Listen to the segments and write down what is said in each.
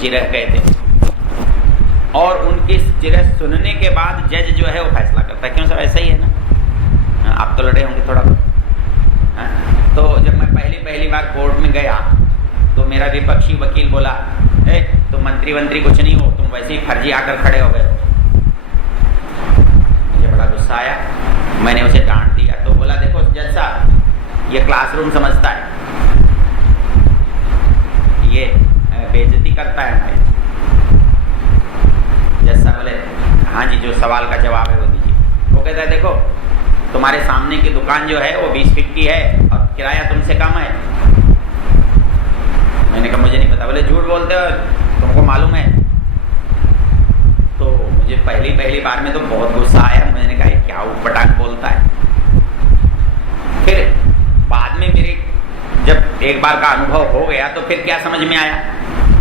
जिरह गए थे, और उनकी जिरह सुनने के बाद जज जो है वो फैसला करता है। क्यों सर, ऐसा ही है ना? आप तो लड़े होंगे थोड़ा बहुत। तो जब मैं पहली बार कोर्ट में गया तो मेरा विपक्षी वकील बोला, तुम मंत्री वंत्री कुछ नहीं हो, तुम वैसे ही फर्जी आकर खड़े हो गए। मुझे बड़ा गुस्सा आया, मैंने उसे डांट दिया। तो बोला, देखो जज साहब, ये क्लासरूम समझता है, ये बेइज्जती करता है हमारी। जज साहब बोले, हाँ जी, जो सवाल का जवाब है वो दीजिए। वो कहता है, देखो तुम्हारे सामने की दुकान जो है वो 20 फीट की है और किराया तुमसे कम है। मैंने कहा मुझे नहीं पता। बोले, झूठ बोलते हो, तुमको मालूम है। तो मुझे पहली बार में तो बहुत गुस्सा आया। मैंने कहा क्या उटपटांग बोलता है। फिर बाद में मेरे जब एक बार का अनुभव हो गया तो फिर क्या समझ में आया,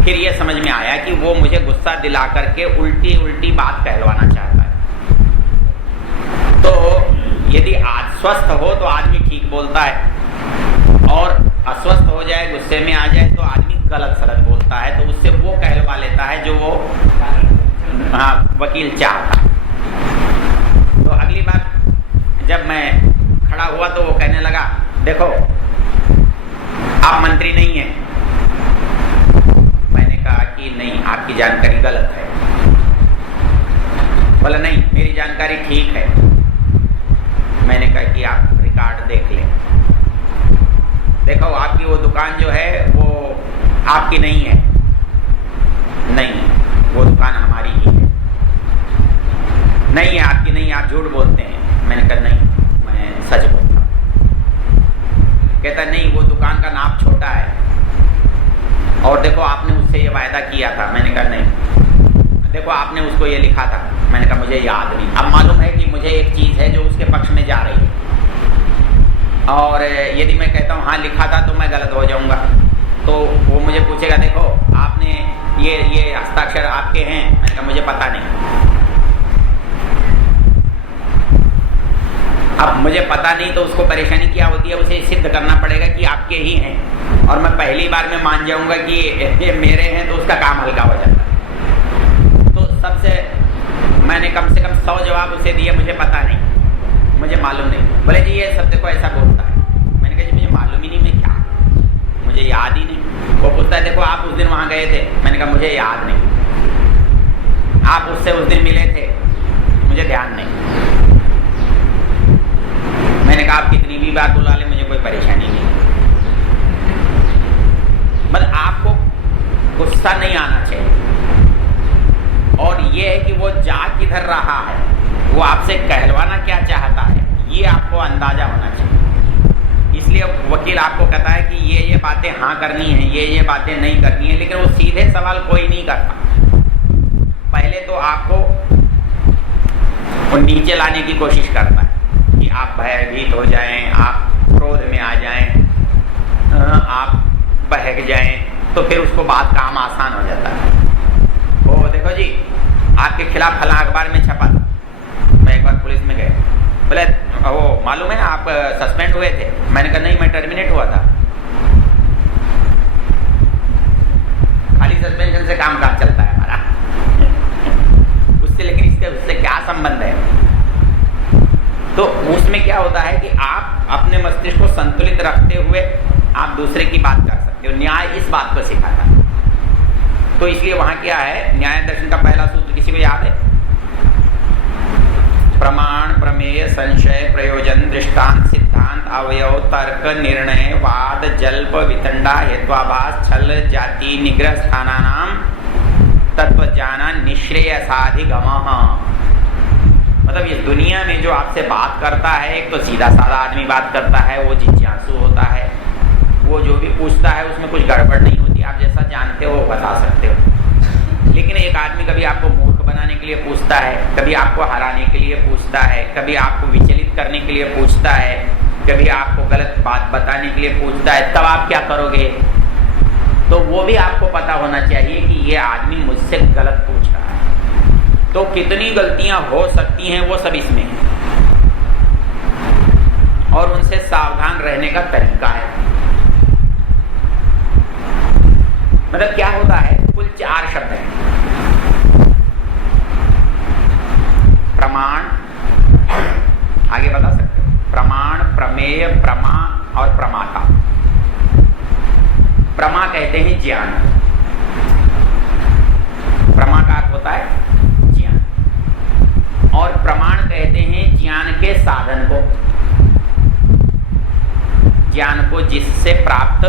फिर ये समझ में आया कि वो मुझे गुस्सा दिला करके उल्टी बात कहलवाना चाहता है। तो यदि स्वस्थ हो तो आदमी ठीक बोलता है, और अस्वस्थ हो जाए, गुस्से में आ जाए तो आदमी गलत सलत बोलता है। तो उससे वो कहलवा लेता है जो वो वकील चाहता है। तो अगली बार जब मैं खड़ा हुआ तो वो कहने लगा, देखो आप मंत्री नहीं हैं। मैंने कहा कि नहीं, आपकी जानकारी गलत है। बोला, नहीं मेरी जानकारी ठीक है। मैंने कहा कि आप रिकॉर्ड देख लें, देखो आपकी वो दुकान जो है वो आपकी नहीं है। नहीं, वो दुकान हमारी ही है। नहीं है, आपकी नहीं, आप झूठ बोलते हैं। मैंने कहा नहीं, मैं सच बोलता हूँ। कहता नहीं, वो दुकान का नाप छोटा है, और देखो आपने उससे ये वायदा किया था। मैंने कहा नहीं, देखो आपने उसको ये लिखा था। मैंने कहा मुझे याद नहीं। अब मालूम है कि मुझे एक चीज़ है जो उसके पक्ष में जा रही है, और यदि मैं कहता हूँ हाँ लिखा था तो मैं गलत हो जाऊँगा। तो वो मुझे पूछेगा, देखो आपने ये हस्ताक्षर आपके हैं। मैंने कहा मुझे पता नहीं। अब मुझे पता नहीं तो उसको परेशानी क्या होती है, उसे सिद्ध करना पड़ेगा कि आपके ही हैं, और मैं पहली बार में मान जाऊँगा कि ये मेरे हैं, तो उसका काम हल्का हो जाता है। तो सबसे मैंने कम से कम 100 जवाब उसे दिए, मुझे पता नहीं, मुझे मालूम नहीं। बोले जी ये सब देखो ऐसा बोलता है। मैंने कहा जी मुझे मालूम ही नहीं, मैं क्या, मुझे याद ही नहीं। वो पूछता है, देखो आप उस दिन वहाँ गए थे। मैंने कहा मुझे याद नहीं। आप उससे उस दिन मिले थे, मुझे ध्यान नहीं। मैंने कहा आप कितनी भी बार बुला ले, मुझे कोई परेशानी नहीं। मतलब आपको गुस्सा नहीं आना चाहिए, और ये है कि वो जा किधर रहा है, वो आपसे कहलवाना क्या चाहता है, ये आपको अंदाजा होना चाहिए। इसलिए वकील आपको कहता है कि ये बातें हाँ करनी है, ये बातें नहीं करनी है, लेकिन वो सीधे सवाल कोई नहीं करता। पहले तो आपको वो नीचे लाने की कोशिश करता है कि आप भयभीत हो जाएं, आप क्रोध में आ जाएं, आप बहक जाएं, तो फिर उसको बात काम आसान हो जाता है। वो देखो जी आपके खिलाफ फला अखबार में छपा था। मैं एक बार पुलिस में गए, बोले वो मालूम है आप सस्पेंड हुए थे। मैंने कहा नहीं, मैं टर्मिनेट हुआ था। खाली सस्पेंशन से काम काज चलता है हमारा उससे, लेकिन उससे क्या संबंध है। तो उसमें क्या होता है कि आप अपने मस्तिष्क को संतुलित रखते हुए आप दूसरे की बात कर सकते हो। न्याय इस बात को सिखाता है। तो इसलिए वहां क्या है, न्याय दर्शन का पहला सूत्र किसी को याद है? प्रमाण, प्रमेय, संशय, प्रयोजन, दृष्टांत, सिद्धांत, अवयव, तर्क, निर्णय, वाद, जल्प, वितंडा, हेत्वाभास, छल, जाति, निग्रह, स्थानानाम तत्वज्ञाना निश्रेयसाधिगमः। मतलब इस दुनिया में जो आपसे बात करता है, एक तो सीधा साधा आदमी बात करता है, वो जिज्ञासु होता है, वो जो भी पूछता है उसमें कुछ गड़बड़ नहीं होती, आप जैसा जानते हो बता सकते हो। लेकिन एक आदमी कभी आपको मूर्ख बनाने के लिए पूछता है, कभी आपको हराने के लिए पूछता है, कभी आपको विचलित करने के लिए पूछता है, कभी आपको गलत बात बताने के लिए पूछता है, तब आप क्या करोगे? तो वो भी आपको पता होना चाहिए कि ये आदमी मुझसे गलत पूछ रहा है। तो कितनी गलतियां हो सकती हैं वो सब इसमें है, और उनसे सावधान रहने का तरीका है। मतलब क्या होता है, कुल 4 कहते हैं ज्ञान। प्रमा का अर्थ होता है ज्ञान, और प्रमाण कहते हैं ज्ञान के साधन को, ज्ञान को जिससे प्राप्त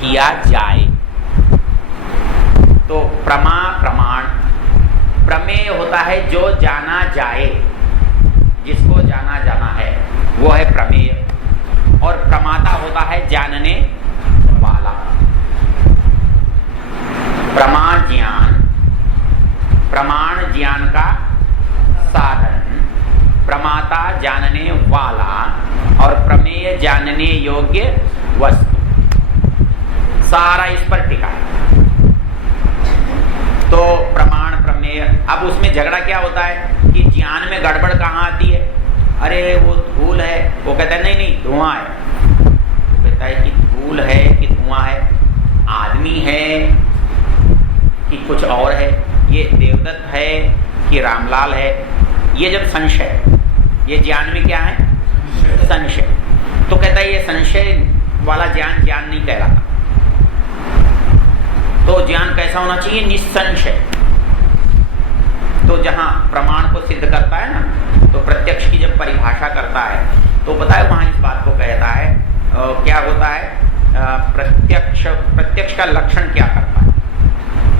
किया जाए। तो प्रमा प्रमाण, प्रमेय होता है जो जाना जाए, जिसको जाना जाना है वो है प्रमेय, और प्रमाता होता है जानने वाला। प्रमाण ज्ञान, प्रमाण ज्ञान का साधन, प्रमाता जानने वाला, और प्रमेय जानने योग्य वस्तु। सारा इस पर टिका है। तो प्रमाण प्रमेय, अब उसमें झगड़ा क्या होता है कि ज्ञान में गड़बड़ कहाँ आती है? अरे वो धूल है, वो कहता है नहीं नहीं धुआं है, वो कहता है कि धूल है कि धुआं है, आदमी है कि कुछ और है, ये देवदत्त है कि रामलाल है। ये जब संशय, ये ज्ञान में क्या है? संशय। तो कहता है ये संशय वाला ज्ञान ज्ञान नहीं कहलाता। तो ज्ञान कैसा होना चाहिए? निस्संशय। तो जहां प्रमाण को सिद्ध करता है ना, तो प्रत्यक्ष की जब परिभाषा करता है तो पता है वहां इस बात को कहता है क्या होता है? प्रत्यक्ष का लक्षण क्या करता है?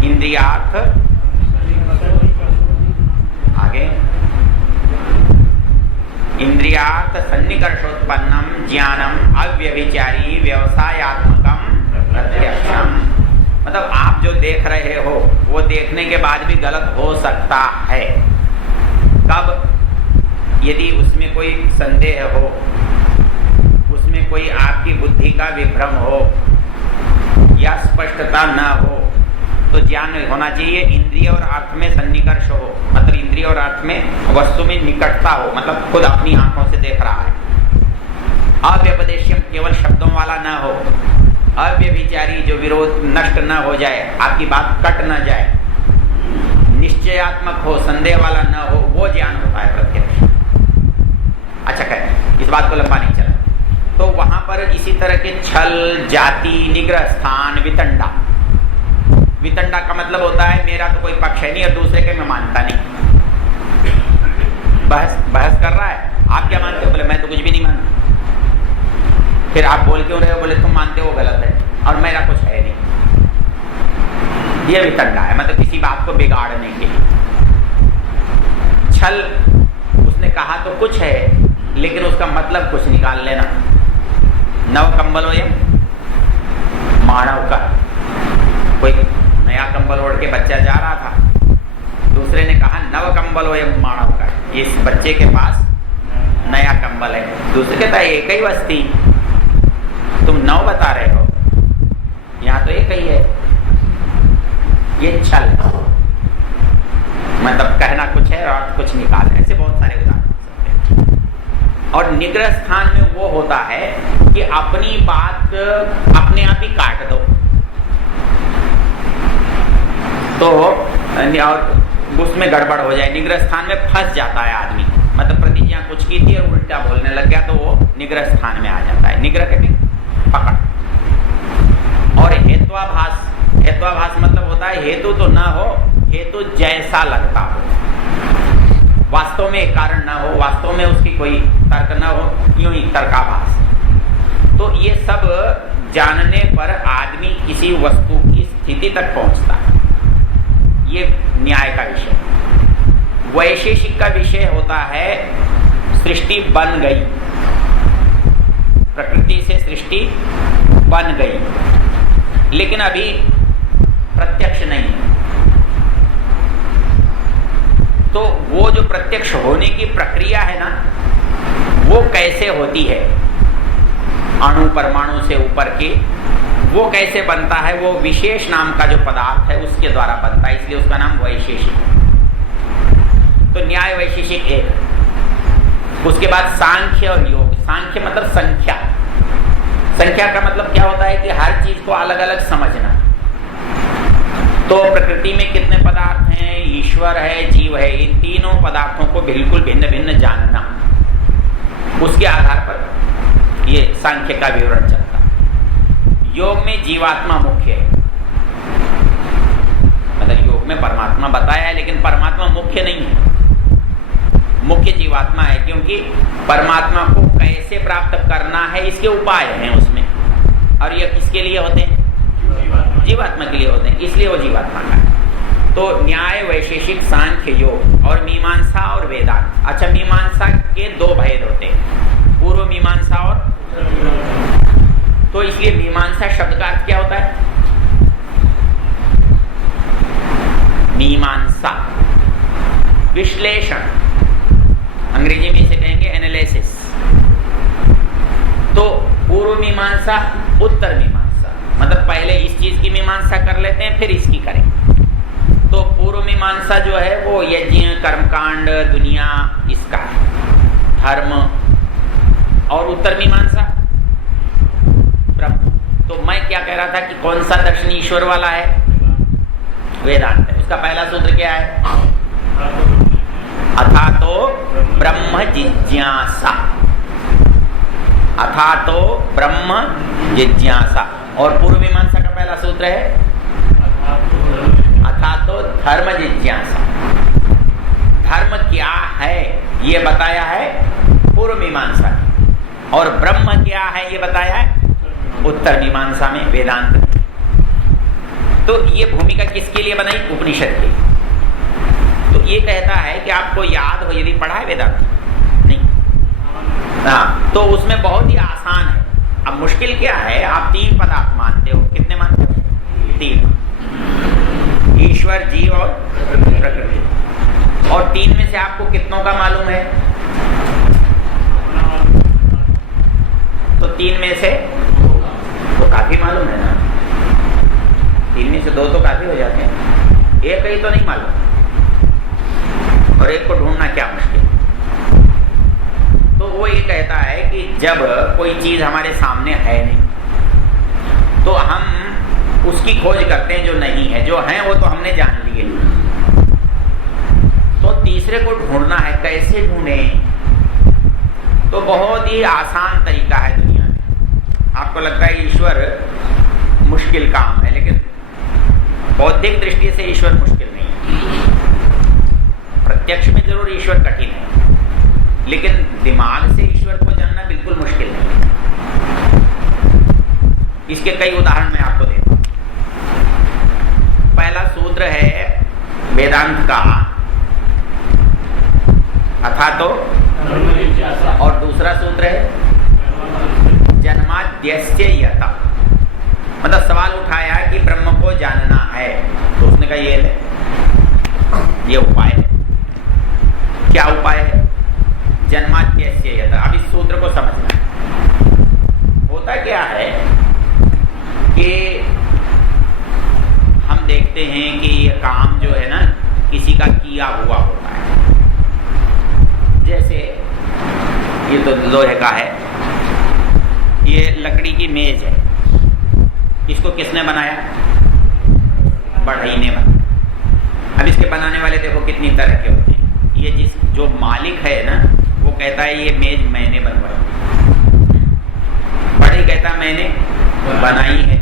इंद्रियार्थ, आगे इंद्रियार्थ सन्निकर्षोत्पन्नम ज्ञानम अव्यभिचारी व्यवसायात्मकम प्रत्यक्षम। मतलब आप जो देख रहे हो वो देखने के बाद भी गलत हो सकता है। कब? यदि उसमें कोई संदेह हो, उसमें कोई आपकी बुद्धि का विभ्रम हो या स्पष्टता न हो, तो ज्ञान होना चाहिए इंद्रिय और अर्थ में सन्निकर्ष हो, मतलब इंद्रिय और अर्थ में वस्तु में निकटता हो, मतलब खुद अपनी आंखों से देख रहा है। अव्यपदेश्यम, केवल शब्दों वाला न हो, अव्यभिचारी, जो विरोध नष्ट न हो जाए, आपकी बात कट न जाए, निश्चयात्मक हो, संदेह वाला न हो, वो ज्ञान होता है प्रत्यक्ष। अच्छा कहें, इस बात को लंबा नहीं चला। तो वहां पर इसी तरह के छल, जाति, निग्रह स्थान, वितंडा। वितंडा का मतलब होता है मेरा तो कोई पक्ष है नहीं और दूसरे के मैं मानता नहीं। बहस कर रहा है, आप क्या मानते हो? बोले मैं तो कुछ भी नहीं मानता। फिर आप बोल क्यों रहे हो? बोले तुम मानते हो गलत है और मेरा कुछ है नहीं। ये वितंडा है, मतलब किसी बात को बिगाड़ने के लिए। छल, उसने कहा तो कुछ है लेकिन उसका मतलब कुछ निकाल लेना। नव कंबलोयम मानव का, कोई नया कंबल ओढ़ के बच्चा जा रहा था, दूसरे ने कहा नव कंबलोयम मानव का, इस बच्चे के पास नया कंबल है। दूसरे कहता है एक ही वस्ती, तुम 9 बता रहे हो, यहाँ तो एक ही है। ये छल, मतलब कहना कुछ है और कुछ निकाल, ऐसे बहुत सारे उदाहरण हो सकते हैं। और निग्रह स्थान में वो होता है कि अपनी बात अपने आप ही काट दो, तो और उसमें गड़बड़ हो जाए, निग्रह स्थान में फंस जाता है आदमी। मतलब प्रतिज्ञा कुछ की थी और उल्टा बोलने लग गया, तो वो निग्रह स्थान में आ जाता है। निग्रह कहते हैं पकड़। और हेत्वाभास, हेत्वाभास मतलब होता है हेतु तो ना हो, हेतु जैसा लगता हो, वास्तव में एक कारण ना हो, वास्तव में उसकी कोई तर्क ना हो, यूं ही तर्काभास। तो ये सब जानने पर आदमी किसी वस्तु की स्थिति तक पहुंचता है। ये न्याय का विषय। वैशेषिक का विषय होता है सृष्टि बन गई, प्रकृति से सृष्टि बन गई, लेकिन अभी प्रत्यक्ष नहीं। तो वो जो प्रत्यक्ष होने की प्रक्रिया है ना, वो कैसे होती है? अणु परमाणु से ऊपर के, वो कैसे बनता है? वो विशेष नाम का जो पदार्थ है उसके द्वारा बनता है, इसलिए उसका नाम वैशेषिक। तो न्याय वैशेषिक एक, उसके बाद सांख्य और योग। सांख्य मतलब संख्या, संख्या का मतलब क्या होता है कि हर चीज को अलग अलग समझना। तो प्रकृति में कितने पदार्थ हैं, ईश्वर है, जीव है, इन तीनों पदार्थों को बिल्कुल भिन्न भिन्न जानना, उसके आधार पर ये सांख्य का विवरण चलता है। योग में जीवात्मा मुख्य है, में परमात्मा बताया है, लेकिन परमात्मा मुख्य नहीं है, मुख्य जीवात्मा है, क्योंकि परमात्मा को कैसे प्राप्त करना है इसके उपाय हैं उसमें, और ये किसके लिए होते हैं? जीवात्मा के लिए होते हैं, इसलिए वो जीवात्मा का है। तो न्याय, वैशेषिक, सांख्य, योग और मीमांसा और वेदांत। अच्छा, मीमांसा के दो भेद होते हैं, पूर्व मीमांसा और, तो इसलिए मीमांसा शब्द का अर्थ क्या होता है? मीमांसा विश्लेषण, अंग्रेजी में इसे कहेंगे एनालिसिस। तो पूर्व मीमांसा, उत्तर मीमांसा, मतलब पहले इस चीज की मीमांसा कर लेते हैं फिर इसकी करेंगे। तो पूर्व मीमांसा जो है वो यज्ञ, कर्मकांड, दुनिया, इसका है, धर्म। और उत्तर मीमांसा ब्रह्म। तो मैं क्या कह रहा था कि कौन सा दर्शन ईश्वर वाला है? वेदांत है। उसका पहला सूत्र क्या है? अथा तो ब्रह्म जिज्ञासा, अथा तो ब्रह्म जिज्ञासा। और पूर्व मीमांसा का पहला सूत्र है अथा तो धर्म जिज्ञासा। धर्म क्या है ये बताया है पूर्व मीमांसा में, और ब्रह्म क्या है ये बताया है उत्तर मीमांसा में, वेदांत में। तो ये भूमिका किसके लिए बनाई? उपनिषद के लिए। तो ये कहता है कि आपको याद हो, यदि पढ़ा है वेदांत? नहीं। हाँ, तो उसमें बहुत ही आसान है। अब मुश्किल क्या है? आप तीन पदार्थ मानते हो। कितने मानते हो? तीन, ईश्वर, जीव और प्रकृति। और तीन में से आपको कितनों का मालूम है? तो तीन में से तो काफी मालूम है ना, तीन में से दो तो काफी हो जाते हैं, एक ही तो नहीं मालूम, और एक को ढूंढना क्या मुश्किल। तो वो ये कहता है कि जब कोई चीज हमारे सामने है नहीं तो हम उसकी खोज करते हैं जो नहीं है, जो है वो तो हमने जान लिए, तो तीसरे को ढूंढना है। कैसे ढूंढें? तो बहुत ही आसान तरीका है दुनिया में। आपको लगता है ईश्वर मुश्किल काम है, लेकिन बौद्धिक दृष्टि से ईश्वर मुश्किल नहीं है। प्रत्यक्ष में जरूर ईश्वर कठिन है, लेकिन दिमाग से ईश्वर को जानना बिल्कुल मुश्किल नहीं है। इसके कई उदाहरण मैं आपको देता हूं। पहला सूत्र है वेदांत का अथा तो, और दूसरा सूत्र है जन्माद्यस्य यथा। मतलब सवाल उठाया कि ब्रह्म को जानना है, तो उसने कहा ये उपाय है। क्या उपाय है? जन्माद्यस्य यथा। अब इस सूत्र को समझना है। होता क्या है कि हम देखते हैं कि ये काम जो है ना किसी का किया हुआ होता है। जैसे ये तो लोहे का है, ये लकड़ी की मेज है, इसको किसने बनाया? बढ़ई ने बनाया। अब इसके बनाने वाले देखो कितनी तरह के होते हैं। ये जो मालिक है ना वो कहता है ये मेज मैंने बनवाई, बढ़ई कहता मैंने बनाई है।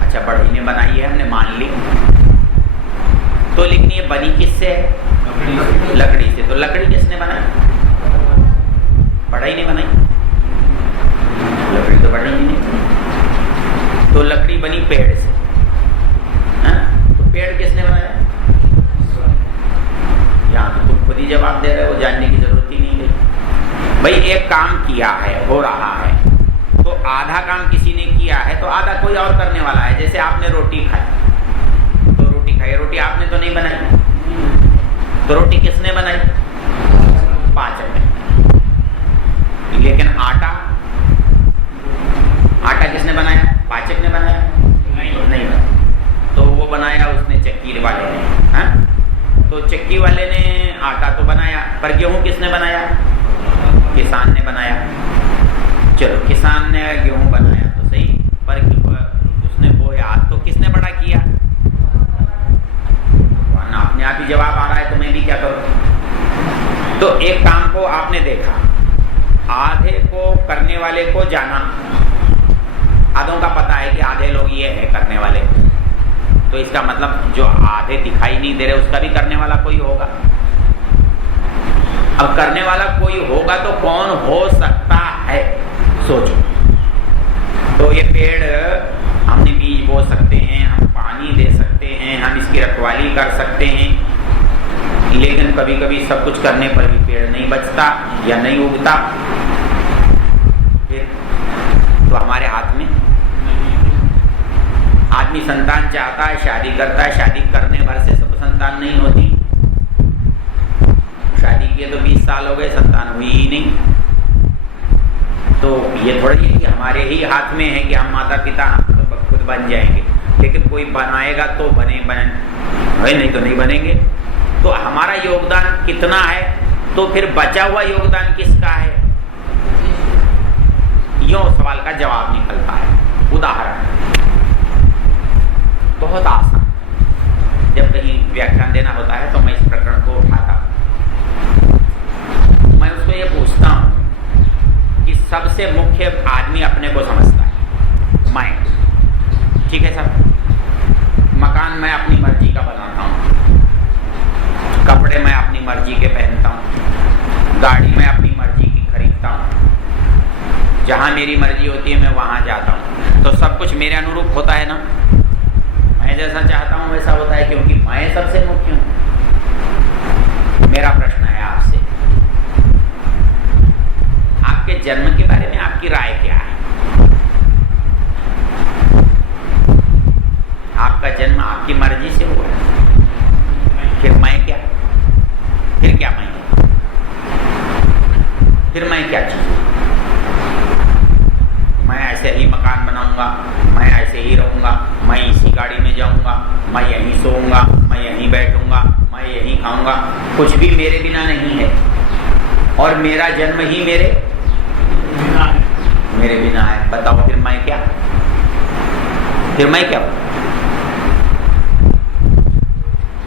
अच्छा, बढ़ई ने बनाई है, हमने मान ली। तो लेकिन ये बनी किससे है? लकड़ी से। तो लकड़ी किसने बनाई? बढ़ई ने बनाई। लकड़ी तो बढ़ई ने बनाई। तो लकड़ी बनी पेड़ से। तो पेड़ किसने बनाया? यहाँ तो तुम खुद ही जवाब दे रहे हो, जानने की जरूरत ही नहीं है। भाई एक काम किया है, हो रहा है, तो आधा काम किसी ने किया है तो आधा कोई और करने वाला है। जैसे आपने रोटी खाई, तो रोटी खाई, रोटी आपने तो नहीं बनाई, तो रोटी किसने बनाई? पाचक ने। लेकिन आटा किसने बनाया? पाचक ने बनाया? नहीं बनाया। तो वो बनाया उसने चक्की वाले ने। हाँ? तो चक्की वाले ने आटा तो बनाया, पर गेहूं किसने बनाया? किसान ने बनाया। चलो, किसान ने गेहूं बनाया तो सही, पर उसने बोया तो किसने बड़ा किया? अपने आप ही जवाब आ रहा है, तो मैं भी क्या करूं? तो एक काम को आपने देखा, आधे को करने वाले को जाना, आधों का पता है कि आधे लोग ये है करने वाले, तो इसका मतलब जो आधे दिखाई नहीं दे रहे उसका भी करने वाला कोई होगा। अब करने वाला कोई होगा तो कौन हो सकता है, सोचो। तो ये पेड़ हमने बीज बो सकते हैं, हम पानी दे सकते हैं, हम इसकी रखवाली कर सकते हैं, लेकिन कभी कभी सब कुछ करने पर भी पेड़ नहीं बचता या नहीं उगता, फिर तो हमारे हाथ में। आदमी संतान चाहता है, शादी करता है, शादी करने भर से सब संतान नहीं होती। शादी किए तो 20 साल हो गए, संतान हुई ही नहीं। तो ये थोड़ी है कि हमारे ही हाथ में है कि हम माता पिता खुद बन जाएंगे, लेकिन कोई बनाएगा तो बने नहीं तो नहीं बनेंगे। तो हमारा योगदान कितना है, तो फिर बचा हुआ योगदान किसका है, यो सवाल का जवाब निकलता है। उदाहरण बहुत आसान, जब कहीं व्याख्यान देना होता है तो मैं इस प्रकरण को उठाता हूं। मैं उसको ये पूछता हूं कि सबसे मुख्य आदमी अपने को समझता है, मैं, ठीक है सर। मकान मैं अपनी मर्जी का बनाता हूं, कपड़े मैं अपनी मर्जी के पहनता हूं, गाड़ी मैं अपनी मर्जी की खरीदता हूं, जहां मेरी मर्जी होती है मैं वहां जाता हूं। तो सब कुछ मेरे अनुरूप होता है ना, मैं जैसा चाहता हूं वैसा होता है, क्योंकि मैं सबसे मुख्य हूं। मेरा प्रश्न है आपसे, आपके जन्म के बारे में आपकी राय क्या है? आपका जन्म आपकी मर्जी से हुआ है, फिर मैं क्या, फिर क्या मैं, फिर मैं क्या चीज? मैं ऐसे ही मकान बनाऊंगा, मैं ऐसे ही रहूंगा, मैं इसी गाड़ी में जाऊंगा, मैं यहीं सोऊंगा, मैं यहीं बैठूंगा, मैं यहीं खाऊंगा, कुछ भी मेरे बिना नहीं है। और मेरा जन्म ही मेरे बिना है। बताओ फिर मैं क्या, फिर मैं क्या?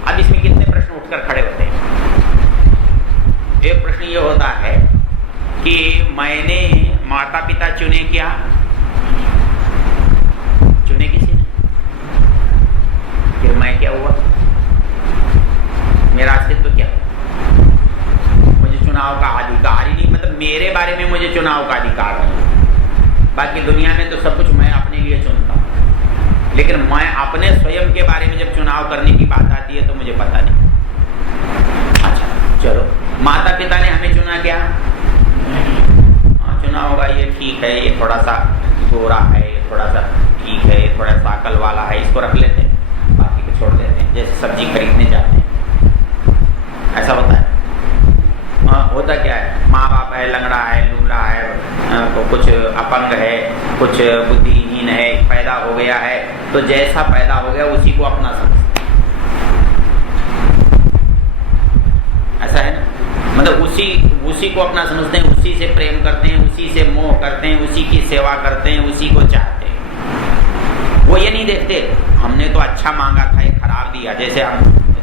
अब इसमें कितने प्रश्न उठकर खड़े होते हैं। एक प्रश्न ये होता है कि मैंने माता पिता चुने क्या? चुने किसी ने? फिर मैं क्या हुआ? मेरा अस्तित्व क्या? मुझे चुनाव का अधिकार ही नहीं, मतलब मेरे बारे में मुझे चुनाव का अधिकार नहीं। बाकी दुनिया में तो सब कुछ मैं अपने लिए चुनता हूं, लेकिन मैं अपने स्वयं के बारे में जब चुनाव करने की बात आती है तो मुझे पता नहीं। अच्छा चलो, माता पिता ने हमें चुना क्या? चुना होगा ये ठीक है, ये थोड़ा सा गोरा है, ये थोड़ा सा ठीक है, ये थोड़ा सा अकल वाला है, इसको रख लेते हैं, बाकी को छोड़ देते हैं। जैसे सब्जी खरीदने जाते हैं, ऐसा होता है। होता क्या है, माँ बाप है, लंगड़ा है, लूला है, तो कुछ अपंग है, कुछ बुद्धिहीन है, पैदा हो गया है, तो जैसा पैदा हो गया उसी को अपना समझते, ऐसा है ना। मतलब उसी को अपना समझते हैं, उसी से प्रेम करते हैं, उसी से मोह करते हैं, उसी की सेवा करते हैं, उसी को चाहते हैं। वो ये नहीं देखते हमने तो अच्छा मांगा था, ये खराब दिया। जैसे हम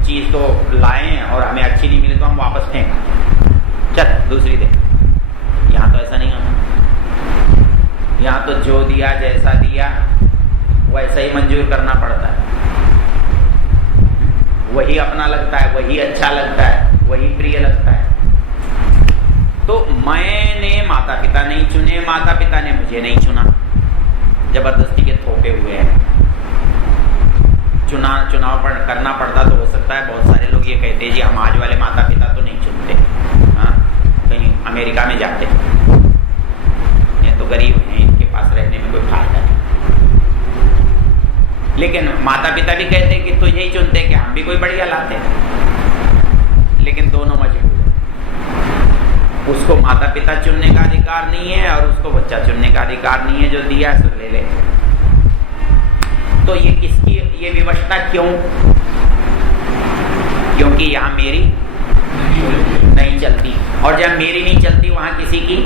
चीज़ तो लाएं और हमें अच्छी नहीं मिली तो हम वापस फेंक, चल दूसरी दे। यहाँ तो ऐसा नहीं होता। यहाँ तो जो दिया, जैसा दिया वैसा ही मंजूर करना पड़ता है। वही अपना लगता है, वही अच्छा लगता है, वही प्रिय लगता है। तो मैंने माता पिता नहीं चुने, माता पिता ने मुझे नहीं चुना, जबरदस्ती के थोपे हुए हैं। चुनाव करना पड़ता तो हो सकता है बहुत सारे लोग ये कहते हैं जी हम आज वाले माता पिता तो नहीं चुनते, हाँ कहीं अमेरिका में जाते, ये तो गरीब हैं, इनके पास रहने में कोई फायदा नहीं। लेकिन माता पिता भी कहते हैं कि तुझे ही चुनते कि हम भी कोई बढ़िया लाते, लेकिन दोनों मजबूर हैं। उसको माता पिता चुनने का अधिकार नहीं है और उसको बच्चा चुनने का अधिकार नहीं है, जो दिया सो ले ले। तो ये किसकी ये विवशता क्यों? क्योंकि यहाँ मेरी नहीं चलती, और जहाँ मेरी नहीं चलती वहाँ किसी की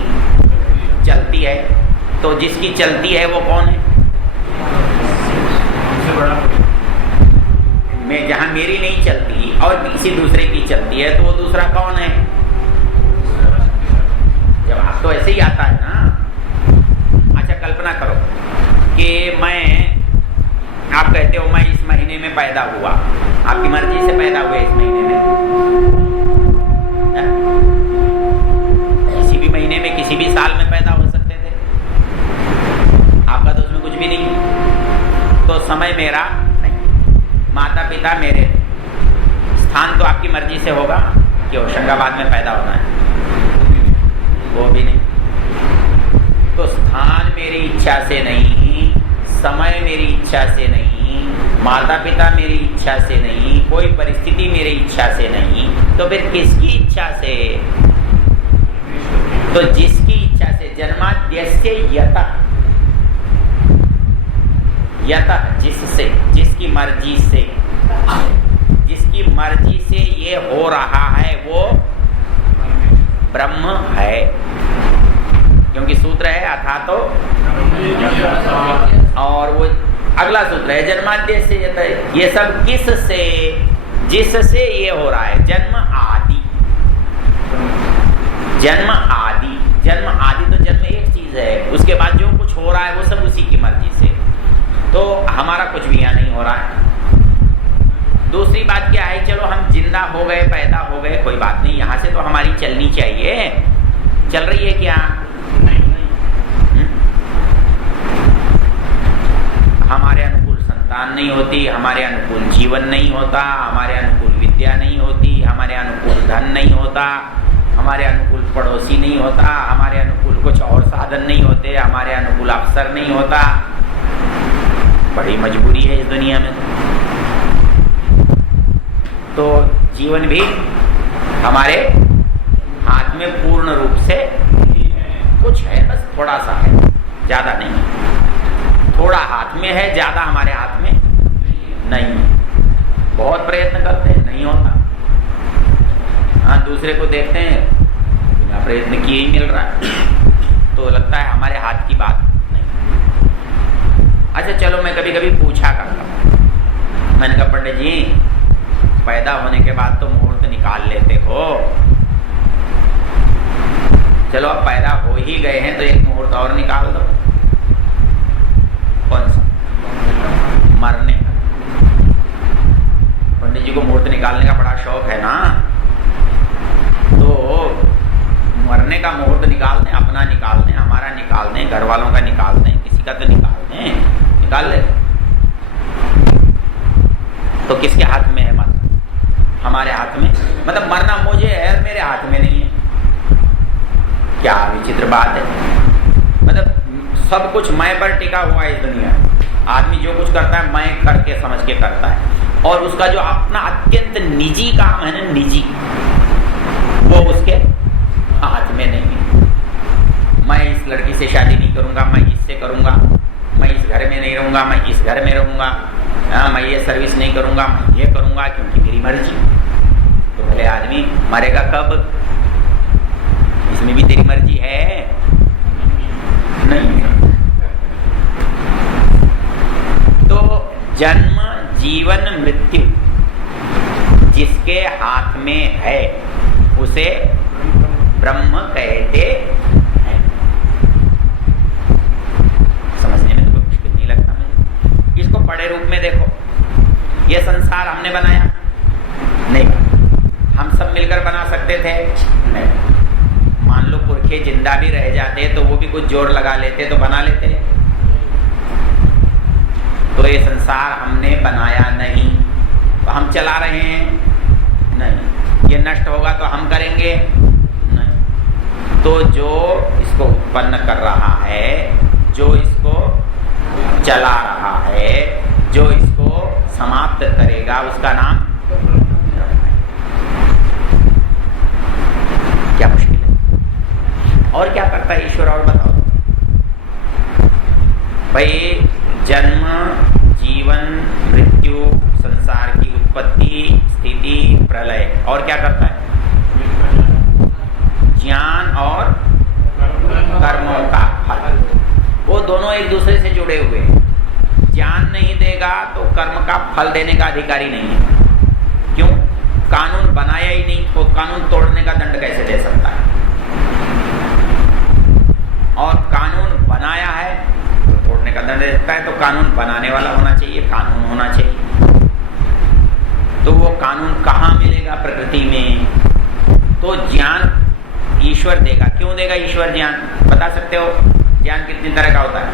चलती है। तो जिसकी चलती है वो कौन है? मैं जहाँ मेरी नहीं चलती और किसी दूसरे की चलती है तो वो दूसरा कौन है? जवाब तो ऐसे ही आता है ना। अच्छा कल्पना करो कि आप कहते हो मैं इस महीने में पैदा हुआ, आपकी मर्जी से पैदा हुए इस महीने में, किसी भी महीने में किसी भी साल में पैदा हो सकते थे, आपका तो उसमें कुछ भी नहीं। तो समय मेरा नहीं, माता पिता मेरे, स्थान तो आपकी मर्जी से होगा कि होशंगाबाद में पैदा होना है, वो भी नहीं। तो स्थान मेरी इच्छा से नहीं, समय मेरी इच्छा से नहीं, माता पिता मेरी इच्छा से नहीं, कोई परिस्थिति मेरी इच्छा से नहीं, तो फिर किसकी इच्छा से? तो जिसकी इच्छा से, जन्माद्यस्य यतः, यतः जिससे, जिसकी मर्जी से, जिसकी मर्जी से ये हो रहा है वो ब्रह्म है, क्योंकि सूत्र है अथा तो, और वो अगला सूत्र है जन्माद्य से, ये सब किस से, जिससे ये हो रहा है, जन्म आदि, जन्म आदि, जन्म आदि तो जन्म एक चीज है, उसके बाद जो कुछ हो रहा है वो सब उसी की मर्जी से, तो हमारा कुछ भी यहाँ नहीं हो रहा है। दूसरी बात क्या है, चलो हम जिंदा हो गए, पैदा हो गए, कोई बात नहीं, यहाँ से तो हमारी चलनी चाहिए, चल रही है क्या? हमारे अनुकूल संतान नहीं होती, हमारे अनुकूल जीवन नहीं होता, हमारे अनुकूल विद्या नहीं होती, हमारे अनुकूल धन नहीं होता, हमारे अनुकूल पड़ोसी नहीं होता, हमारे अनुकूल कुछ और साधन नहीं होते, हमारे अनुकूल अवसर नहीं होता। बड़ी मजबूरी है इस दुनिया में। तो जीवन भी हमारे हाथ में पूर्ण रूप से कुछ है, बस थोड़ा सा है, ज्यादा नहीं। थोड़ा हाथ में है, ज्यादा हमारे हाथ में नहीं। बहुत प्रयत्न करते हैं, नहीं होता। हाँ, दूसरे को देखते हैं बिना प्रयत्न किए ही मिल रहा है, तो लगता है हमारे हाथ की बात नहीं। अच्छा चलो, मैं कभी कभी पूछा करता, मैंने कहा पंडित जी पैदा होने के बाद तो मुहूर्त निकाल लेते हो, चलो अब पैदा हो ही गए हैं तो एक मुहूर्त और निकाल दो। कौन सा? मरने का। पंडित जी को मुहूर्त निकालने का बड़ा शौक है ना, तो मरने का मुहूर्त निकाल दें, अपना निकाल दें, हमारा निकाल दें, घर वालों का निकाल दें, किसी का तो निकाल दें, निकाल ले। तो किसके हाथ में है मरना? हमारे हाथ में। मतलब मरना मुझे है, मेरे हाथ में नहीं है। क्या विचित्र बात है। मतलब सब कुछ मैं पर टिका हुआ है इस दुनिया में। आदमी जो कुछ करता है मैं करके समझ के करता है, और उसका जो अपना अत्यंत निजी काम है ना, निजी, वो उसके हाथ में नहीं है। मैं इस लड़की से शादी नहीं करूंगा, मैं इससे करूंगा, मैं इस घर में नहीं रहूंगा, मैं इस घर में रहूंगा, मैं ये सर्विस नहीं करूंगा, मैं ये करूंगा क्योंकि मेरी मर्जी। तो भले आदमी मरेगा कब? इसमें भी तेरी मर्जी है? नहीं। तो जन्म जीवन मृत्यु जिसके हाथ में है उसे ब्रह्म कहते हैं। समझने में तो मुश्किल नहीं लगता मुझे। इसको बड़े रूप में देखो, ये संसार हमने बनाया नहीं, हम सब मिलकर बना सकते थे नहीं। मान लो पुरखे जिंदा भी रह जाते तो वो भी कुछ जोर लगा लेते तो बना लेते। तो ये संसार हमने बनाया नहीं, तो हम चला रहे हैं नहीं। ये नष्ट होगा तो हम करेंगे नहीं। तो जो इसको उत्पन्न कर रहा है, जो इसको चला रहा है, जो इसको समाप्त करेगा, उसका नाम क्या मुश्किल है? और क्या करता है ईश्वर, और बताओ भाई। जन्म जीवन मृत्यु, संसार की उत्पत्ति स्थिति प्रलय, और क्या करता है? ज्ञान और कर्मों का फल। वो दोनों एक दूसरे से जुड़े हुए हैं। ज्ञान नहीं देगा तो कर्म का फल देने का अधिकारी नहीं है। क्यों? कानून बनाया ही नहीं, तो कानून तोड़ने का दंड कैसे दे सकता है? और कानून बनाया है तो तोड़ने का दंड देता है। तो कानून बनाने वाला होना चाहिए, कानून होना चाहिए। तो वो कानून कहाँ मिलेगा प्रकृति में? तो ज्ञान ईश्वर देगा। क्यों देगा ईश्वर ज्ञान? बता सकते हो? ज्ञान कितनी तरह का होता है?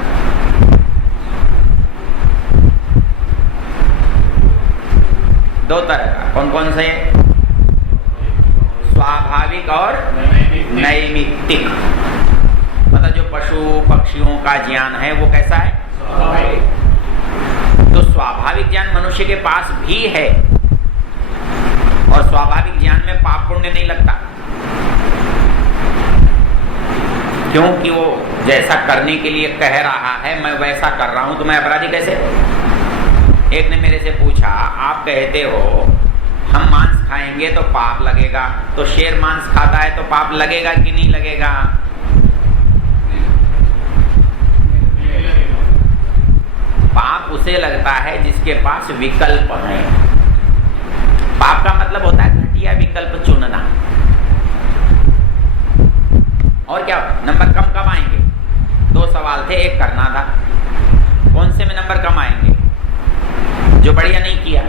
दो तरह का। कौन कौन से? स्वाभाविक और नैमित्तिक। मतलब जो पशु पक्षियों का ज्ञान है वो कैसा है? स्वाभाविक। तो स्वाभाविक ज्ञान मनुष्य के पास भी है, और स्वाभाविक ज्ञान में पाप पुण्य नहीं लगता, क्योंकि वो जैसा करने के लिए कह रहा है मैं वैसा कर रहा हूं, तो मैं अपराधी कैसे? एक ने मेरे से पूछा, आप कहते हो हम मांस खाएंगे तो पाप लगेगा, तो शेर मांस खाता है तो पाप लगेगा कि नहीं लगेगा? पाप उसे लगता है जिसके पास विकल्प है। पाप का मतलब होता है घटिया विकल्प चुनना। और क्या नंबर कम कब आएंगे? दो सवाल थे, एक करना था। कौन से में नंबर कम आएंगे? जो बढ़िया नहीं किया।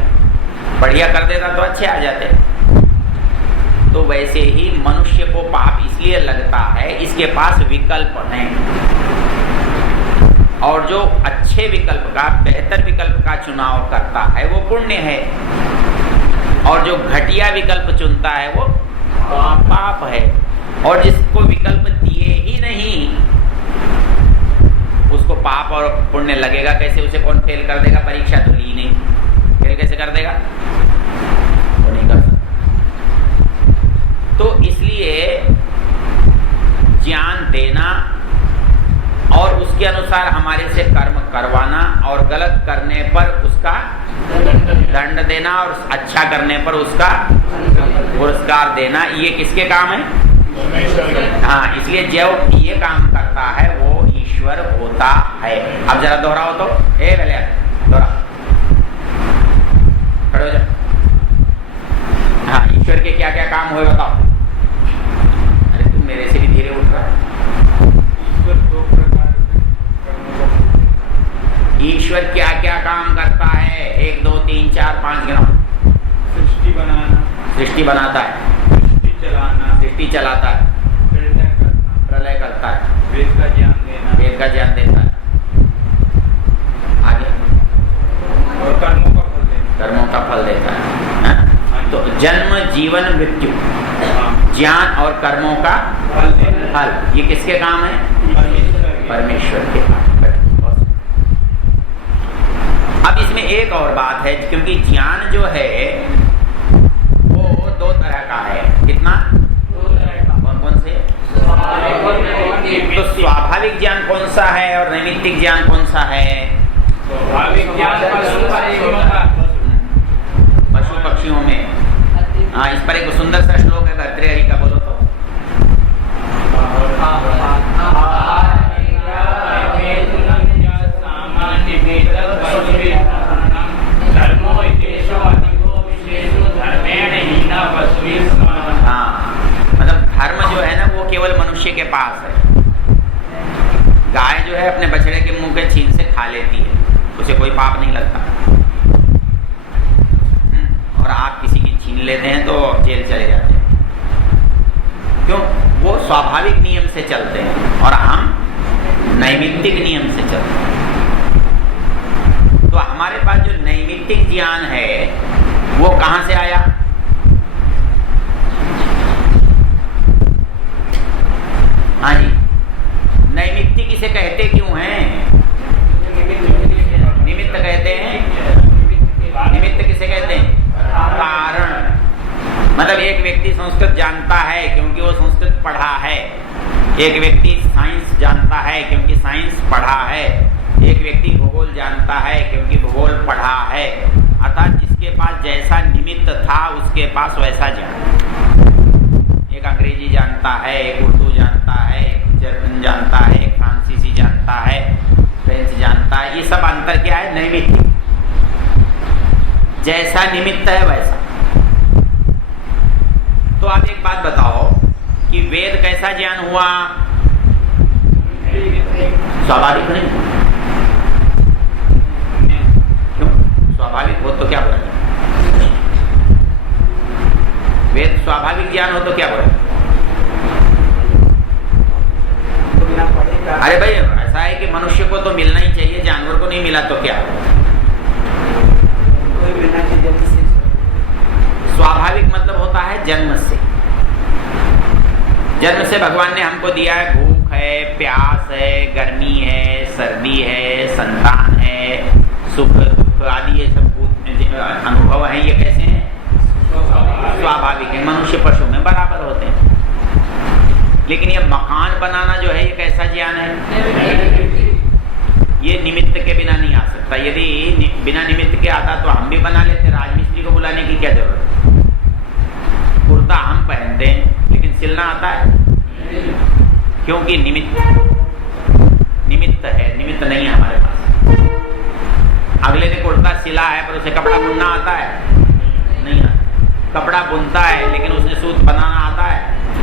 बढ़िया कर देता तो अच्छे आ जाते। तो वैसे ही मनुष्य को पाप इसलिए लगता है इसके पास विकल्प हैं, और जो अच्छे विकल्प का, बेहतर विकल्प का चुनाव करता है वो पुण्य है, और जो घटिया विकल्प चुनता है वो पाप है। और जिसको विकल्प दिए ही नहीं उसको पाप और पुण्य लगेगा कैसे? उसे कौन फेल कर देगा? परीक्षा तो ली नहीं, फेल कैसे कर देगा? वो नहीं कर सकता। तो इसलिए ज्ञान देना और उसके अनुसार हमारे से कर्म करवाना, और गलत करने पर उसका दंड देना, और अच्छा करने पर उसका पुरस्कार देना, ये किसके काम है? हाँ, इसलिए जो ये काम करता है वो ईश्वर होता है। अब जरा दोहराओ तो, ए भले दोहरा, खड़े हो जाओ। हाँ, ईश्वर के क्या क्या काम हुए बताओ। अरे तुम मेरे से भी धीरे उठ रहा है। ईश्वर क्या क्या काम करता है? 1 2 3 4 5 गिनाओ। सृष्टि बनाना, सृष्टि बनाता है, सृष्टि चलाता है, प्रलय करता है, वेद का ज्ञान देना, वेद का ज्ञान देता है, आगे और कर्मों का फल देना, कर्मों का फल देता है। तो जन्म जीवन मृत्यु, ज्ञान और कर्मों का फल, ये किसके काम है? परमेश्वर के काम। अब इसमें एक और बात है, क्योंकि ज्ञान जो है वो दो तरह का है। कितना? दो तरह का। कौन कौन से? तो स्वाभाविक ज्ञान कौन सा है और नैमित्तिक ज्ञान कौन सा है? स्वाभाविक ज्ञान पशु पक्षियों में। हाँ, इस पर एक सुंदर सा श्लोक है भर्तृहरि का, बोलो तो। हाँ, मतलब धर्म जो है ना वो केवल मनुष्य के पास है। गाय जो है अपने बछड़े के मुंह के छीन से खा लेती है, उसे कोई पाप नहीं लगता। और आप किसी की छीन लेते हैं तो जेल चले जाते हैं। क्यों? वो स्वाभाविक नियम से चलते हैं और हम नैमित्तिक नियम से चलते हैं। तो हमारे पास जो नैमित्तिक ज्ञान है वो कहां से आया? हाँ जी, नैमित्तिक इसे कहते क्यों हैं? निमित्त कहते हैं। निमित्त किसे कहते हैं? कारण। मतलब एक व्यक्ति संस्कृत जानता है क्योंकि वो संस्कृत पढ़ा है, एक व्यक्ति साइंस जानता है क्योंकि साइंस पढ़ा है, एक व्यक्ति भूगोल जानता है क्योंकि भूगोल पढ़ा है। अर्थात जिसके पास जैसा निमित्त था उसके पास वैसा ज्ञान। एक अंग्रेजी जानता है, एक उर्दू जानता है, एक जर्मन जानता है, एक फ्रांसीसी जानता है, फ्रेंच जानता है। ये सब अंतर क्या है? नैमित्तिक। जैसा निमित्त है वैसा। तो आप एक बात बताओ कि वेद कैसा ज्ञान हुआ? स्वाभाविक नहीं। क्यों? स्वाभाविक हो तो क्या बोला? मिला तो क्या? कोई बिना के जन्म से स्वाभाविक मतलब होता है जन्म से। जन्म से भगवान ने हमको दिया है, भूख है, प्यास है, गर्मी है, सर्दी है, संतान है, सुख दुख आदि ये सब अनुभव हैं। ये कैसे हैं? स्वाभाविक है। मनुष्य पशु में बराबर होते हैं। लेकिन ये मकान बनाना जो है ये कैसा ज्ञान है? ये निमित्त के बिना नहीं आ सकता। यदि बिना निमित्त के आता तो हम भी बना लेते, राजमिस्त्री को बुलाने की क्या जरूरत है? कुर्ता हम पहनते हैं लेकिन सिलना आता है? क्योंकि निमित्त है, निमित्त नहीं है हमारे पास। अगले ने कुर्ता सिला है पर उसे कपड़ा बुनना आता है? नहीं आता। कपड़ा बुनता है लेकिन उसने सूत बनाना आता है?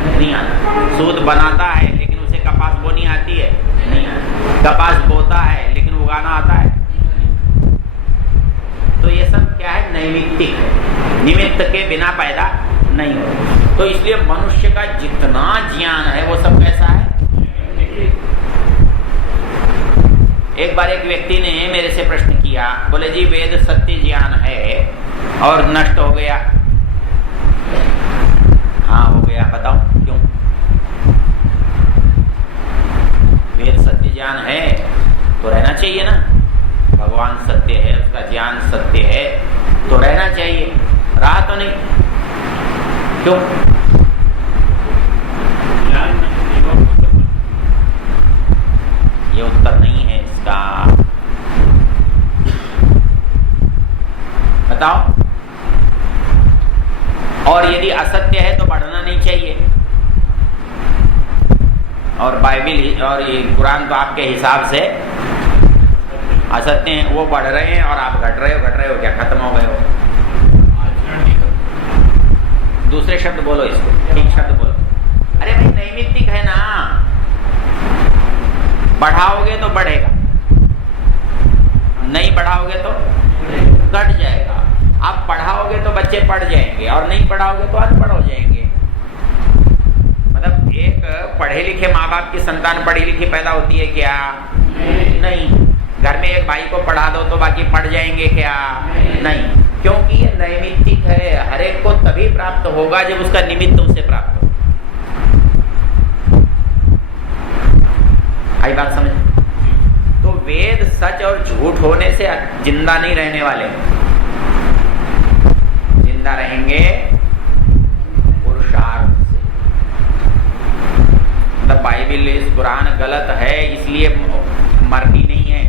नहीं आता। सूत बनाता है लेकिन उसे कपास बोनी आती है? नहीं आती। कपास बोता है लेकिन उगाना आता है? तो ये सब क्या है? नैमित्तिक है, निमित्त के बिना पैदा नहीं हो। तो इसलिए मनुष्य का जितना ज्ञान है वो सब कैसा है? एक बार एक व्यक्ति ने मेरे से प्रश्न किया, बोले जी वेद सत्य ज्ञान है और नष्ट हो गया। हाँ हो गया, बताओ क्यों? वेद सत्य ज्ञान है तो रहना चाहिए ना। भगवान सत्य है, उसका ज्ञान सत्य है तो रहना चाहिए। रहा तो नहीं, क्यों? ये उत्तर नहीं है इसका। बताओ। और यदि असत्य है तो बढ़ना नहीं चाहिए। और बाइबिल और ये कुरान तो आपके हिसाब से असत्य हैं, वो बढ़ रहे हैं और आप घट रहे हो क्या? खत्म हो गए हो? दूसरे शब्द बोलो इसको, ठीक शब्द बोलो। अरे भाई नैमित्तिक है ना, बढ़ाओगे तो बढ़ेगा, नहीं बढ़ाओगे तो घट जाएगा। आप पढ़ाओगे तो बच्चे पढ़ जाएंगे और नहीं पढ़ाओगे तो अनपढ़ हो जाएंगे। मतलब एक पढ़े लिखे माँ बाप की संतान पढ़ी लिखी पैदा होती है क्या? नहीं। घर में एक भाई को पढ़ा दो तो बाकी पढ़ जाएंगे क्या? नहीं। क्योंकि ये नैमित्तिक है। हर एक को तभी प्राप्त होगा जब उसका निमित्त उसे प्राप्त हो। आई बात समझ? तो वेद सच और झूठ होने से जिंदा नहीं रहने वाले, जिंदा रहेंगे पुरुषार्थ से। मतलब बाइबिल इस कुरान गलत है इसलिए मरनी नहीं है,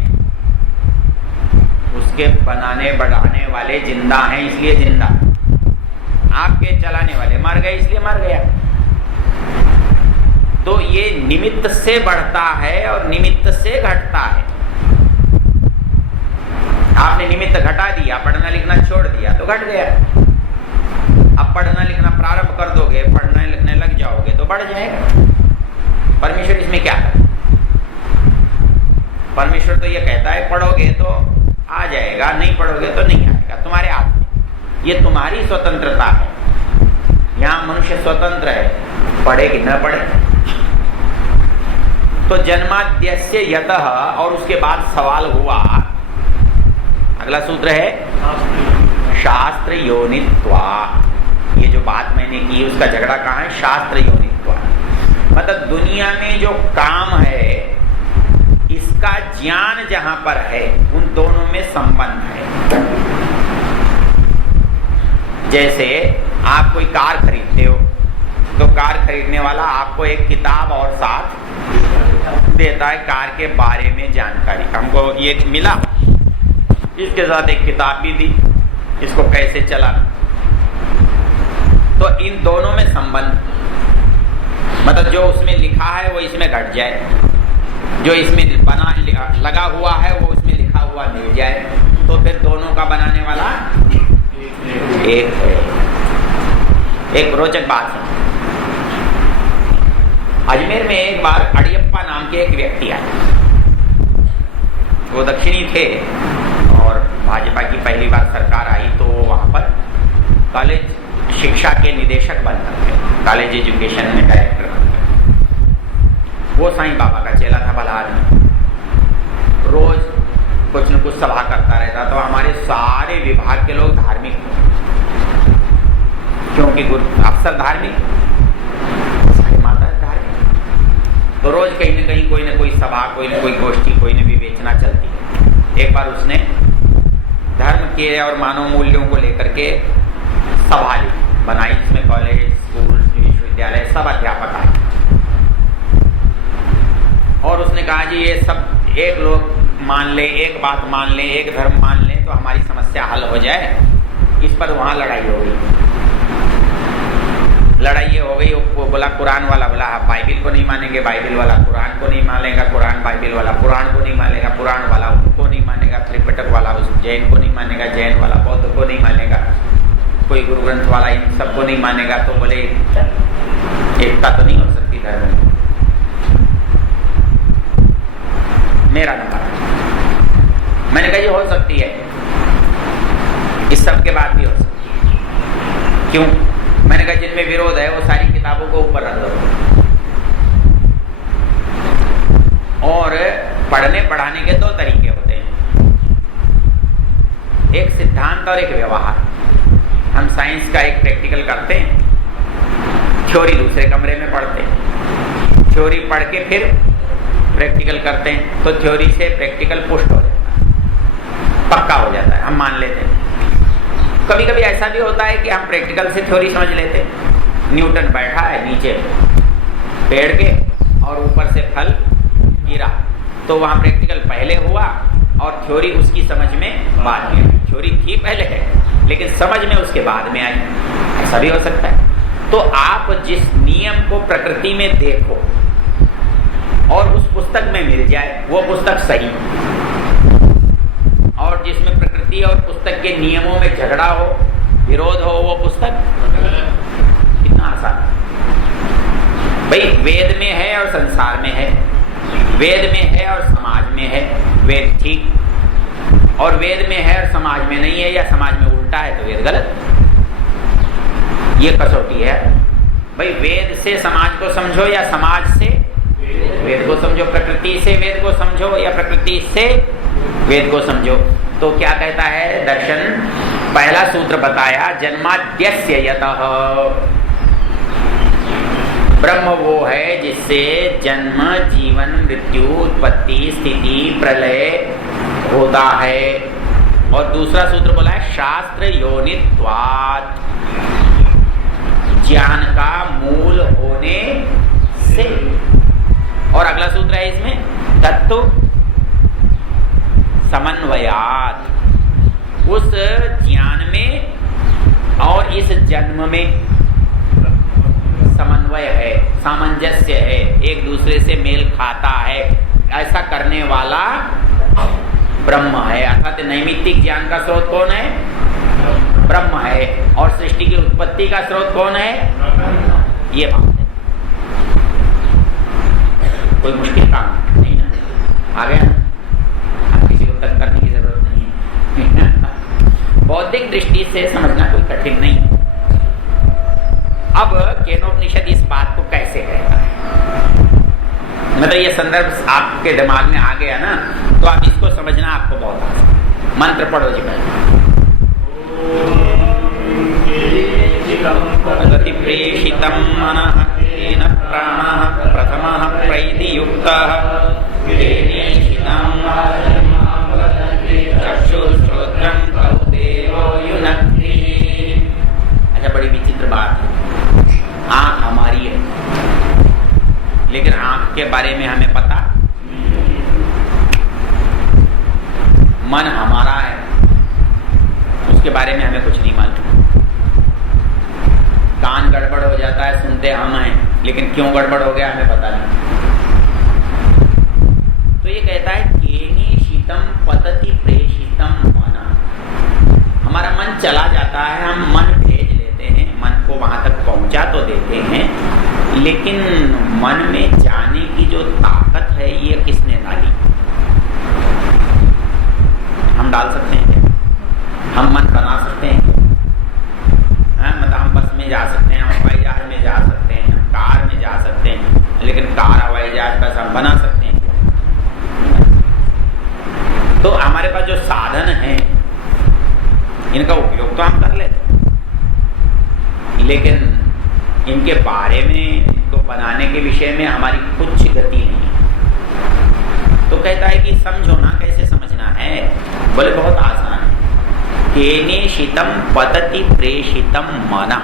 उसके बनाने बढ़ाने वाले जिंदा हैं इसलिए जिंदा। आपके चलाने वाले मर गए इसलिए मर गया। तो ये निमित्त से बढ़ता है और निमित्त से घटता है। आपने निमित्त घटा दिया, पढ़ना लिखना छोड़ दिया तो घट गया। अब पढ़ना लिखना प्रारंभ कर दोगे, पढ़ने लिखने लग जाओगे तो बढ़ जाएगा। परमेश्वर इसमें क्या करे? परमेश्वर तो ये कहता है पढ़ोगे तो आ जाएगा, नहीं पढ़ोगे तो नहीं आएगा, तुम्हारे हाथ में। ये तुम्हारी स्वतंत्रता है। यहाँ मनुष्य स्वतंत्र है, पढ़े कि न पढ़े। तो जन्माद्यस्य यतः, और उसके बाद सवाल हुआ, अगला सूत्र है शास्त्र योनित्वा। ये जो बात मैंने की उसका झगड़ा कहाँ है? शास्त्र योनित्वा। मतलब दुनिया में जो काम है इसका ज्ञान जहां पर है उन दोनों में संबंध है। जैसे आप कोई कार खरीदते हो तो कार खरीदने वाला आपको एक किताब और साथ देता है कार के बारे में जानकारी। हमको ये मिला, इसके साथ एक किताब भी दी, इसको कैसे चलाना। तो इन दोनों में संबंध, मतलब जो उसमें लिखा है वो इसमें घट जाए, जो इसमें बना लगा हुआ है वो उसमें लिखा हुआ मिल जाए, तो फिर दोनों का बनाने वाला एक है। एक रोचक बात है, अजमेर में एक बार अड़ियप्पा नाम के एक व्यक्ति आए। वो दक्षिणी थे और भाजपा की पहली बार सरकार आई तो वो वहाँ पर कॉलेज शिक्षा के निदेशक बनकर थे, कॉलेज एजुकेशन में डायरेक्टर। वो साईं बाबा का चेला था, भला आदमी। रोज कुछ न कुछ सभा करता रहता, तो हमारे सारे विभाग के लोग धार्मिक, क्योंकि अफसर धार्मिक, सारी माता धार्मिक, तो रोज कहीं न कहीं कोई न कोई सभा, कोई न कोई गोष्ठी, कोई न विवेचना चलती है। एक बार उसने धर्म के और मानव मूल्यों को लेकर के सभा ली, बनाई, जिसमें कॉलेज, स्कूल, विश्वविद्यालय सब अध्यापक आए, और उसने कहा जी ये सब एक लोग मान ले, एक बात मान ले, एक धर्म मान ले तो हमारी समस्या हल हो जाए। इस पर वहां लड़ाई हो गई, लड़ाई हो गई। वो बोला कुरान वाला बोला बाइबिल को नहीं मानेंगे, बाइबिल वाला कुरान को नहीं मानेगा, कुरान बाइबिल वाला पुराण को नहीं मानेगा, पुराण वाला उनको नहीं मानेगा, त्रिपिटक वाला उस जैन को नहीं मानेगा, जैन वाला बौद्ध को नहीं मानेगा, कोई गुरु ग्रंथ वाला इन सबको नहीं मानेगा। तो बोले एकता तो नहीं हो सकती धर्म में। मेरा नंबर, मैंने कहा ये हो सकती है, इस सब के बाद भी हो सकती है। क्यों? मैंने कहा जिनमें विरोध है वो सारी किताबों को ऊपर रख दो, और पढ़ने पढ़ाने के दो तरीके होते हैं, एक सिद्धांत और एक व्यवहार। हम साइंस का एक प्रैक्टिकल करते हैं, थ्योरी दूसरे कमरे में पढ़ते हैं, थ्योरी पढ़ के फिर प्रैक्टिकल करते हैं, तो थ्योरी से प्रैक्टिकल पुष्ट हो जाता है, पक्का हो जाता है, हम मान लेते हैं। कभी कभी ऐसा भी होता है कि हम प्रैक्टिकल से थ्योरी समझ लेते हैं। न्यूटन बैठा है नीचे पेड़ के और ऊपर से फल गिरा, तो वहाँ प्रैक्टिकल पहले हुआ और थ्योरी उसकी समझ में बाद में। थ्योरी थी पहले है लेकिन समझ में उसके बाद में आई, ऐसा भी हो सकता है। तो आप जिस नियम को प्रकृति में देखो और उस पुस्तक में मिल जाए वो पुस्तक सही, और जिसमें प्रकृति और पुस्तक के नियमों में झगड़ा हो, विरोध हो, वो पुस्तक कितना आसान है। भाई वेद में है और संसार में है, वेद में है और समाज में है, वेद ठीक, और वेद में है और समाज में नहीं है, या समाज में उल्टा है तो वेद गलत। ये कसौटी है भाई, वेद से समाज को समझो या समाज से वेद को समझो, प्रकृति से वेद को समझो या प्रकृति से वेद को समझो। तो क्या कहता है दर्शन? पहला सूत्र बताया, जन्माद्यस्य यतः, ब्रह्म वो है जिससे जन्म, जीवन, मृत्यु, उत्पत्ति, स्थिति, प्रलय होता है। और दूसरा सूत्र बोला है शास्त्र योनित्वात्, ज्ञान का मूल होने से। और अगला सूत्र है इसमें तत्व समन्वयात्, उस ज्ञान में और इस जन्म में समन्वय है, सामंजस्य है, एक दूसरे से मेल खाता है, ऐसा करने वाला ब्रह्म है। अर्थात नैमित्तिक ज्ञान का स्रोत कौन है? ब्रह्म है। और सृष्टि की उत्पत्ति का स्रोत कौन है? ये बात है। कोई मुश्किल काम नहीं ना, आ गया ना? अब किसी को तर्क करने की जरूरत नहीं है। बौद्धिक दृष्टि से समझना कोई कठिन नहीं। अब केनोपनिषद इस बात को कैसे कहता है, मतलब ये संदर्भ आपके दिमाग में आ गया ना, तो आप इसको समझना आपको बहुत आसान। मंत्र पढ़ो जी पहले। गति प्रेषितं मनः तेन प्राणः प्रथमः प्रैतियुक्तः चक्षुश्रोत्रं कौदेवो युनक्ति। अच्छा, बड़ी विचित्र बात है। आँख हमारी है लेकिन आँख के बारे में हमें पता, मन हमारा है उसके बारे में हमें कुछ नहीं मालूम। कान गड़बड़ हो जाता है, सुनते हम हैं लेकिन क्यों गड़बड़ हो गया हमें पता नहीं। तो ये कहता है केनी शीतम पतति प्रेषितम मन, हमारा मन चला जाता है, हम मन भेज लेते हैं, मन को वहां तक पहुंचा तो देते हैं, लेकिन मन में जाने की जो ताकत है ये किसने डाली? हम डाल सकते हैं क्या? हम मन बना सकते हैं? मतलब हम बस में जा सकते हैं, हम हवाई जहाज में जा सकते हैं, हम कार में जा सकते हैं, लेकिन कार हवाई जहाज बस हम बना सकते हैं? तो हमारे पास जो साधन है इनका उपयोग तो हम कर लेते, लेकिन इनके बारे में, इनको बनाने के विषय में हमारी कुछ गति नहीं है। तो कहता है कि समझो ना, कैसे समझना है? बोले बहुत आसान है। केने शीतम पतति प्रेषितम मना।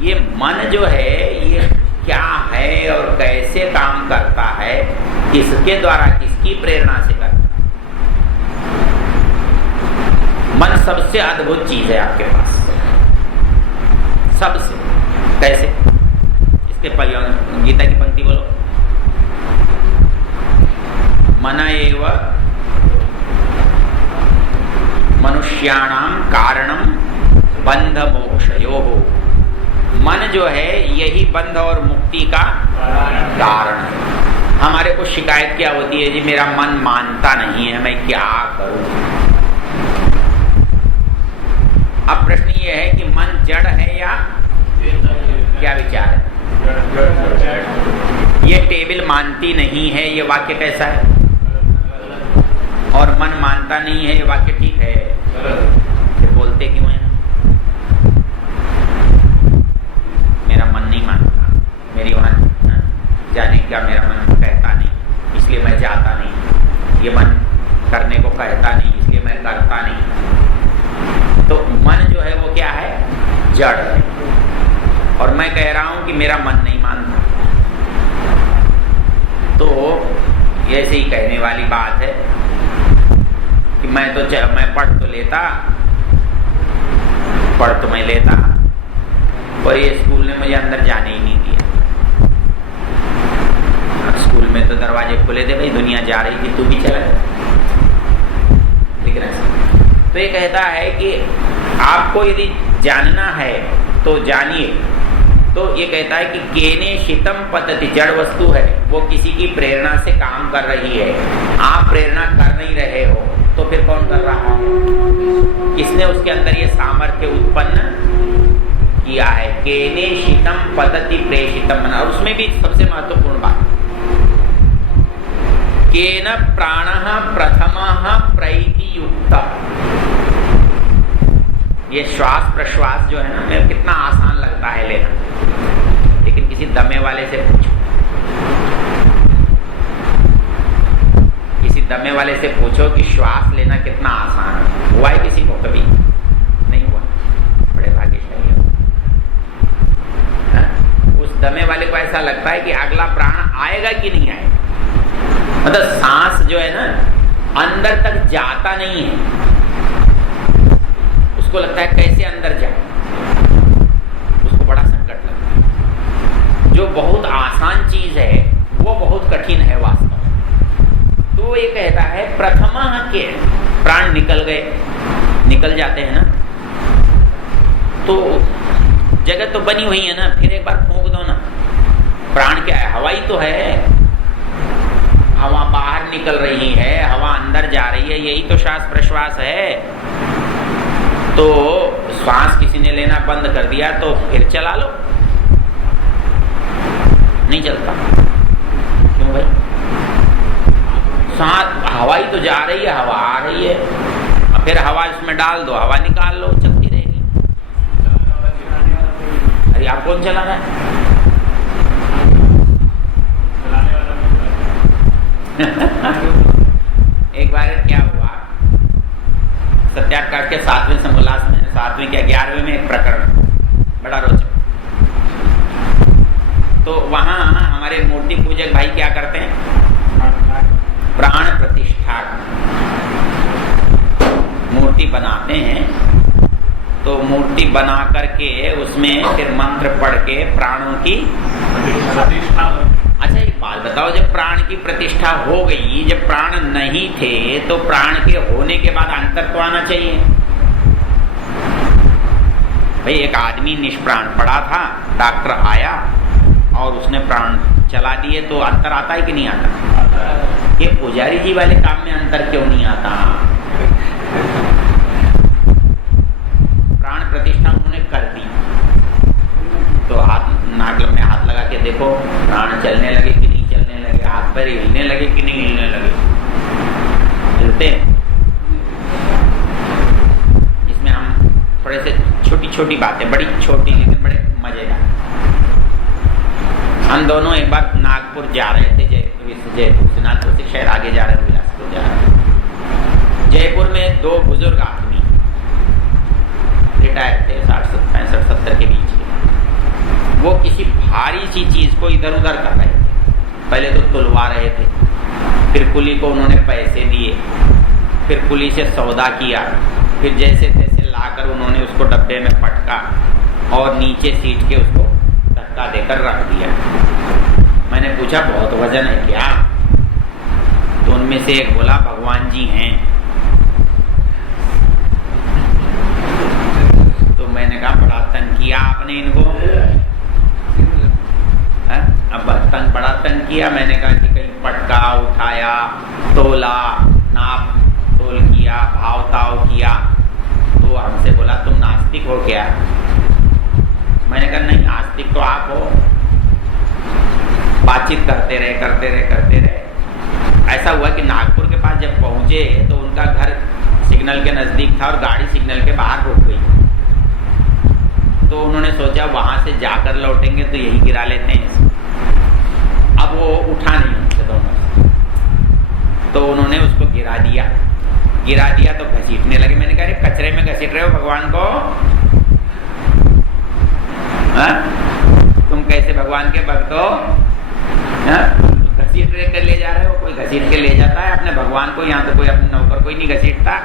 ये मन जो है ये क्या है और कैसे काम करता है, किसके द्वारा, किसकी प्रेरणा से करता है? मन सबसे अद्भुत चीज है आपके पास, सबसे। कैसे? इसके गीता की पंक्ति बोलो। मन एव मनुष्याणाम कारणम बंध मोक्षयोः। मन जो है यही बंध और मुक्ति का कारण है। हमारे को शिकायत क्या होती है? जी मेरा मन मानता नहीं है, मैं क्या करूं? अब प्रश्न ये है कि मन जड़ है या क्या विचार है? ये टेबल मानती नहीं है, ये वाक्य कैसा है? और मन मानता नहीं है, ये वाक्य ठीक है? फिर बोलते क्यों है? मेरा मन नहीं मानता, मेरी वहां जाने का मेरा मन कहता नहीं, इसलिए मैं जाता नहीं। ये मन करने को कहता नहीं, इसलिए मैं करता नहीं। तो मन जो है वो क्या है? जड़ है। और मैं कह रहा हूं कि मेरा मन नहीं मानता, तो ऐसे ही कहने वाली बात है कि मैं पढ़ तो लेता, पढ़ तो मैं लेता, और ये स्कूल ने मुझे अंदर जाने ही नहीं दिया। स्कूल में तो दरवाजे खुले थे, भाई दुनिया जा रही थी, तू भी चला गया। लेकिन ऐसा तो ये कहता है कि आपको यदि जानना है तो जानिए। तो ये कहता है कि केने शीतम पतति, जड़ वस्तु है, वो किसी की प्रेरणा से काम कर रही है। आप प्रेरणा कर नहीं रहे हो तो फिर कौन कर रहा है? किसने उसके अंदर ये सामर्थ्य उत्पन्न किया है? केने शीतम पतति प्रेषितम मना। और उसमें भी सबसे महत्वपूर्ण बात, केन प्राणः प्रथमः प्रैति युक्तः। ये श्वास प्रश्वास जो है ना, मेरे कितना आसान लगता है लेना, लेकिन किसी दमे वाले से पूछो, किसी दमे वाले से पूछो कि श्वास लेना कितना आसान है। हुआ है किसी को? कभी नहीं हुआ। बड़े भाग्यशाली हो। उस दमे वाले को ऐसा लगता है कि अगला प्राण आएगा कि नहीं आएगा। मतलब सांस जो है ना अंदर तक जाता नहीं है, उसको लगता है कैसे अंदर जाए, उसको बड़ा संकट लगता है। जो बहुत आसान चीज है वो बहुत कठिन है वास्तव में। तो ये कहता है प्रथमा के प्राण निकल गए, निकल जाते हैं ना, तो जगह तो बनी हुई है ना, फिर एक बार फूंक दो ना। प्राण क्या है? हवा ही तो है। हवा बाहर निकल रही है, हवा अंदर जा रही है, यही तो श्वास प्रश्वास है। तो श्वास किसी ने लेना बंद कर दिया तो फिर चला लो, नहीं चलता। क्यों भाई? सांस हवा ही तो जा रही है, हवा आ रही है, फिर हवा इसमें डाल दो, हवा निकाल लो, चलती रहेगी। अरे आप कौन चला रहा है? एक बार क्या हुआ, सत्याग्रह के 7वें समोल्लास में, 7वें क्या 11वें में एक प्रकरण बड़ा रोचक। तो वहां हमारे मूर्ति पूजक भाई क्या करते हैं? प्राण प्रतिष्ठा मूर्ति बनाते हैं। तो मूर्ति बना करके उसमें फिर मंत्र पढ़ के प्राणों की प्रतिष्ठा। अच्छा एक बात बताओ, जब प्राण की प्रतिष्ठा हो गई, जब प्राण नहीं थे तो प्राण के होने के बाद अंतर तो आना चाहिए। भाई एक आदमी निष्प्राण पड़ा था, डॉक्टर आया और उसने प्राण चला दिए, तो अंतर आता है कि नहीं आता? ये पुजारी जी वाले काम में अंतर क्यों नहीं आता? प्राण प्रतिष्ठा उन्होंने कर दी, तो हाथ नाक में हाथ लगा के देखो प्राण चलने लगे कि नहीं चलने लगे, हाथ पैर हिलने लगे कि नहीं हिलने लगे। छोटी बात है, बड़ी छोटी लेकिन बड़े मजेदार। हम दोनों एक बार नागपुर जा रहे थे, जयपुर से नागपुर से शायद आगे जा रहे हैं, बिलासपुर जा रहे हैं। जयपुर में दो बुजुर्ग आदमी रिटायर थे, 65-70 के बीच के। वो किसी भारी सी चीज को इधर उधर कर रहे थे। पहले तो तुलवा रहे थे, फिर कुली को उन्होंने पैसे दिए, फिर कुली से सौदा किया, फिर जैसे तैसे लाकर उन्होंने उसको डब्बे में पटका और नीचे सीट के उसको धक्का देकर रख दिया। मैंने पूछा बहुत वजन है क्या? तो उनमें से एक बोला भगवान जी हैं। तो मैंने कहा बड़ा तंग किया आपने इनको। अब तंग बड़ा तंग किया। मैंने कहा कि कहीं पटका उठाया, तोला, नाप तोल किया, भाव ताव किया। तो हमसे बोला तुम नास्तिक हो क्या? मैंने कहा नहीं, आस्तिक तो आप हो। बातचीत करते रहे। ऐसा हुआ कि नागपुर के पास जब पहुंचे तो उनका घर सिग्नल के नजदीक था और गाड़ी सिग्नल के बाहर रुक गई। तो उन्होंने सोचा वहां से जाकर लौटेंगे तो यही गिरा लेते हैं इसको। अब वो उठा नहीं उनसे दोनों, तो उन्होंने उसको गिरा दिया तो घसीटने लगे। मैंने कहा अरे कचरे में घसीट रहे हो भगवान को? तुम कैसे भगवान के भक्त हो? घसीट कर ले जा रहे हो? कोई घसीट के ले जाता है अपने भगवान को? यहाँ तो कोई अपने नौकर कोई नहीं घसीटता।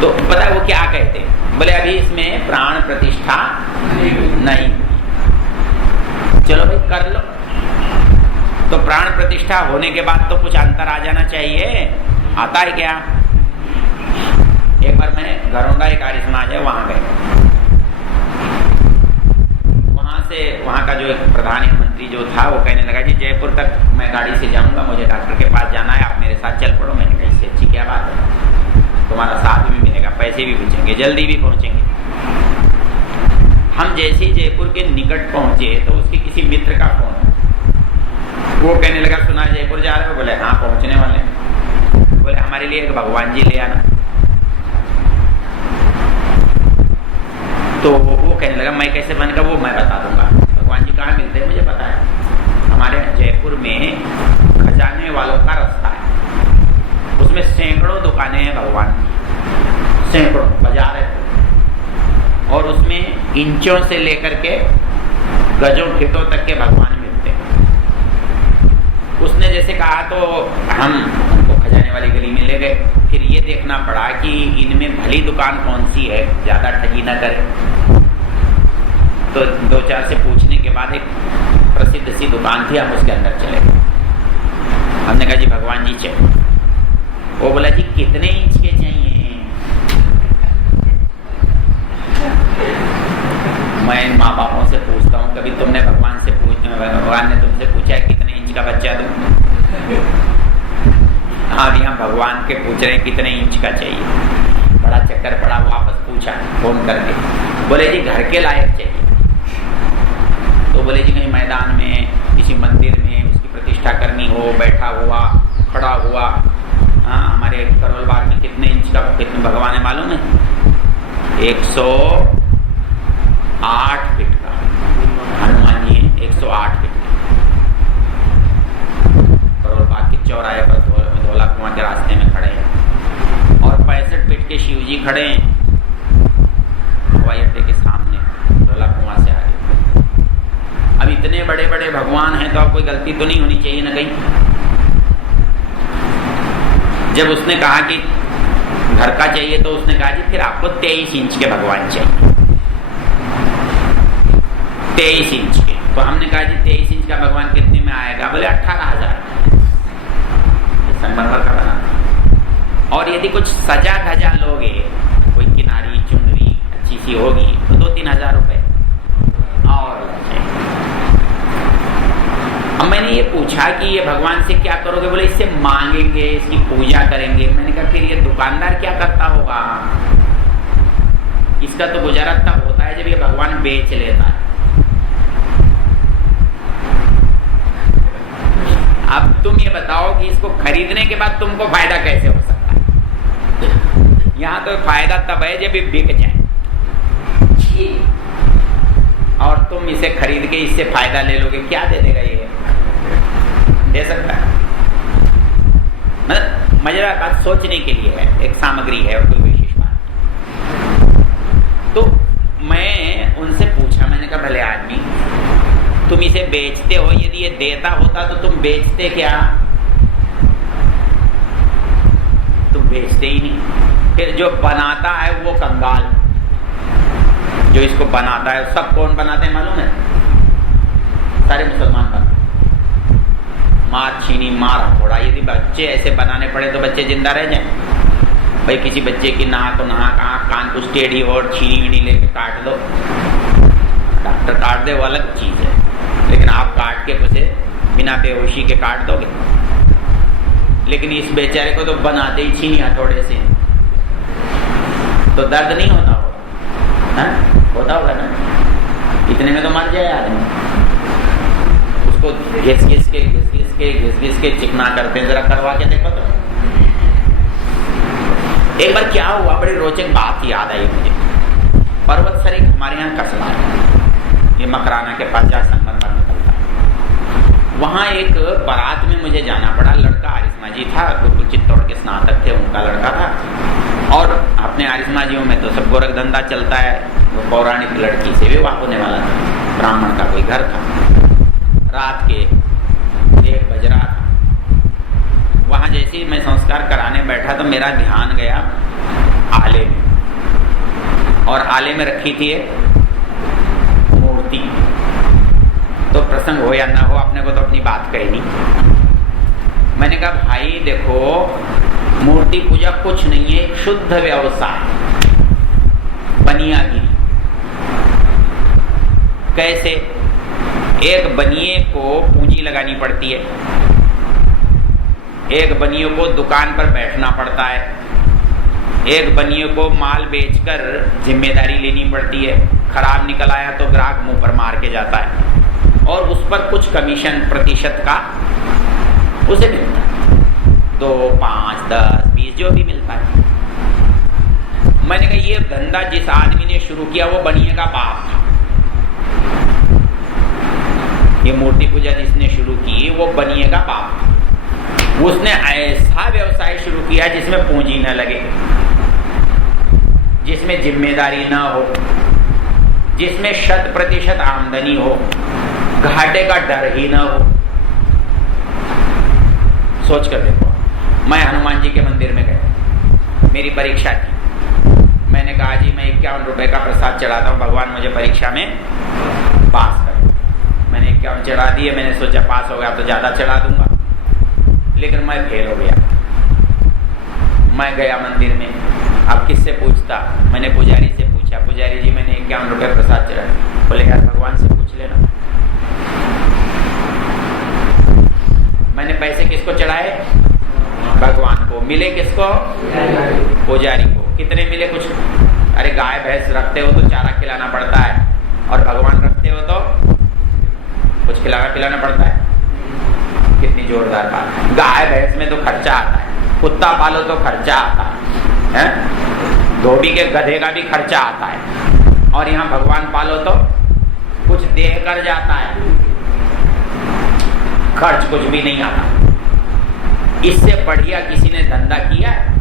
तो पता है वो क्या कहते? बोले अभी इसमें प्राण प्रतिष्ठा नहीं, चलो भाई कर लो। तो प्राण प्रतिष्ठा होने के बाद तो कुछ अंतर आ जाना चाहिए। आता है क्या? एक बार मैं घरौंडा एक आर्य समाज है वहां गए। वहां का जो एक प्रधानमंत्री जो था वो कहने लगा जी जयपुर तक मैं गाड़ी से जाऊंगा, मुझे डॉक्टर के पास जाना है, आप मेरे साथ चल पड़ो। मैंने कहा इससे अच्छी क्या बात है, तुम्हारा साथ भी मिलेगा, पैसे भी बचेंगे, जल्दी भी पहुंचेंगे। हम जैसे ही जयपुर के निकट पहुंचे तो उसके किसी मित्र का फोन, वो कहने लगा सुना जयपुर जा रहे हो? बोले हाँ पहुंचने वाले। बोले हमारे लिए एक भगवान जी ले आना। तो वो कहने लगा मैं कैसे बनेगा? वो मैं बता दूंगा। भगवान जी कहाँ मिलते हैं मुझे पता है। हमारे जयपुर में खजाने वालों का रास्ता है, उसमें सैकड़ों दुकानें हैं भगवान की, सैकड़ों बाजार है। और उसमें इंचों से लेकर के गजों फीटों तक के भगवान मिलते हैं। उसने जैसे कहा तो हम उनको खजाने वाली गली में ले गए। फिर ये देखना पड़ा कि इनमें भली दुकान कौन सी है, ज्यादा ठगी ना करे। तो दो चार से पूछने के बाद एक प्रसिद्ध सी दुकान थी, हम उसके अंदर चले गए। हमने कहा जी भगवान जी चाहिए। वो बोला जी कितने इंच के चाहिए? मैं माँ बापों से पूछता हूँ, कभी तुमने भगवान ने तुमसे पूछा है कितने इंच का बच्चा दूं? हाँ यहाँ भगवान के पूछ रहे कितने इंच का चाहिए। बड़ा चक्कर पड़ा, वापस पूछा फोन करके, बोले जी घर के लायक चाहिए। तो बोले जी कहीं मैदान में किसी मंदिर में उसकी प्रतिष्ठा करनी हो, बैठा हुआ खड़ा हुआ। हाँ हमारे करोल बाग में कितने इंच का कितने भगवान है मालूम है? 108 फीट का हनुमान जी है, 108 फीट करोल बाग के चौराहे पर धौला कुआं के रास्ते में खड़े हैं। और 65 फीट के शिव जी खड़े हैं हवाई अड्डे के सामने, धौला कुआं से आगे। अब इतने बड़े बड़े भगवान हैं तो अब कोई गलती तो नहीं होनी चाहिए ना कहीं। जब उसने कहा कि घर का चाहिए तो उसने कहा जी फिर आपको 23 इंच के भगवान चाहिए। 23 इंच के। तो हमने कहा जी 23 इंच का भगवान कितने में आएगा? बोले 18,000 संगमरमर का बना। और यदि कुछ सजा धजा लोगे, कोई किनारी चुनरी अच्छी सी होगी तो 2-3 हजार रुपए और। अब मैंने ये पूछा कि ये भगवान से क्या करोगे? बोले इससे मांगेंगे, इसकी पूजा करेंगे। मैंने कहा फिर ये दुकानदार क्या करता होगा? इसका तो गुजारा तब होता है जब ये भगवान बेच लेता है। अब तुम ये बताओ कि इसको खरीदने के बाद तुमको फायदा कैसे हो सकता है? यहाँ तो फायदा तब है जब ये बिक जाए और तुम इसे खरीद के इससे फायदा ले लोगे, क्या दे देगा ये? दे सकता है? मतलब मजेदार बात सोचने के लिए है, एक सामग्री है और कोई विशेष बात। तो मैं उनसे पूछा, मैंने कहा भले आदमी तुम इसे बेचते हो, यदि ये देता होता तो तुम बेचते क्या? तुम बेचते ही नहीं। फिर जो बनाता है वो कंगाल, जो इसको बनाता है, सब कौन बनाते हैं मालूम है? सारे मुसलमान बनाते। मार छीनी, मार हथौड़ा, यदि बच्चे ऐसे बनाने पड़े तो बच्चे जिंदा रह जाएं? भाई किसी बच्चे की नाक आँख कान कुछ टेढ़ी और छीनी वीनी लेके काट दो, डॉक्टर काट दे वो अलग चीज है, लेकिन आप काट के उसे बिना बेहोशी के काट दोगे? लेकिन इस बेचारे को तो बनाते ही छीनी हथौड़े से, तो दर्द नहीं होता होगा? होता होगा ना? इतने में तो मर जाए आदमी। उसको घिस घिस के चिकना करते हैं, जरा करवा के देखो तो। एक बार क्या हुआ, बड़ी रोचक बात याद आई मुझे। पर्वत सर एक हमारे यहाँ कस्बा है, ये मकराना के पास जहाँ संगमरमर निकलता है, वहाँ एक बारात में मुझे जाना पड़ा। लड़का आरिस्मा जी था, गुरुकुल चित्तौड़ के स्नातक थे, उनका लड़का था। और अपने आरिस्मा जियों में तो सब गोरख धंधा चलता है, वो पौराणिक लड़की से विवाह होने वाला था, ब्राह्मण का कोई घर था। रात के 1 बज रहा था। वहाँ जैसे ही मैं संस्कार कराने बैठा तो मेरा ध्यान गया आले में, और आले में रखी थी एक मूर्ति। तो प्रसंग हो या ना हो, अपने को तो अपनी बात कही नहीं। मैंने कहा भाई देखो, मूर्ति पूजा कुछ नहीं है, एक शुद्ध व्यवसाय, बनियागिरी। कैसे? एक बनिए को पूंजी लगानी पड़ती है, एक बनियों को दुकान पर बैठना पड़ता है, एक बनियों को माल बेचकर जिम्मेदारी लेनी पड़ती है, खराब निकल आया तो ग्राहक मुंह पर मार के जाता है, और उस पर कुछ कमीशन प्रतिशत का उसे मिलता है, 2, 5, 10, 20 जो भी मिलता है। मैंने कहा ये धंधा जिस आदमी ने शुरू किया वो बनिए का बाप था। ये मूर्ति पूजा जिसने शुरू की वो बनिए का बाप था। उसने ऐसा व्यवसाय शुरू किया जिसमें पूंजी न लगे, जिसमें जिम्मेदारी न हो, जिसमें 100% आमदनी हो, घाटे का डर ही न हो। सोच कर देखो, मैं हनुमान जी के मंदिर में गया, मेरी परीक्षा थी। मैंने कहा जी मैं 51 रुपए का प्रसाद चढ़ाता हूँ, भगवान मुझे परीक्षा में पास कर। मैंने 51 चढ़ा दिए। मैंने सोचा पास हो गया तो ज्यादा चढ़ा दूंगा, लेकिन मैं फेल हो गया। मैं गया मंदिर में, अब किससे पूछता? मैंने पुजारी से पूछा, पुजारी जी मैंने 51 रुपए प्रसाद चढ़ाया। बोले यार भगवान से पूछ लेना। मैंने पैसे किसको चढ़ाए? भगवान को। मिले किसको? पुजारी को। कितने मिले? कुछ। अरे गाय भैंस रखते हो तो चारा खिलाना पड़ता है, और भगवान रखते हो तो कुछ खिलाना पिलाना पड़ता है। कितनी जोरदार बात। गाय भैंस में तो खर्चा आता है, कुत्ता पालो तो खर्चा आता है, धोबी के गधे का भी खर्चा आता है, और यहाँ भगवान पालो तो कुछ देह कर जाता है, खर्च कुछ भी नहीं आता। इससे बढ़िया किसी ने धंधा किया है?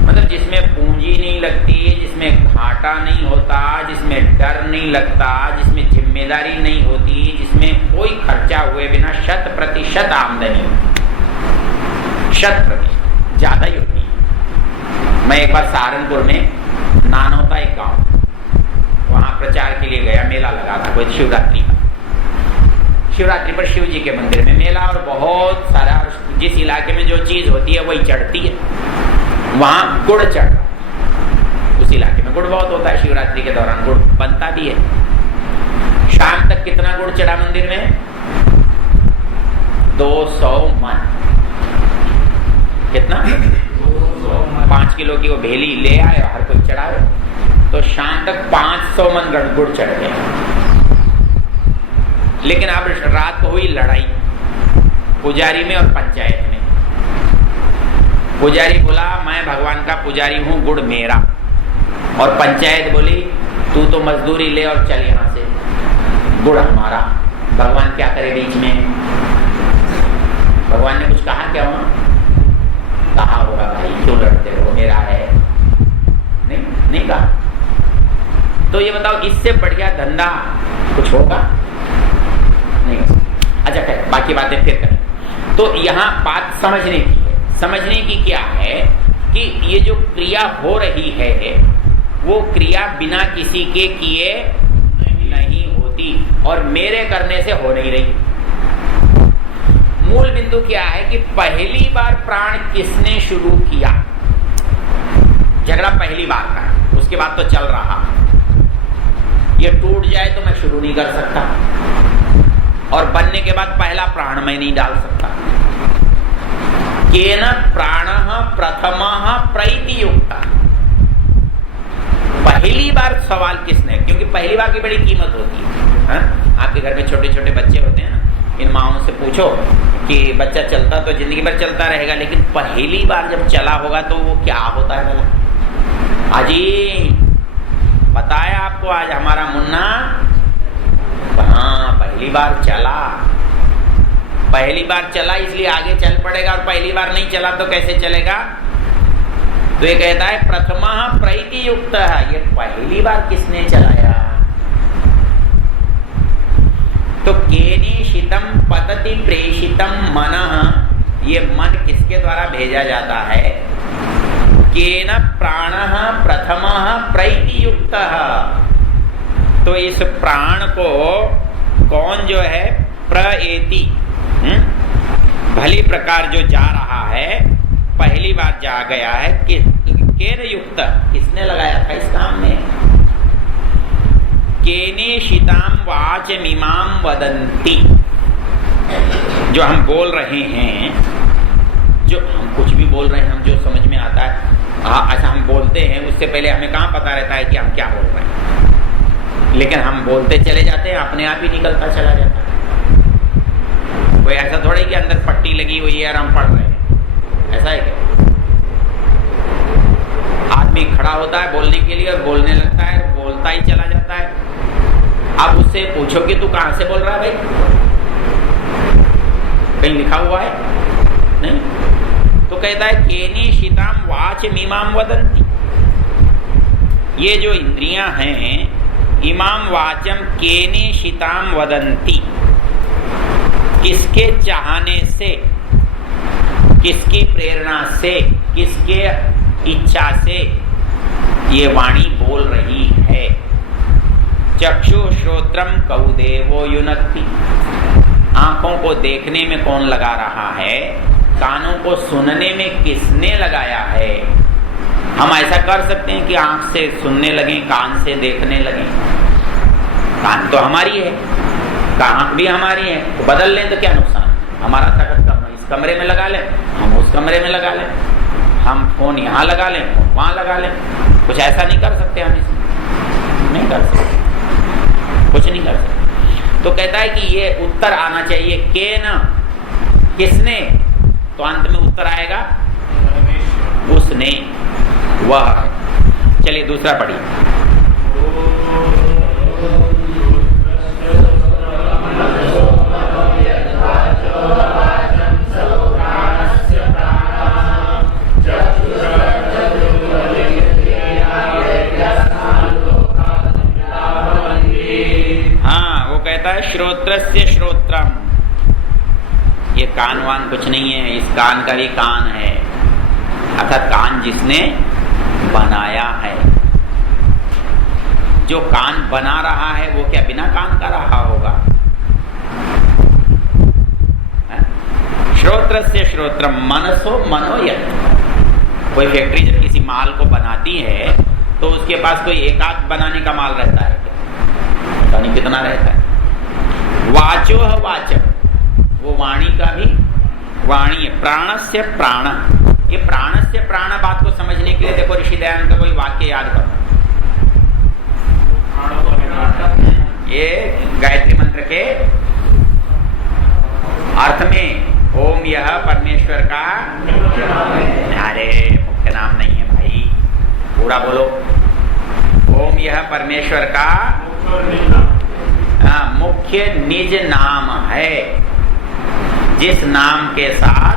मतलब जिसमें पूंजी नहीं लगती, जिसमें घाटा नहीं होता, जिसमें डर नहीं लगता, जिसमें जिम्मेदारी नहीं होती, जिसमें कोई खर्चा हुए बिना 100% आमदनी होती, 100% ज्यादा ही होती है। मैं एक बार सहारनपुर में नानौता एक गांव, वहां प्रचार के लिए गया। मेला लगा था कोई शिवरात्रि का। शिवरात्रि पर शिव जी के मंदिर में मेला, और बहुत सारा जिस इलाके में जो चीज होती है वही चढ़ती है। वहां गुड़ चढ़, उस इलाके में गुड़ बहुत होता है, शिवरात्रि के दौरान गुड़ बनता भी है। शाम तक कितना गुड़ चढ़ा मंदिर में? 200 मन। कितना? 5 किलो की वो भेली ले आए और हर कोई चढ़ाए, तो शाम तक 500 मन गुड़ चढ़ गया। लेकिन अब रात को हुई लड़ाई पुजारी में और पंचायत में। पुजारी बोला मैं भगवान का पुजारी हूँ, गुड़ मेरा। और पंचायत बोली तू तो मजदूरी ले और चल यहाँ से, गुड़ हमारा। भगवान क्या करे बीच में? भगवान ने कुछ कहा क्या वहां? कहा होगा भाई क्यों लड़ते हो, मेरा है। नहीं कहा। तो ये बताओ इससे बढ़िया धंधा कुछ होगा? नहीं। अच्छा कह, बाकी बातें फिर करें। तो यहाँ बात समझने की है। समझने की क्या है कि ये जो क्रिया हो रही है वो क्रिया बिना किसी के किए नहीं होती और मेरे करने से हो नहीं रही। मूल बिंदु क्या है कि पहली बार प्राण किसने शुरू किया? झगड़ा पहली बार का है, उसके बाद तो चल रहा। ये टूट जाए तो मैं शुरू नहीं कर सकता और बनने के बाद पहला प्राण मैं नहीं डाल सकता। केन प्राणः प्रथमः प्रैति युक्तः। पहली बार सवाल किसने? क्योंकि पहली बार की बड़ी कीमत होती है। आपके घर में छोटे छोटे बच्चे होते हैं ना, इन माओं से पूछो कि बच्चा चलता तो जिंदगी भर चलता रहेगा, लेकिन पहली बार जब चला होगा तो वो क्या होता है भला? अजी बताया आपको आज हमारा मुन्ना, हाँ पहली बार चला। पहली बार चला इसलिए आगे चल पड़ेगा, और पहली बार नहीं चला तो कैसे चलेगा? तो ये कहता है प्रथमः प्रैति युक्तः। ये पहली बार किसने चलाया? तो केनेशितम पतति प्रेषितम मनः। ये मन किसके द्वारा भेजा जाता है? केन प्राणः प्रथमः प्रैति युक्तः। तो इस प्राण को कौन जो है प्रएति, भली प्रकार जो जा रहा है, पहली बार जा गया है। केन युक्त, किसने लगाया था इस काम में? केनेशिताम वाचमिमाम वदन्ति। जो हम बोल रहे हैं, जो हम कुछ भी बोल रहे हैं, हम जो समझ में आता है ऐसा हम बोलते हैं, उससे पहले हमें कहाँ पता रहता है कि हम क्या बोल रहे हैं। लेकिन हम बोलते चले जाते हैं, अपने आप ही निकलता चला जाता है। कोई ऐसा थोड़ी कि अंदर पट्टी लगी हुई है और हम पढ़ रहे हैं, ऐसा है क्या? आदमी खड़ा होता है बोलने के लिए और बोलने लगता है, बोलता ही चला जाता है। अब उससे पूछो कि तू कहां से बोल रहा है भाई? कहीं लिखा हुआ है? नहीं। तो कहता है केनेशिताम वाचमिमाम वदन्ति। ये जो इंद्रियां हैं, इमाम वाचम केनेशिताम वदन्ति, किसके चाहने से, किसकी प्रेरणा से, किसके इच्छा से ये वाणी बोल रही है? चक्षु श्रोत्रम कौदेवो युनक्ति। आंखों को देखने में कौन लगा रहा है? कानों को सुनने में किसने लगाया है? हम ऐसा कर सकते हैं कि आंख से सुनने लगे, कान से देखने लगे। कान तो हमारी है, आंख भी हमारी है, तो बदल लें तो क्या नुकसान? हमारा ताकत कम है, इस कमरे में लगा लें, हम उस कमरे में लगा लें, हम फोन यहाँ लगा लें, फोन वहाँ लगा लें। कुछ ऐसा नहीं कर सकते हम इसमें? नहीं कर सकते, कुछ नहीं कर सकते। तो कहता है कि ये उत्तर आना चाहिए के न, किसने? तो अंत में उत्तर आएगा उसने, वह। चलिए दूसरा पढ़िए। हाँ, वो कहता है श्रोत्रस्य श्रोत्रम। ये कान वान कुछ नहीं है, इस कान का भी कान है, अर्थात कान जिसने बनाया है। जो कान बना रहा है वो क्या बिना कान का रहा होगा? श्रोत्रस्य श्रोत्रम मनसो मनोयत। कोई फैक्ट्री जब किसी माल को बनाती है तो उसके पास कोई एक आध बनाने का माल रहता है क्या? पता नहीं कितना रहता है। वाचो है वाचक, वो वाणी का भी वाणी है। प्राणस्य प्राण, ये प्राणस्य प्राण बात को समझने के लिए देखो ऋषि दयानंद का कोई वाक्य याद करो। ये गायत्री मंत्र के अर्थ में ओम यह परमेश्वर परमेश्वर का अरे मुख्य नाम नहीं है भाई, पूरा बोलो। ओम यह परमेश्वर का मुख्य निज नाम है, जिस नाम के साथ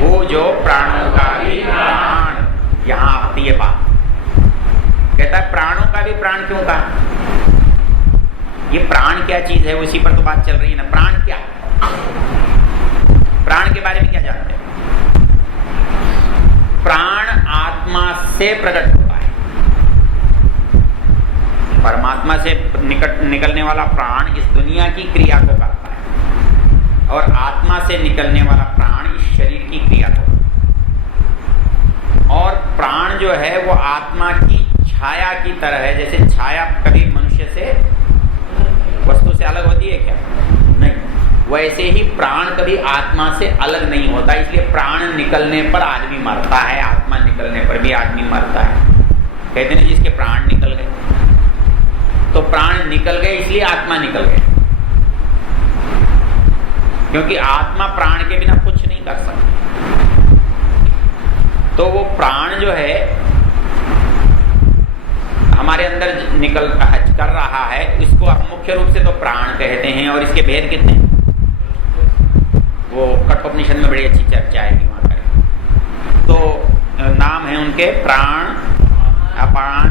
वो जो प्राणों का भी प्राण, यहां आती है बात। कहता है प्राणों का भी प्राण क्यों कहा? ये प्राण क्या चीज है, उसी पर तो बात चल रही है ना। प्राण क्या, प्राण के बारे में क्या जानते हैं? प्राण आत्मा से प्रकट होता है। परमात्मा से निकलने वाला प्राण इस दुनिया की क्रिया को करता है, और आत्मा से निकलने वाला प्राण इस शरीर की क्रिया को। और प्राण जो है वो आत्मा की छाया की तरह है। जैसे छाया कभी मनुष्य से, वस्तु से अलग होती है क्या? नहीं। वैसे ही प्राण कभी आत्मा से अलग नहीं होता। इसलिए प्राण निकलने पर आदमी मरता है, आत्मा निकलने पर भी आदमी मरता है। कहते हैं जिसके प्राण निकल गए, तो प्राण निकल गए इसलिए आत्मा निकल गए, क्योंकि आत्मा प्राण के बिना कुछ नहीं कर सकती। तो वो प्राण जो है हमारे अंदर निकल कर रहा है, इसको हम मुख्य रूप से तो प्राण कहते हैं। और इसके भेद कितने, वो कठोपनिषद में बड़ी अच्छी चर्चा है वहां करें। तो नाम है उनके प्राण, अपान,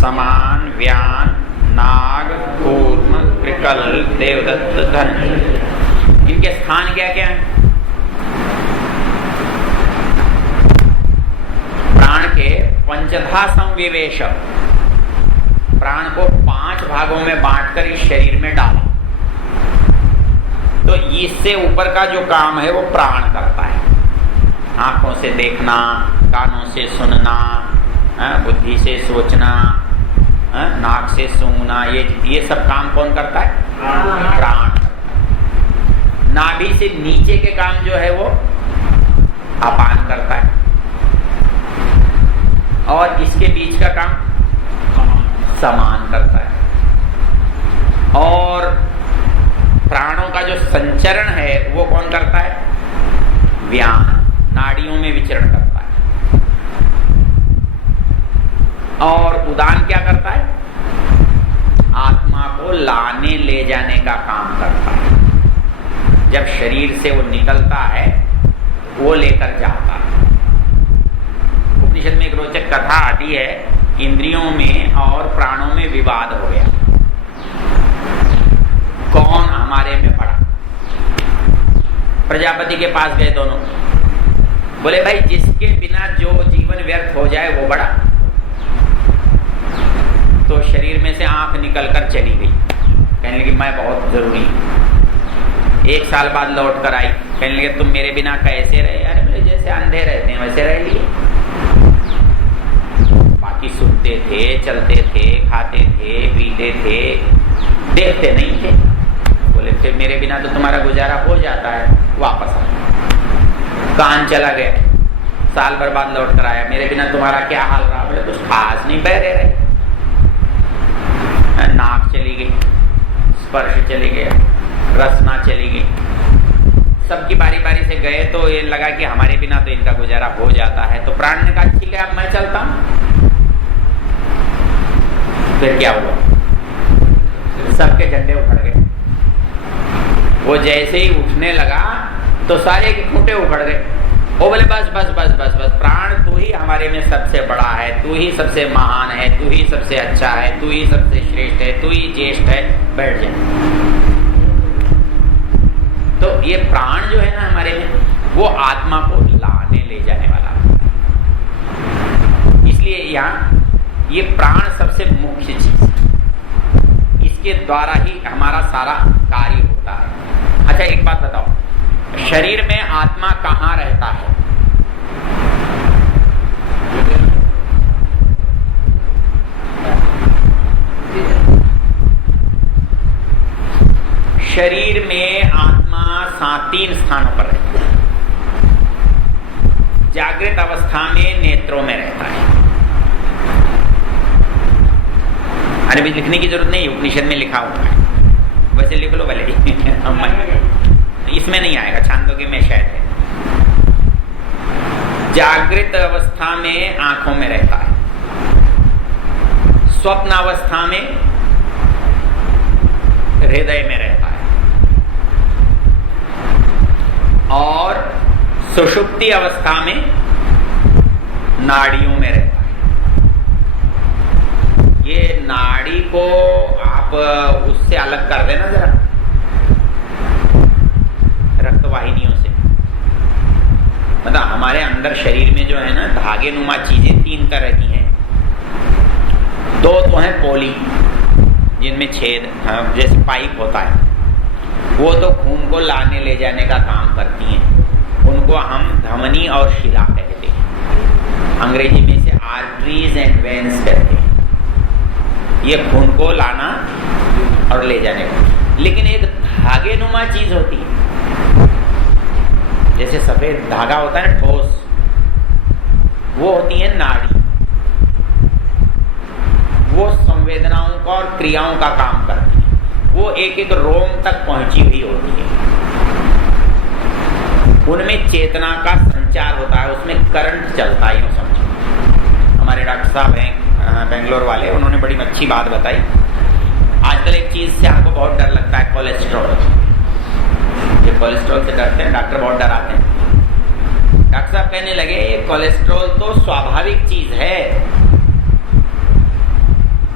समान, व्यान, नाग, कूर्म, कृकल, देवदत्त, धन। इनके स्थान क्या क्या है? प्राण के पंचधा संविवेश, प्राण को 5 भागों में बांटकर इस शरीर में डाला। तो इससे ऊपर का जो काम है वो प्राण करता है। आंखों से देखना, कानों से सुनना, बुद्धि से सोचना, नाक से सूंघना, ये सब काम कौन करता है? प्राण। नाभि से नीचे के काम जो है वो अपान करता है, और इसके बीच का काम समान करता है। और प्राणों का जो संचरण है वो कौन करता है? व्यान, नाड़ियों में विचरण करता है। और उदान क्या करता है? आत्मा को लाने ले जाने का काम करता है। जब शरीर से वो निकलता है वो लेकर जाता है। उपनिषद में एक रोचक कथा आती है, इंद्रियों में और प्राणों में विवाद हो गया, कौन हमारे में पड़ा। प्रजापति के पास गए दोनों, बोले भाई जिसके बिना जो जीवन व्यर्थ हो जाए वो बड़ा। तो शरीर में से आंख निकलकर चली गई, कहने लगी मैं बहुत जरूरी। 1 साल बाद लौट कर आई, कहने लगे तुम मेरे बिना कैसे रहे? अरे बोले जैसे अंधे रहते हैं वैसे रह लिए। बाकी सुनते थे, चलते थे, खाते थे, पीते थे, देखते नहीं थे। बोले फिर मेरे बिना तो तुम्हारा गुजारा हो जाता है। वापस आ, कान चला गया, साल भर बाद लौट कर आया, मेरे बिना तुम्हारा क्या हाल रहा? बोले कुछ खास नहीं, बहरे रहे। नाक चली गई, स्पर्श चली गया, रसना चली गई। सबकी बारी बारी से गए तो ये लगा कि हमारे बिना तो इनका गुजारा हो जाता है। तो प्राण ने कहा ठीक है अब मैं चलता हूं। फिर क्या हुआ? सबके झंडे उखड़ गए। वो जैसे ही उठने लगा तो सारे के खूंटे उखड़ गए। वो बोले बस बस बस बस बस, प्राण तू ही हमारे में सबसे बड़ा है, तू ही सबसे महान है, तू ही सबसे अच्छा है, तू ही सबसे श्रेष्ठ है, तू ही ज्येष्ठ है, बैठ जा। तो ये प्राण जो है ना हमारे में, वो आत्मा को लाने ले जाने वाला। इसलिए यहाँ ये प्राण सबसे मुख्य चीज, इसके द्वारा ही हमारा सारा कार्य होता है। अच्छा एक बात बताओ, शरीर में आत्मा कहाँ रहता है? शरीर में आत्मा 3 स्थानों पर रहता है। जागृत अवस्था में नेत्रों में रहता है। अरे भी लिखने की जरूरत नहीं, उपनिषद में लिखा हुआ है, वैसे लिख लो भले। इसमें नहीं आएगा, छांदोग्य में शायद है। जागृत अवस्था में आंखों में रहता है, स्वप्न अवस्था में हृदय में रहता है, और सुषुप्ति अवस्था में नाड़ियों में रहता है। ये नाड़ी को आप उससे अलग कर देना जरा, रक्तवाहिनियों से। मतलब हमारे अंदर शरीर में जो है ना धागे नुमा चीजें 3 तरह की हैं। 2 तो हैं पोली, जिनमें छेद जैसे पाइप होता है, वो तो खून को लाने ले जाने का काम करती हैं। उनको हम धमनी और शिरा कहते हैं, अंग्रेजी में से आर्टरीज एंड वेन्स कहते हैं। ये खून को लाना और ले जाने का। लेकिन एक धागे नुमा चीज होती है, जैसे सफेद धागा होता है ठोस, वो होती है नाड़ी। वो संवेदनाओं का और क्रियाओं का काम करती है। वो एक एक रोम तक पहुंची हुई होती है। उनमें चेतना का संचार होता है, उसमें करंट चलता है, यूं समझो। हमारे डॉक्टर साहब हैं बेंगलोर वाले, उन्होंने बड़ी अच्छी बात बताई। आजकल एक चीज से हमको बहुत डर लगता है, कोलेस्ट्रॉल। ये कोलेस्ट्रॉल से डरते हैं, डॉक्टर बहुत डराते हैं। डॉक्टर साहब कहने लगे ये कोलेस्ट्रॉल तो स्वाभाविक चीज है,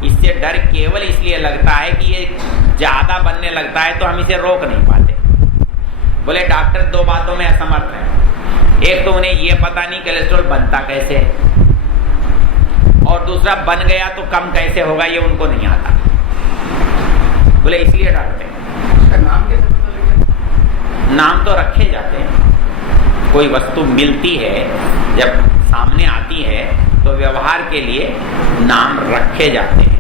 इससे डर केवल इसलिए लगता है कि ये ज्यादा बनने लगता है तो हम इसे रोक नहीं पाते। बोले डॉक्टर 2 बातों में असमर्थ है। एक तो उन्हें ये पता नहीं कोलेस्ट्रॉल बनता कैसे है, और दूसरा बन गया तो कम कैसे होगा ये उनको नहीं आता। बोले इसलिए डरते हैं। इसका नाम कैसे पता लगेगा? नाम तो रखे जाते हैं। कोई वस्तु मिलती है, जब सामने आती है तो व्यवहार के लिए नाम रखे जाते हैं।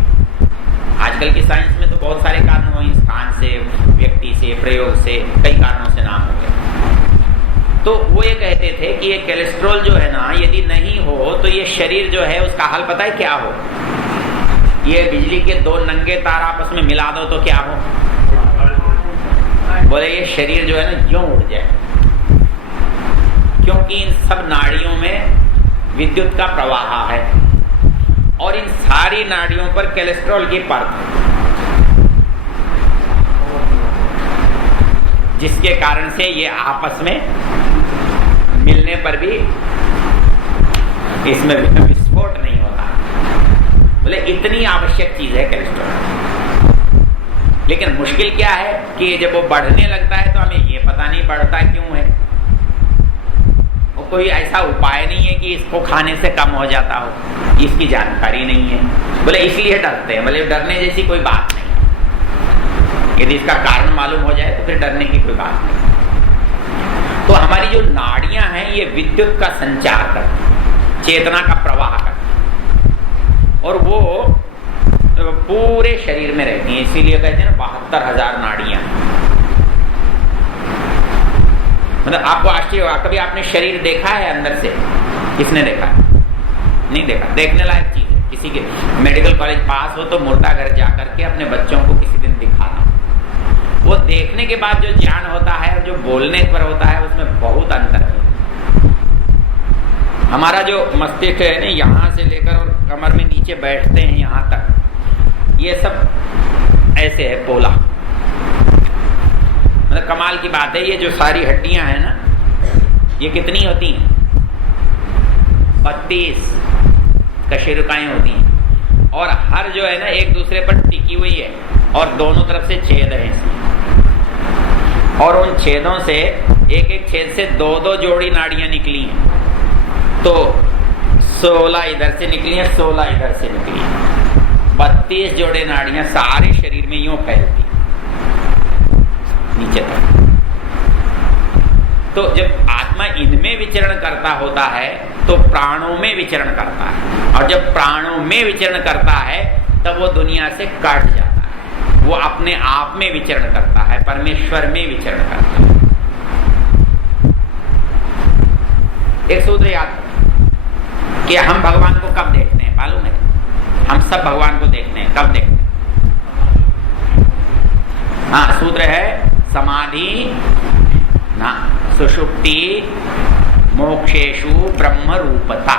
आजकल की साइंस में तो बहुत सारे कारण हुए, स्थान से, व्यक्ति से, प्रयोग से, कई कारणों से नाम होते हैं। तो वो ये कहते थे कि ये कोलेस्ट्रॉल जो है ना, यदि नहीं हो तो ये शरीर जो है उसका हाल पता है क्या हो? ये बिजली के 2 नंगे तार आपस में मिला दो तो क्या हो? बोले ये शरीर जो है ना यूं उड़ जाए, क्योंकि इन सब नाड़ियों में विद्युत का प्रवाह है और इन सारी नाड़ियों पर कोलेस्ट्रॉल की परत है, जिसके कारण से ये आपस में मिलने पर भी इसमें विस्फोट नहीं होता। बोले इतनी आवश्यक चीज है कोलेस्ट्रॉल। लेकिन मुश्किल क्या है कि जब वो बढ़ने लगता है तो हमें ये पता नहीं बढ़ता क्यों है। कोई ऐसा उपाय नहीं है कि इसको खाने से कम हो जाता हो, इसकी जानकारी नहीं है। बोले इसलिए डरते हैं। बोले डरने जैसी कोई बात नहीं, यदि इसका कारण मालूम हो जाए तो फिर डरने की कोई बात नहीं। तो हमारी जो नाड़ियां हैं ये विद्युत का संचार करती, चेतना का प्रवाह करती, और वो पूरे शरीर में रहती हैं। इसीलिए कहते हैं ना 72,000 नाड़ियां। मतलब आपको आश्चर्य होगा, कभी आपने शरीर देखा है अंदर से? किसने देखा? नहीं देखा। देखने लायक चीज है। किसी के मेडिकल कॉलेज पास हो तो मुर्दा घर जाकर के अपने बच्चों को किसी दिन दिखाना। वो देखने के बाद जो ज्ञान होता है और जो बोलने पर होता है उसमें बहुत अंतर है। हमारा जो मस्तिष्क है ना, यहाँ से लेकर और कमर में नीचे बैठते हैं यहाँ तक, ये सब ऐसे है पोला। मतलब कमाल की बात है, ये जो सारी हड्डियां हैं ना, ये कितनी होती हैं? 32 कशेरुकाएं होती हैं, और हर जो है ना एक दूसरे पर टिकी हुई है, और दोनों तरफ से छेद है इसमें, और उन छेदों से एक एक छेद से 2-2 जोड़ी नाड़ियां निकली हैं। तो 16 इधर से निकली हैं, 16 इधर से निकली हैं। 32 जोड़े नाड़ियां सारे शरीर में यूं फैलती नीचे तक। तो जब आत्मा इनमें विचरण करता होता है तो प्राणों में विचरण करता है, और जब प्राणों में विचरण करता है तब वो दुनिया से कट जाता है। वो अपने आप में विचरण करता है, परमेश्वर में विचरण करता है। एक सूत्र याद कि हम भगवान को कब देखते हैं मालूम है? हम सब भगवान को देखते हैं, कब देखते हैं? हाँ, सूत्र है समाधि सुषुप्ति मोक्षेषु ब्रह्म रूपता।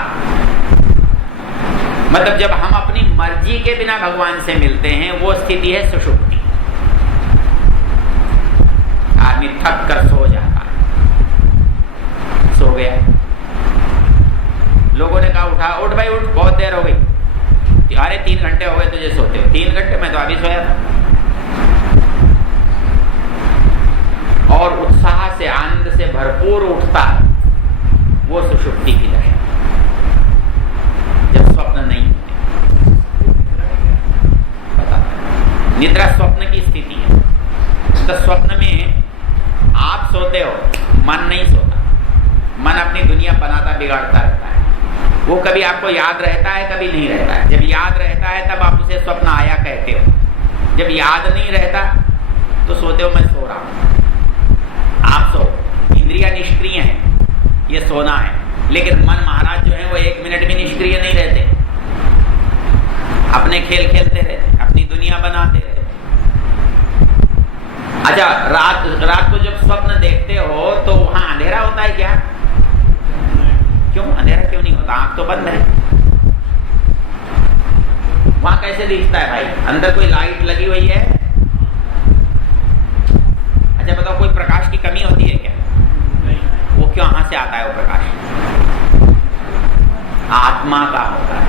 मतलब जब हम अपनी मर्जी के बिना भगवान से मिलते हैं वो स्थिति है सुषुप्ति। आदमी थक कर सो जाता है, सो गया, लोगों ने कहा उठा, उठ भाई उठ, बहुत देर हो गई। अरे 3 घंटे हो गए तुझे सोते हो। 3 घंटे? मैं तो अभी सोया था। और उत्साह से आनंद से भरपूर उठता है, वो सुषुप्ति की दशा, जब स्वप्न नहीं होते। पता, निद्रा स्वप्न की स्थिति है। तो स्वप्न में आप सोते हो, मन नहीं सोता, मन अपनी दुनिया बनाता बिगाड़ता रहता है। वो कभी आपको याद रहता है, कभी नहीं रहता है। जब याद रहता है तब आप उसे स्वप्न आया कहते हो। जब याद नहीं रहता तो सोते हो मैं सो रहा हूं। आप सो, इंद्रियां निष्क्रिय हैं, ये सोना है। लेकिन मन महाराज जो है वो 1 मिनट भी निष्क्रिय नहीं रहते, अपने खेल खेलते रहते, अपनी दुनिया बनाते रहते। अच्छा, रात को जब स्वप्न देखते हो तो वहां अंधेरा होता है क्या? क्यों अंधेरा क्यों नहीं होता? आंख तो बंद है। वहां कैसे दिखता है भाई? अंदर कोई लाइट लगी हुई है? अच्छा बताओ, कोई प्रकाश की कमी होती है क्या? नहीं। वो क्यों कहां से आता है वो प्रकाश? आत्मा का होता है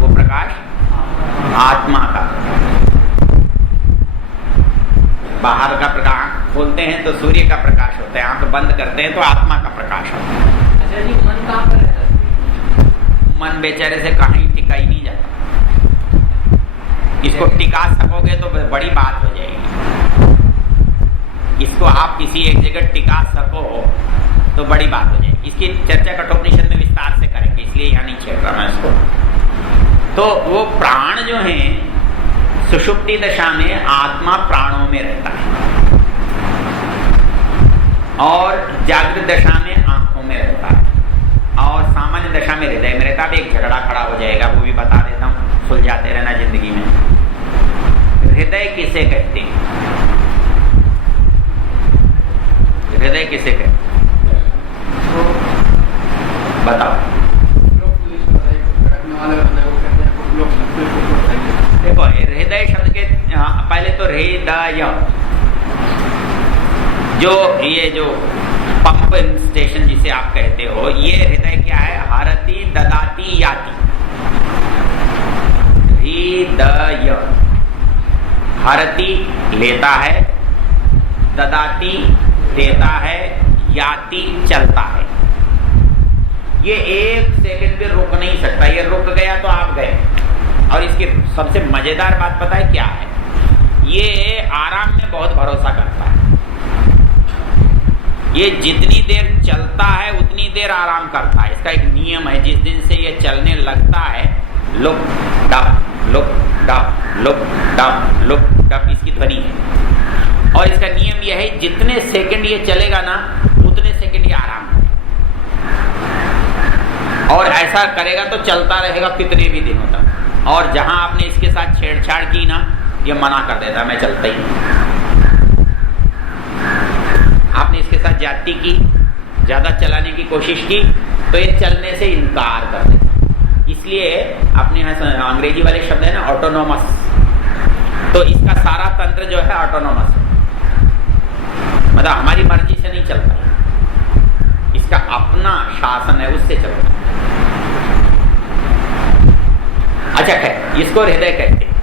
वो प्रकाश, आत्मा का। बाहर का प्रकाश खोलते हैं तो सूर्य का प्रकाश होता है, आंख बंद करते हैं तो आत्मा का प्रकाश होता है। अच्छा जी, मन कहाँ पर रहता है? मन बेचारे से कहीं टिका ही नहीं जाता। इसको टिका सकोगे तो बड़ी बात हो जाएगी। इसको आप किसी एक जगह टिका सको तो बड़ी बात हो जाएगी। इसकी चर्चा कठोपनिषद में विस्तार से करेंगे, इसलिए यहाँ नहीं छेड़ रहा मैं इसको। तो वो प्राण जो है सुषुप्ति दशा में आत्मा प्राणों में रहता है और जागृत दशा में आंखों में रहता है और सामान्य दशा में हृदय में रहता है। अब एक झगड़ा खड़ा हो जाएगा, वो भी बता देता हूँ, सुलझाते रहना जिंदगी में। हृदय किसे कहते हैं? हृदय किसे कहते हैं? बताओ। देखो, हृदय शब्द के पहले तो हृदय, जो पंप स्टेशन जिसे आप कहते हो, ये हृदय क्या है? हरति ददाती याति। हृदय हरति लेता है, ददाती देता है, याति चलता है। ये 1 सेकंड भी रुक नहीं सकता। ये रुक गया तो आप गए। और इसकी सबसे मजेदार बात पता है क्या है? ये आराम में बहुत भरोसा करता है। ये जितनी देर चलता है उतनी देर आराम करता है। इसका एक नियम है, जिस दिन से ये चलने लगता है, लुक डप लुक डप लुक डप लुक डप इसकी ध्वनि है। और इसका नियम यह है, जितने सेकंड ये चलेगा ना उतने सेकंड ये आराम करेगा। और ऐसा करेगा तो चलता रहेगा कितने भी दिनों तक। और जहां आपने इसके साथ छेड़छाड़ की ना, ये मना कर देता, मैं चलता ही नहीं। आपने इसके साथ ज्यादती की, ज्यादा चलाने की कोशिश की, तो ये चलने से इनकार कर देता। इसलिए अपने यहाँ अंग्रेजी वाले शब्द है ना, ऑटोनोमस। तो इसका सारा तंत्र जो है ऑटोनोमस है, मतलब हमारी मर्जी से नहीं चलता, इसका अपना शासन है, उससे चलता है। अच्छा खैर, इसको हृदय कहते हैं।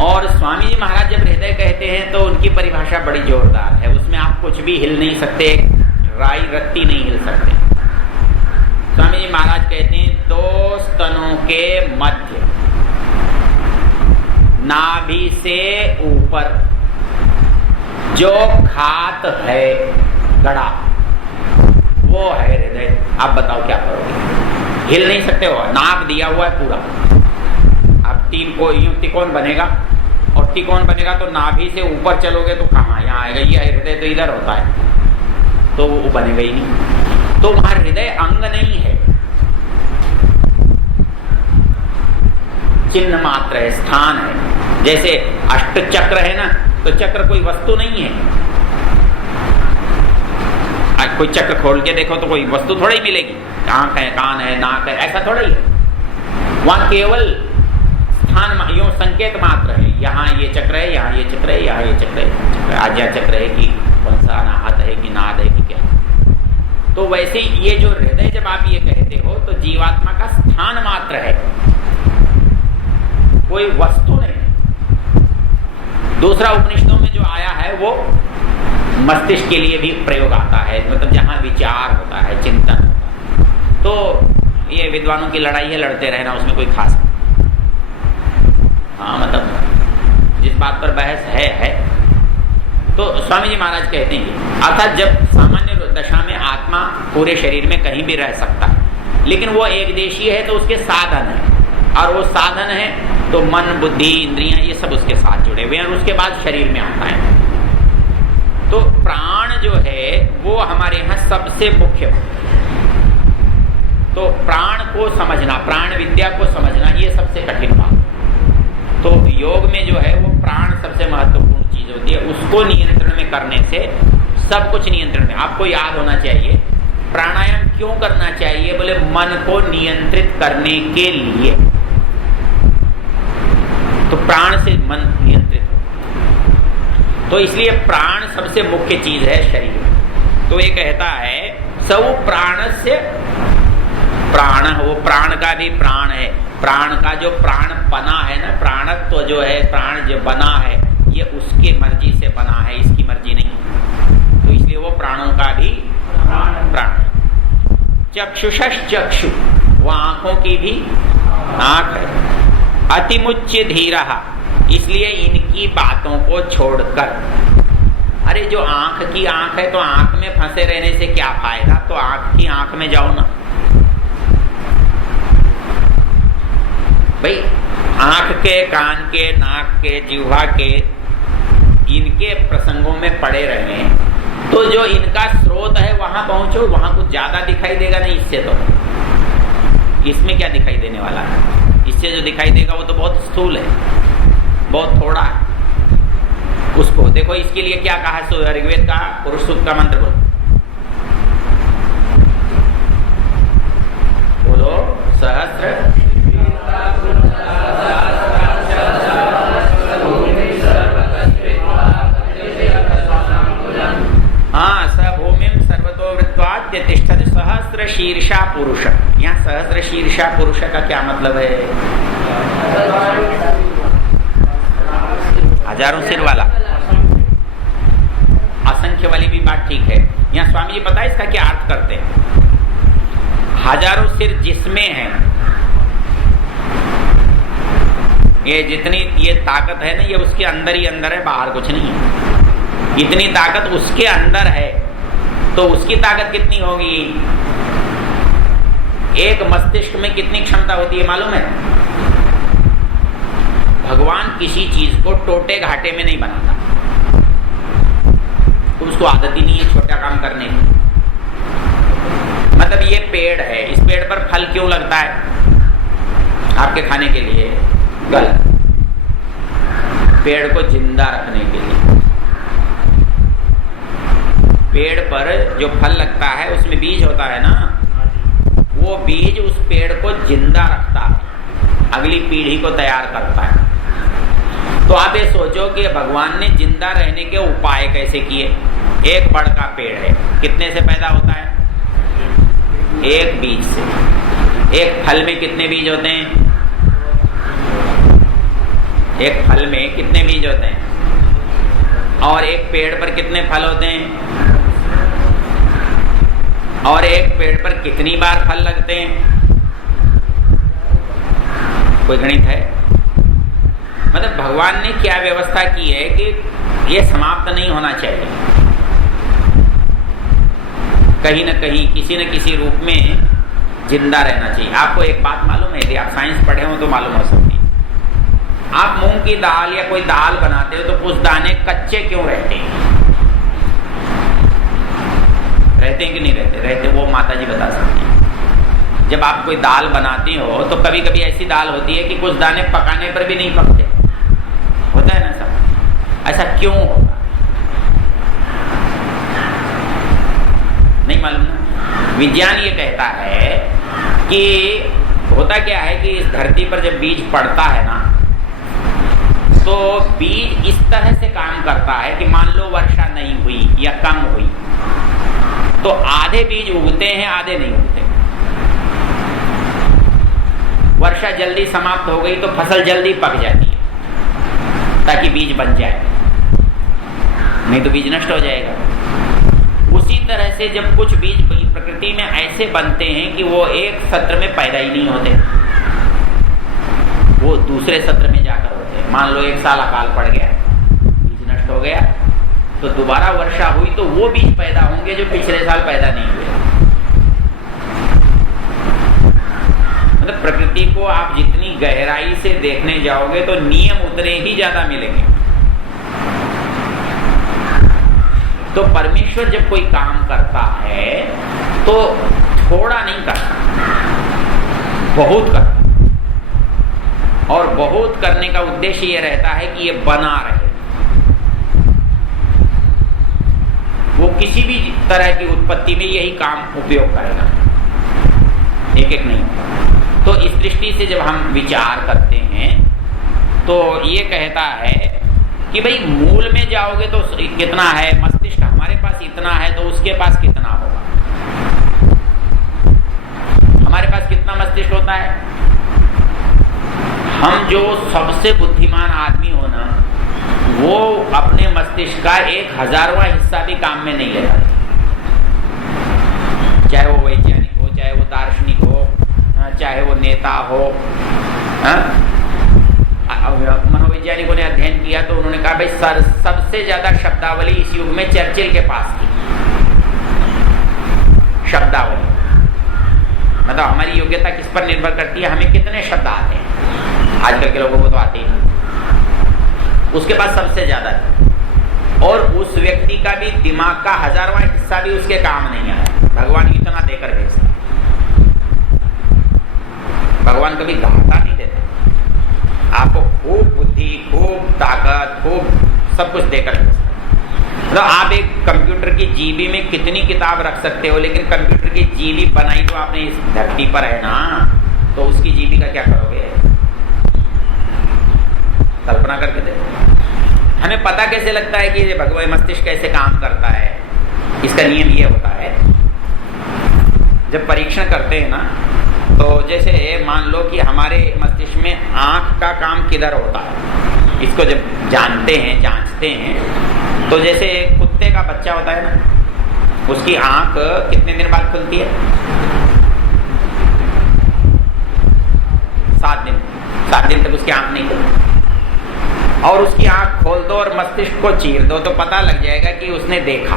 और स्वामी जी महाराज जब हृदय कहते हैं तो उनकी परिभाषा बड़ी जोरदार है। उसमें आप कुछ भी हिल नहीं सकते, राई रत्ती नहीं हिल सकते। स्वामी जी महाराज कहते हैं, 2 स्तनों के मध्य नाभि से ऊपर जो खात है गड़ा, वो है हृदय। आप बताओ क्या करोगे? हिल नहीं सकते हो, नाभ दिया हुआ है पूरा। अब 3 को यूं त्रिकोण बनेगा, और त्रिकोण बनेगा तो नाभि से ऊपर चलोगे तो कहाँ यहाँ आएगा? ये हृदय तो इधर होता है, तो वो बनेगा ही नहीं। तो वहां हृदय अंग नहीं है, चिन्ह मात्र है, स्थान है। जैसे अष्ट चक्र है ना, तो चक्र कोई वस्तु नहीं है, आज कोई चक्र खोल के देखो तो कोई वस्तु थोड़ा ही मिलेगी, आंख है, कान है, नाक है, ऐसा थोड़ा ही है। वहां केवल स्थान यूं संकेत मात्र है, यहाँ ये चक्र है, यहाँ ये चक्र है, यहाँ ये चक्र है, आज्ञा चक्र है कि कौन सा अनाहत है कि नाद है कि क्या। तो वैसे ये जो हृदय जब आप ये कहते हो तो जीवात्मा का स्थान मात्र है, कोई वस्तु नहीं। दूसरा उपनिषदों में जो आया है वो मस्तिष्क के लिए भी प्रयोग आता है, मतलब जहां विचार होता है, चिंतन होता है। तो ये विद्वानों की लड़ाई है, लड़ते रहना, उसमें कोई खास, हाँ मतलब जिस बात पर बहस है। तो स्वामी जी महाराज कहते हैं अर्थात जब सामान्य दशा में आत्मा पूरे शरीर में कहीं भी रह सकता है, लेकिन वो एक देशीय है तो उसके साधन है, और वो साधन है तो मन, बुद्धि, इंद्रियां ये सब उसके साथ जुड़े हुए हैं, और उसके बाद शरीर में आता है। तो प्राण जो है वो हमारे यहाँ सबसे मुख्य है। तो प्राण को समझना, प्राण विद्या को समझना, ये सबसे कठिन बात। तो योग में जो है वो प्राण सबसे महत्वपूर्ण चीज होती है, उसको नियंत्रण में करने से सब कुछ नियंत्रण में। आपको याद होना चाहिए प्राणायाम क्यों करना चाहिए, बोले मन को नियंत्रित करने के लिए। तो प्राण से मन नियंत्रित हो, तो इसलिए प्राण सबसे मुख्य चीज है शरीर। तो ये कहता है सब प्राणस्य प्राण, वो प्राण का भी प्राण है। प्राण का जो प्राण बना है ना, प्राणत्व जो है, प्राण जो बना है ये उसके मर्जी से बना है, इसकी मर्जी नहीं। तो इसलिए वो प्राणों का भी प्राण। चक्षुषश्चक्षु, वो आंखों की भी आंख है। अतिमुच्य धीरः, इसलिए इनकी बातों को छोड़कर, अरे जो आंख की आंख है तो आंख में फंसे रहने से क्या फायदा, तो आंख की आंख में जाओ ना भाई। आंख के, कान के, नाक के, जिह्वा के, इनके प्रसंगों में पड़े रहे तो जो इनका स्रोत है वहां पहुंचो, वहां कुछ ज्यादा दिखाई देगा नहीं इससे। तो इसमें क्या दिखाई देने वाला है, इससे जो दिखाई देगा वो तो बहुत स्थूल है, बहुत थोड़ा है। उसको देखो, इसके लिए क्या कहा ऋग्वेद का पुरुष सूक्त का मंत्र बोलो, सहस्र हाँ, स भूमिम सर्वतो वृत्वात् तिष्ठति सहस्र शीर्षा पुरुष। यहाँ सहस्र शीर्षा पुरुष का क्या मतलब है, हजारों सिर वाला। असंख्य वाली भी बात ठीक है। यहाँ स्वामी जी पता है इसका क्या अर्थ करते हैं, हजारों सिर जिसमें है, ये जितनी ये ताकत है ना, ये उसके अंदर ही अंदर है, बाहर कुछ नहीं है। इतनी ताकत उसके अंदर है तो उसकी ताकत कितनी होगी। एक मस्तिष्क में कितनी क्षमता होती है मालूम है। भगवान किसी चीज को टोटे घाटे में नहीं बनाता, उसको आदत ही नहीं है छोटा काम करने की। मतलब ये पेड़ है, इस पेड़ पर फल क्यों लगता है, आपके खाने के लिए, गलत। पेड़ को जिंदा रखने के लिए। पेड़ पर जो फल लगता है उसमें बीज होता है ना, वो बीज उस पेड़ को जिंदा रखता है, अगली पीढ़ी को तैयार करता है। तो आप ये सोचो कि भगवान ने जिंदा रहने के उपाय कैसे किए। एक बड़ का पेड़ है, कितने से पैदा होता है, एक बीज से। एक फल में कितने बीज होते हैं, एक फल में कितने बीज होते हैं, और एक पेड़ पर कितने फल होते हैं, और एक पेड़ पर कितनी बार फल लगते हैं, कोई गणित है। मतलब भगवान ने क्या व्यवस्था की है कि ये समाप्त नहीं होना चाहिए, कहीं न कहीं किसी न किसी रूप में जिंदा रहना चाहिए। आपको एक बात मालूम है, यदि आप साइंस पढ़े हो तो मालूम हो सकती है। आप मूंग की दाल या कोई दाल बनाते हो तो कुछ दाने कच्चे क्यों रहते हैं, रहते हैं कि नहीं रहते, रहते, वो माता जी बता सकती हैं। जब आप कोई दाल बनाती हो तो कभी कभी ऐसी दाल होती है कि कुछ दाने पकाने पर भी नहीं पकते, होता है ना सब। ऐसा क्यों होगा, विज्ञान ये कहता है कि होता क्या है कि इस धरती पर जब बीज पड़ता है ना, तो बीज इस तरह से काम करता है कि मान लो वर्षा नहीं हुई या कम हुई, तो आधे बीज उगते हैं, आधे नहीं उगते। वर्षा जल्दी समाप्त हो गई तो फसल जल्दी पक जाती है ताकि बीज बन जाए, नहीं तो बीज नष्ट हो जाएगा। उसी तरह से जब कुछ बीज प्रकृति में ऐसे बनते हैं कि वो एक सत्र में पैदा ही नहीं होते, वो दूसरे सत्र में जाकर होते हैं। मान लो 1 साल अकाल पड़ गया, बीज नष्ट हो गया, तो दोबारा वर्षा हुई तो वो बीज पैदा होंगे जो पिछले साल पैदा नहीं हुए। मतलब प्रकृति को आप जितनी गहराई से देखने जाओगे तो नियम उतने ही ज्यादा मिलेंगे। तो परमेश्वर जब कोई काम करता है तो थोड़ा नहीं करता, बहुत करता। और बहुत करने का उद्देश्य यह रहता है कि ये बना रहे, वो किसी भी तरह की उत्पत्ति में यही काम उपयोग करेगा, एक एक नहीं। तो इस दृष्टि से जब हम विचार करते हैं तो ये कहता है कि भाई मूल में जाओगे तो कितना है, मस्तिष्क हमारे पास इतना है तो उसके पास कितना होगा। हमारे पास कितना मस्तिष्क होता है? हम जो सबसे बुद्धिमान आदमी हो ना, वो अपने मस्तिष्क का 1,000वां हिस्सा भी काम में नहीं लेता, चाहे वो वैज्ञानिक हो, चाहे वो दार्शनिक हो, चाहे वो नेता हो। मनोवैज्ञानिकों ने अध्ययन किया तो उन्होंने कहा भाई सबसे ज्यादा शब्दावली इस युग में चर्चिल के पास थी। शब्दावली मतलब हमारी योग्यता किस पर निर्भर करती है, हमें कितने शब्द आते हैं। आजकल के लोगों को तो आते ही नहीं, उसके पास सबसे ज्यादा है। और उस व्यक्ति का भी दिमाग का 1000वां हिस्सा भी उसके काम नहीं आया। भगवान इतना देकर भेजता, भगवान कभी घाटा नहीं देते, आपको खूब बुद्धि, खूब ताकत, खूब सब कुछ देकर भेजता। मतलब आप एक कंप्यूटर की जीबी में कितनी किताब रख सकते हो, लेकिन कंप्यूटर की जीबी बनाई तो आपने इस धरती पर है ना, तो उसकी जीबी का क्या करोगे? कल्पना करके देखो। हमें पता कैसे लगता है कि ये भगवान मस्तिष्क कैसे काम करता है? इसका नियम ये होता है, जब परीक्षण करते हैं ना, तो जैसे मान लो कि हमारे मस्तिष्क में आंख का काम किधर होता है, इसको जब जानते हैं, जांचते हैं, तो जैसे एक कुत्ते का बच्चा होता है ना, उसकी आंख कितने दिन बाद खुलती है? 7 दिन। 7 दिन तक उसकी आंख नहीं खुलती। और उसकी आंख खोल दो और मस्तिष्क को चीर दो तो पता लग जाएगा कि उसने देखा,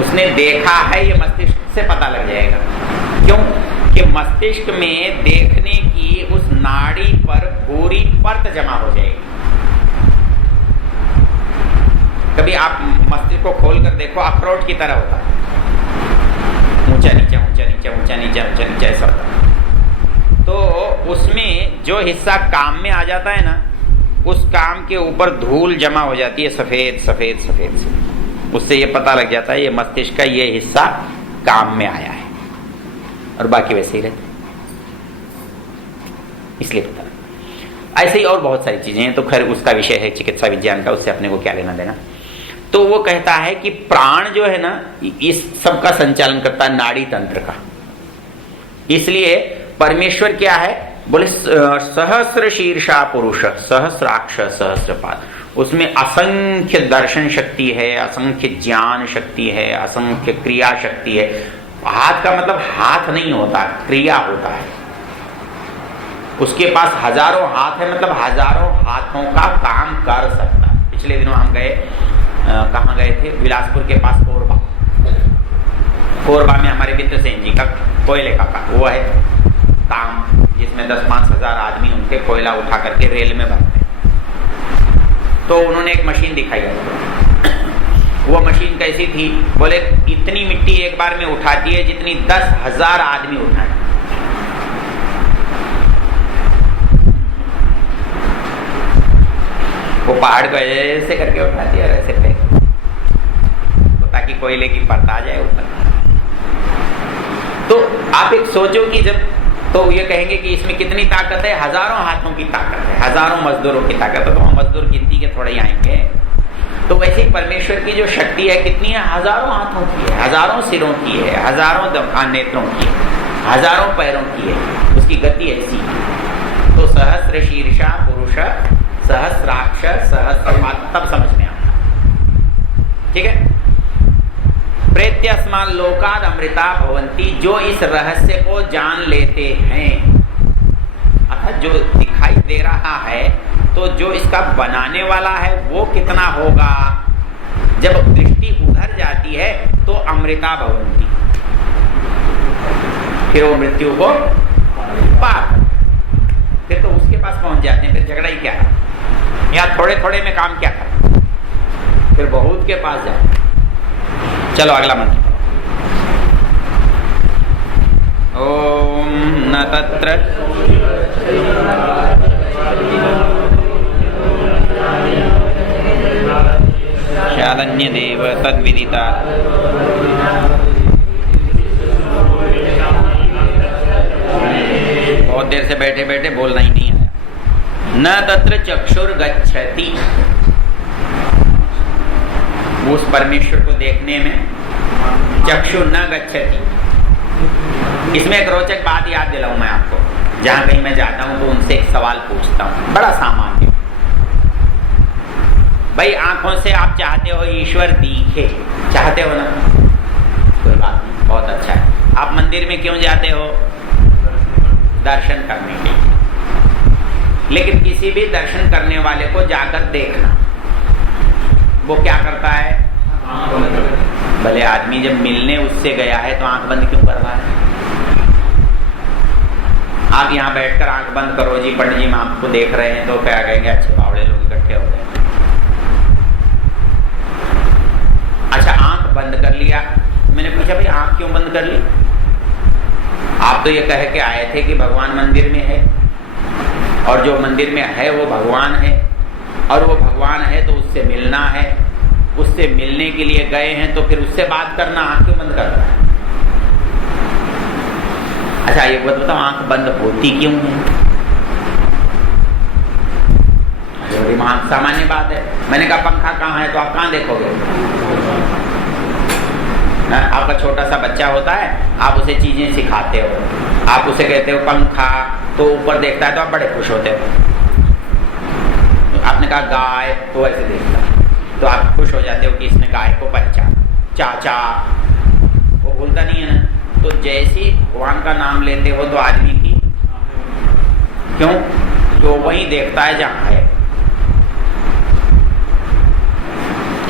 उसने देखा है, ये मस्तिष्क से पता लग जाएगा। क्यों? कि मस्तिष्क में देखने की उस नाड़ी पर पूरी परत जमा हो जाएगी। कभी आप मस्तिष्क को खोल कर देखो, अखरोट की तरह होता है, ऊंचा नीचा ऊंचा नीचा ऊंचा नीचा ऊंचा नीचा ऐसा होता है। तो उसमें जो हिस्सा काम में आ जाता है ना, उस काम के ऊपर धूल जमा हो जाती है, सफेद सफेद सफेद से। उससे ये पता लग जाता है ये मस्तिष्क का ये हिस्सा काम में आया है, और बाकी वैसे ही रहते, इसलिए पता लगा। ऐसे ही और बहुत सारी चीजें हैं, तो खैर उसका विषय है चिकित्सा विज्ञान का, उससे अपने को क्या लेना देना। तो वो कहता है कि प्राण जो है ना, इस सब का संचालन करता है, नाड़ी तंत्र का। इसलिए परमेश्वर क्या है? बोले सहस्र शीर्षा पुरुष, सहस्राक्ष सहस्रपाद। उसमें असंख्य दर्शन शक्ति है, असंख्य ज्ञान शक्ति है, असंख्य क्रिया शक्ति है। हाथ का मतलब हाथ नहीं होता, क्रिया होता है। उसके पास हजारों हाथ है, मतलब हजारों हाथों का काम कर सकता है। पिछले दिनों हम गए, कहाँ गए थे? बिलासपुर के पास कोरबा। कोरबा में हमारे मित्र सेन जी का कोयले का वो है काम, जिसमें 10-5 हजार आदमी उनके कोयला उठा करके रेल में भरते। तो उन्होंने एक मशीन दिखाई है। वो मशीन कैसी थी? बोले इतनी मिट्टी एक बार में उठाती है जितनी 10,000 आदमी उठाए। वो पहाड़ को ऐसे करके उठाती है और ऐसे फेंक। ताकि कोयले की परत आ जाए ऊपर। तो आप एक सोचो कि जब तो ये कहेंगे कि इसमें कितनी ताकत है, हजारों हाथों की ताकत है, हजारों मजदूरों की ताकत है। तो हम मजदूर गिनती के थोड़े ही आएंगे। तो वैसे ही परमेश्वर की जो शक्ति है कितनी है, हजारों हाथों की है, हजारों सिरों की है, हजारों नेत्रों की है, हजारों पैरों की है, उसकी गति ऐसी है। तो सहस्र शीर्षा पुरुष सहस्राक्ष सहस्रपाद, तब समझ में आता। ठीक है। प्रेत्यस्मान् लोकाद अमृता भवन्ति, जो इस रहस्य को जान लेते हैं, अर्थात जो दिखाई दे रहा है, तो जो इसका बनाने वाला है वो कितना होगा। जब दृष्टि उधर जाती है तो अमृता भवन्ति, फिर वो मृत्यु को पार, फिर तो उसके पास पहुंच जाते हैं। फिर झगड़ा ही क्या है, यहाँ थोड़े थोड़े में काम क्या कर, फिर बहुत के पास जाए। चलो अगला मंत्र। ओम न तत्र शालन्य देव तद्विदिता बहुत देर से बैठे बैठे बोलना ही नहीं आया। न तत्र चक्षुर गच्छति, उस परमेश्वर को देखने में चक्षु न गच्छति। इसमें एक रोचक बात याद दिलाऊं मैं आपको। जहां कहीं मैं जाता हूं तो उनसे एक सवाल पूछता हूं, बड़ा सामान्य। भाई आंखों से आप चाहते हो ईश्वर दिखे, चाहते हो ना, कोई बात नहीं, बहुत अच्छा है। आप मंदिर में क्यों जाते हो, दर्शन करने के लिए। लेकिन किसी भी दर्शन करने वाले को जाकर देखना, वो क्या करता है, भले आदमी जब मिलने उससे गया है तो आंख बंद क्यों करवा है। आप यहाँ बैठकर आंख बंद करो जी, पंडित जी हम आपको देख रहे हैं, तो क्या कहेंगे, अच्छे बावड़े लोग इकट्ठे हो गए। अच्छा आंख बंद कर लिया, मैंने पूछा भाई आंख क्यों बंद कर ली। आप तो ये कह के आए थे कि भगवान मंदिर में है, और जो मंदिर में है वो भगवान है, और वो भगवान है तो उससे मिलना है, उससे मिलने के लिए गए हैं, तो फिर उससे बात करना आंख क्यों बंद करना है। अच्छा ये बात बताओ, आंख बंद होती क्यों है। बड़ी सामान्य बात है। मैंने कहा पंखा कहाँ है, तो आप कहाँ देखोगे। आपका छोटा सा बच्चा होता है, आप उसे चीजें सिखाते हो, आप उसे कहते हो पंखा, तो ऊपर देखता है तो आप बड़े खुश होते हो। आपने कहा गाय, तो ऐसे देखता है, तो आप खुश हो जाते हो कि इसने गाय को पहचाना। चाचा, वो भूलता नहीं है ना। तो जैसे ही भगवान का नाम लेते हो तो आदमी की क्यों, तो वही देखता है जहां है।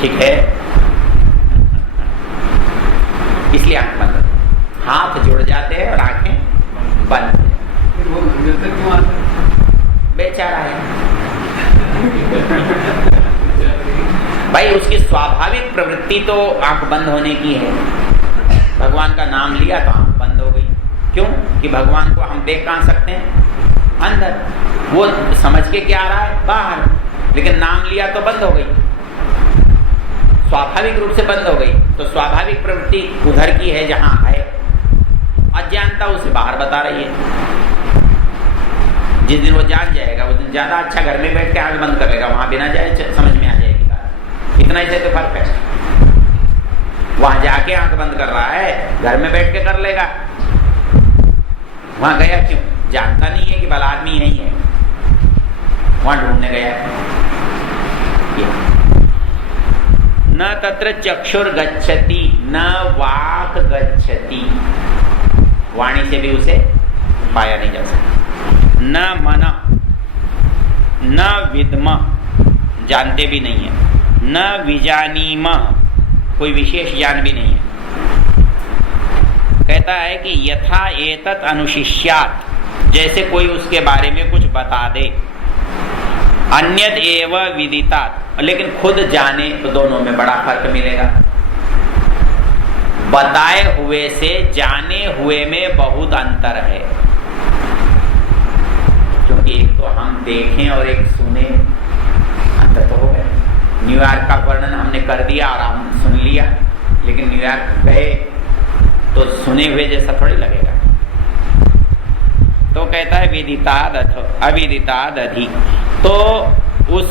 ठीक है, इसलिए आंख बंद, हाथ जुड़ जाते हैं और आंखें बंद। बेचारा है भाई, उसकी स्वाभाविक प्रवृत्ति तो आंख बंद होने की है। भगवान का नाम लिया तो आंख बंद हो गई। क्यों कि भगवान को हम देख कहाँ सकते हैं, अंदर। वो समझ के क्या आ रहा है, बाहर, लेकिन नाम लिया तो बंद हो गई, स्वाभाविक रूप से बंद हो गई। तो स्वाभाविक प्रवृत्ति उधर की है जहां है, अज्ञानता उसे बाहर बता रही है। जिस दिन वो जान जाएगा उस दिन ज्यादा अच्छा घर में बैठ के आंख बंद कर लेगा, वहां बिना जाए समझ में आ जाएगी बात। इतना ही से तो फर्क है। वहां जाके आंख बंद कर रहा है, घर में बैठ के कर लेगा। वहां गया क्यों, जानता नहीं है कि भला आदमी यही है, वहां ढूंढने गया। न तत्र चक्षुर गच्छति न वाक गच्छति, वाणी से भी उसे पाया नहीं जा सकता। न मन न विद्म, जानते भी नहीं है, न विजानीम, कोई विशेष ज्ञान भी नहीं है। कहता है कि यथा एतत् अनुशिष्यात्, जैसे कोई उसके बारे में कुछ बता दे, अन्यत एव विदितात्, लेकिन खुद जाने तो दोनों में बड़ा फर्क मिलेगा। बताए हुए से जाने हुए में बहुत अंतर है, क्योंकि एक तो हम देखें और एक सुने, अंतर तो हो गया। न्यूयॉर्क का वर्णन हमने कर दिया और हम सुन लिया, लेकिन न्यूयॉर्क गए तो सुने हुए जैसा थोड़ी लगेगा। तो कहता है विदिताद अविदिताद अधि, तो उस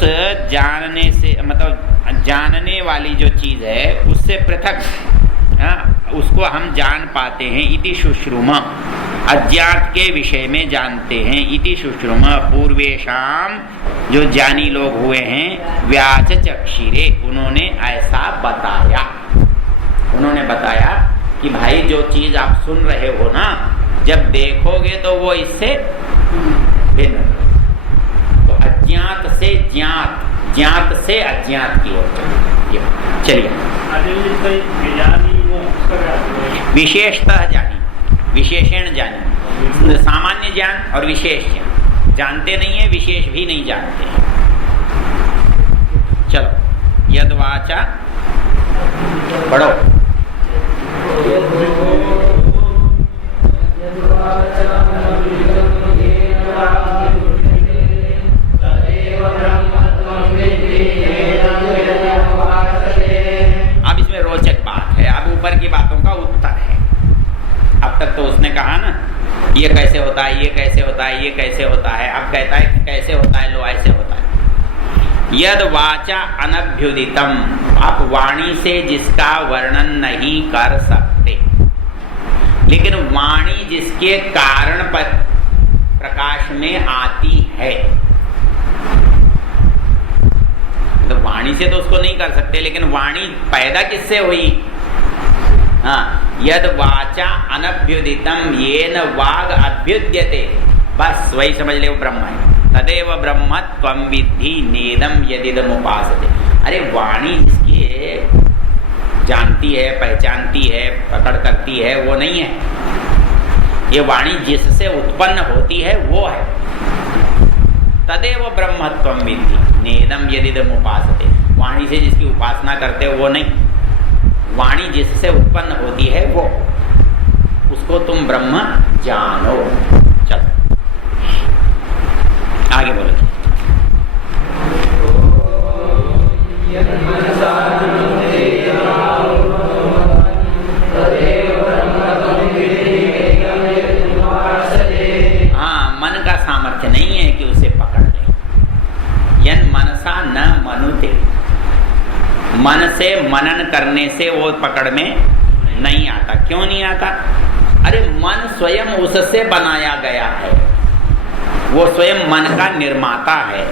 जानने से मतलब जानने वाली जो चीज है उससे पृथक उसको हम जान पाते हैं। इति शुश्रुम, अज्ञात के विषय में जानते हैं। इति शुश्रुम, पूर्वेशाम जो ज्ञानी लोग हुए हैं, व्याच चक्षिरे, उन्होंने ऐसा बताया। उन्होंने बताया कि भाई जो चीज आप सुन रहे हो ना, जब देखोगे तो वो इससे भिन्न, तो अज्ञात से ज्ञात, ज्ञात से अज्ञात की ओर चलिए। विशेषतः जानी, विशेषण जानी, सामान्य ज्ञान और विशेष ज्ञान, जानते नहीं है, विशेष भी नहीं जानते हैं। चलो यद्वाचा पढ़ो। अब इसमें रोचक बात है, अब ऊपर की बातों का उत्तर है। अब तक तो उसने कहा ना ये कैसे होता है, ये कैसे होता है, ये कैसे होता है, अब कहता है कि कैसे होता है, लो ऐसे होता है। यद वाचा अनभ्युदितम, आप वाणी से जिसका वर्णन नहीं कर सकते, लेकिन वाणी जिसके कारण पर प्रकाश में आती है, तो वाणी से तो उसको नहीं कर सकते, लेकिन वाणी पैदा किससे हुई? हाँ, यद वाचा अनभ्युदितम येन वाग अभ्युद्यते, बस वही समझ ले, वो ब्रह्म है। तदेव ब्रह्म त्वं विद्धि नेदम यदिदम उपासते। अरे वाणी जिसकी जानती है, पहचानती है, पकड़ करती है, वो नहीं है। ये वाणी जिससे उत्पन्न होती है वो है। तदेव ब्रह्म त्वं विद्धि नेदम यदिदम उपासते, वाणी से जिसकी उपासना करते हो वो नहीं, वाणी जिससे उत्पन्न होती है वो, उसको तुम ब्रह्म जानो। चलो आगे बोलो। हाँ, मन का सामर्थ्य नहीं है कि उसे पकड़ ले। यन मनसा न मनुते, मन से मनन करने से वो पकड़ में नहीं आता। क्यों नहीं आता? अरे मन स्वयं उससे बनाया गया है, वो स्वयं मन का निर्माता है,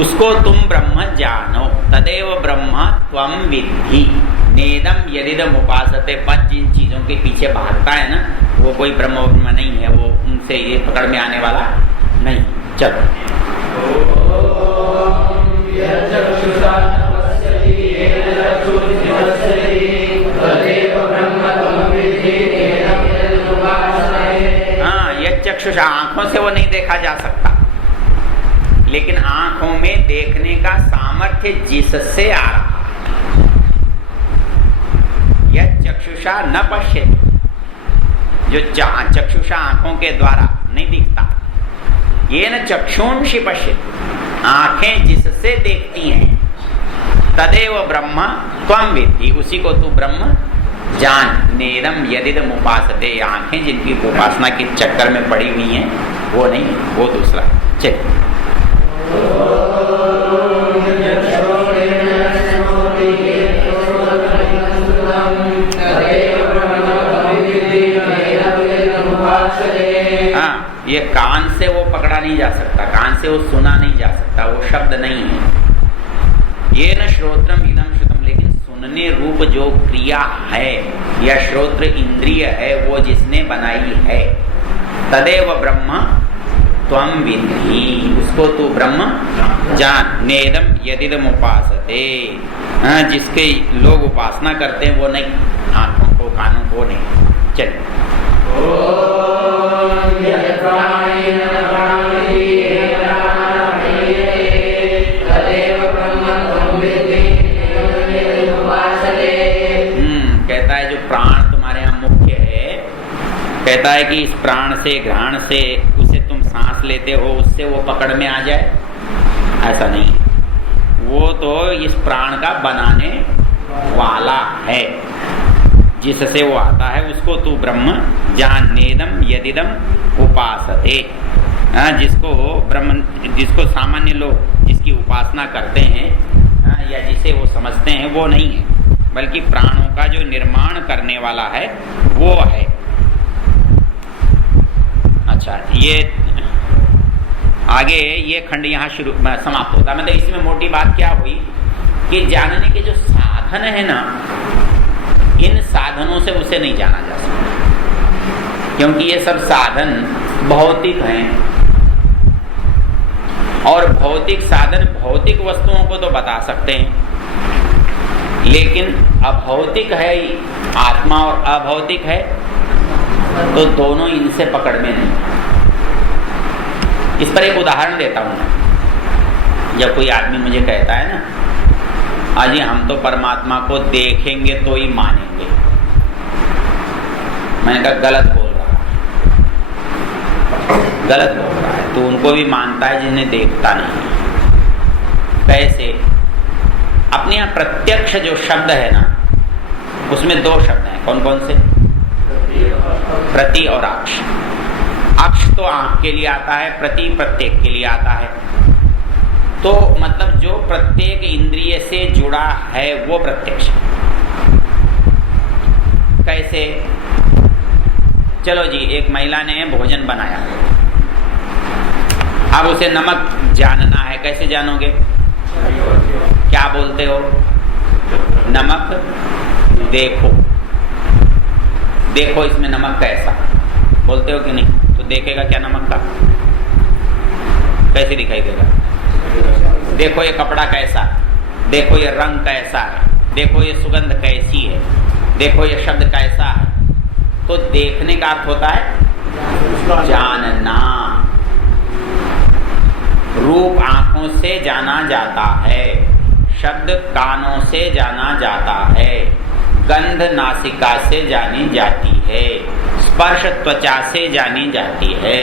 उसको तुम ब्रह्म जानो। तदेव ब्रह्म त्वं विद्धि नेदम यदिदम उपासते। बस जिन चीजों के पीछे भागता है ना, वो कोई ब्रह्म नहीं है, वो उनसे ये पकड़ में आने वाला नहीं। चलो हाँ, यह चक्षुषा, आंखों से वो नहीं देखा जा सकता, लेकिन आंखों में देखने का सामर्थ्य जिससे आ रहा है। यह चक्षुषा न पश्यति, जो चक्षुषा आंखों के द्वारा नहीं दिखता, ये न चक्षुंषि पश्यति, आंखें जिससे देखती हैं। तदेव ब्रह्म त्वं विद्धि, उसी को तू ब्रह्म जान। नेदम यदिदम उपासते, आंखें जिनकी उपासना के चक्कर में पड़ी हुई हैं वो नहीं, वो दूसरा। चल हाँ, ये कान से वो पकड़ा नहीं जा सकता, कान से वो सुना नहीं जा सकता, वो शब्द नहीं है। ये न श्रोत्रम इदम श्रुतम, लेकिन सुनने रूप जो क्रिया है या श्रोत्र इंद्रिय है वो जिसने बनाई है। तदेव ब्रह्म त्वं विद्धि, उसको तू ब्रह्म जान। नेदम यदिदम उपासते, हाँ, जिसके लोग उपासना करते हैं वो नहीं, आंखों को कानों को नहीं। चल कहता है जो प्राण तुम्हारे यहाँ मुख्य है, कहता है कि इस प्राण से, घ्राण से उसे तुम सांस लेते हो, उससे वो पकड़ में आ जाए, ऐसा नहीं। वो तो इस प्राण का बनाने वाला है, जिससे वो आता है उसको तू ब्रह्म जानेदम यदिदम उपासते। जिसको सामान्य लोग जिसकी उपासना करते हैं या जिसे वो समझते हैं वो नहीं है, बल्कि प्राणों का जो निर्माण करने वाला है वो है। अच्छा, ये आगे ये खंड यहाँ शुरू समाप्त होता है। मतलब इसमें मोटी बात क्या हुई कि जानने के जो साधन है ना, इन साधनों से उसे नहीं जाना जा सकता, क्योंकि ये सब साधन भौतिक हैं और भौतिक साधन भौतिक वस्तुओं को तो बता सकते हैं, लेकिन अभौतिक है आत्मा और अभौतिक है तो दोनों इनसे पकड़ में नहीं। इस पर एक उदाहरण देता हूं मैं। जब कोई आदमी मुझे कहता है ना, अजी हम तो परमात्मा को देखेंगे तो ही मानेंगे, मैंने कहा गलत बोल रहा है, गलत बोल रहा है। तो उनको भी मानता है जिन्हें देखता नहीं। कैसे? अपने यहाँ प्रत्यक्ष जो शब्द है ना, उसमें दो शब्द हैं। कौन कौन से? प्रति और अक्ष। अक्ष तो आंख के लिए आता है, प्रति प्रत्येक के लिए आता है। तो मतलब जो प्रत्येक इंद्रिय से जुड़ा है वो प्रत्यक्ष। कैसे? चलो जी, एक महिला ने भोजन बनाया, अब उसे नमक जानना है। कैसे जानोगे? क्या बोलते हो? नमक देखो, देखो इसमें नमक कैसा, बोलते हो कि नहीं? तो देखेगा क्या नमक का? कैसे दिखाई देगा? देखो ये कपड़ा कैसा, देखो ये रंग कैसा है, देखो ये सुगंध कैसी है, देखो ये शब्द कैसा है। तो देखने का अर्थ होता है जानना। रूप आंखों से जाना जाता है, शब्द कानों से जाना जाता है, गंध नासिका से जानी जाती है, स्पर्श त्वचा से जानी जाती है।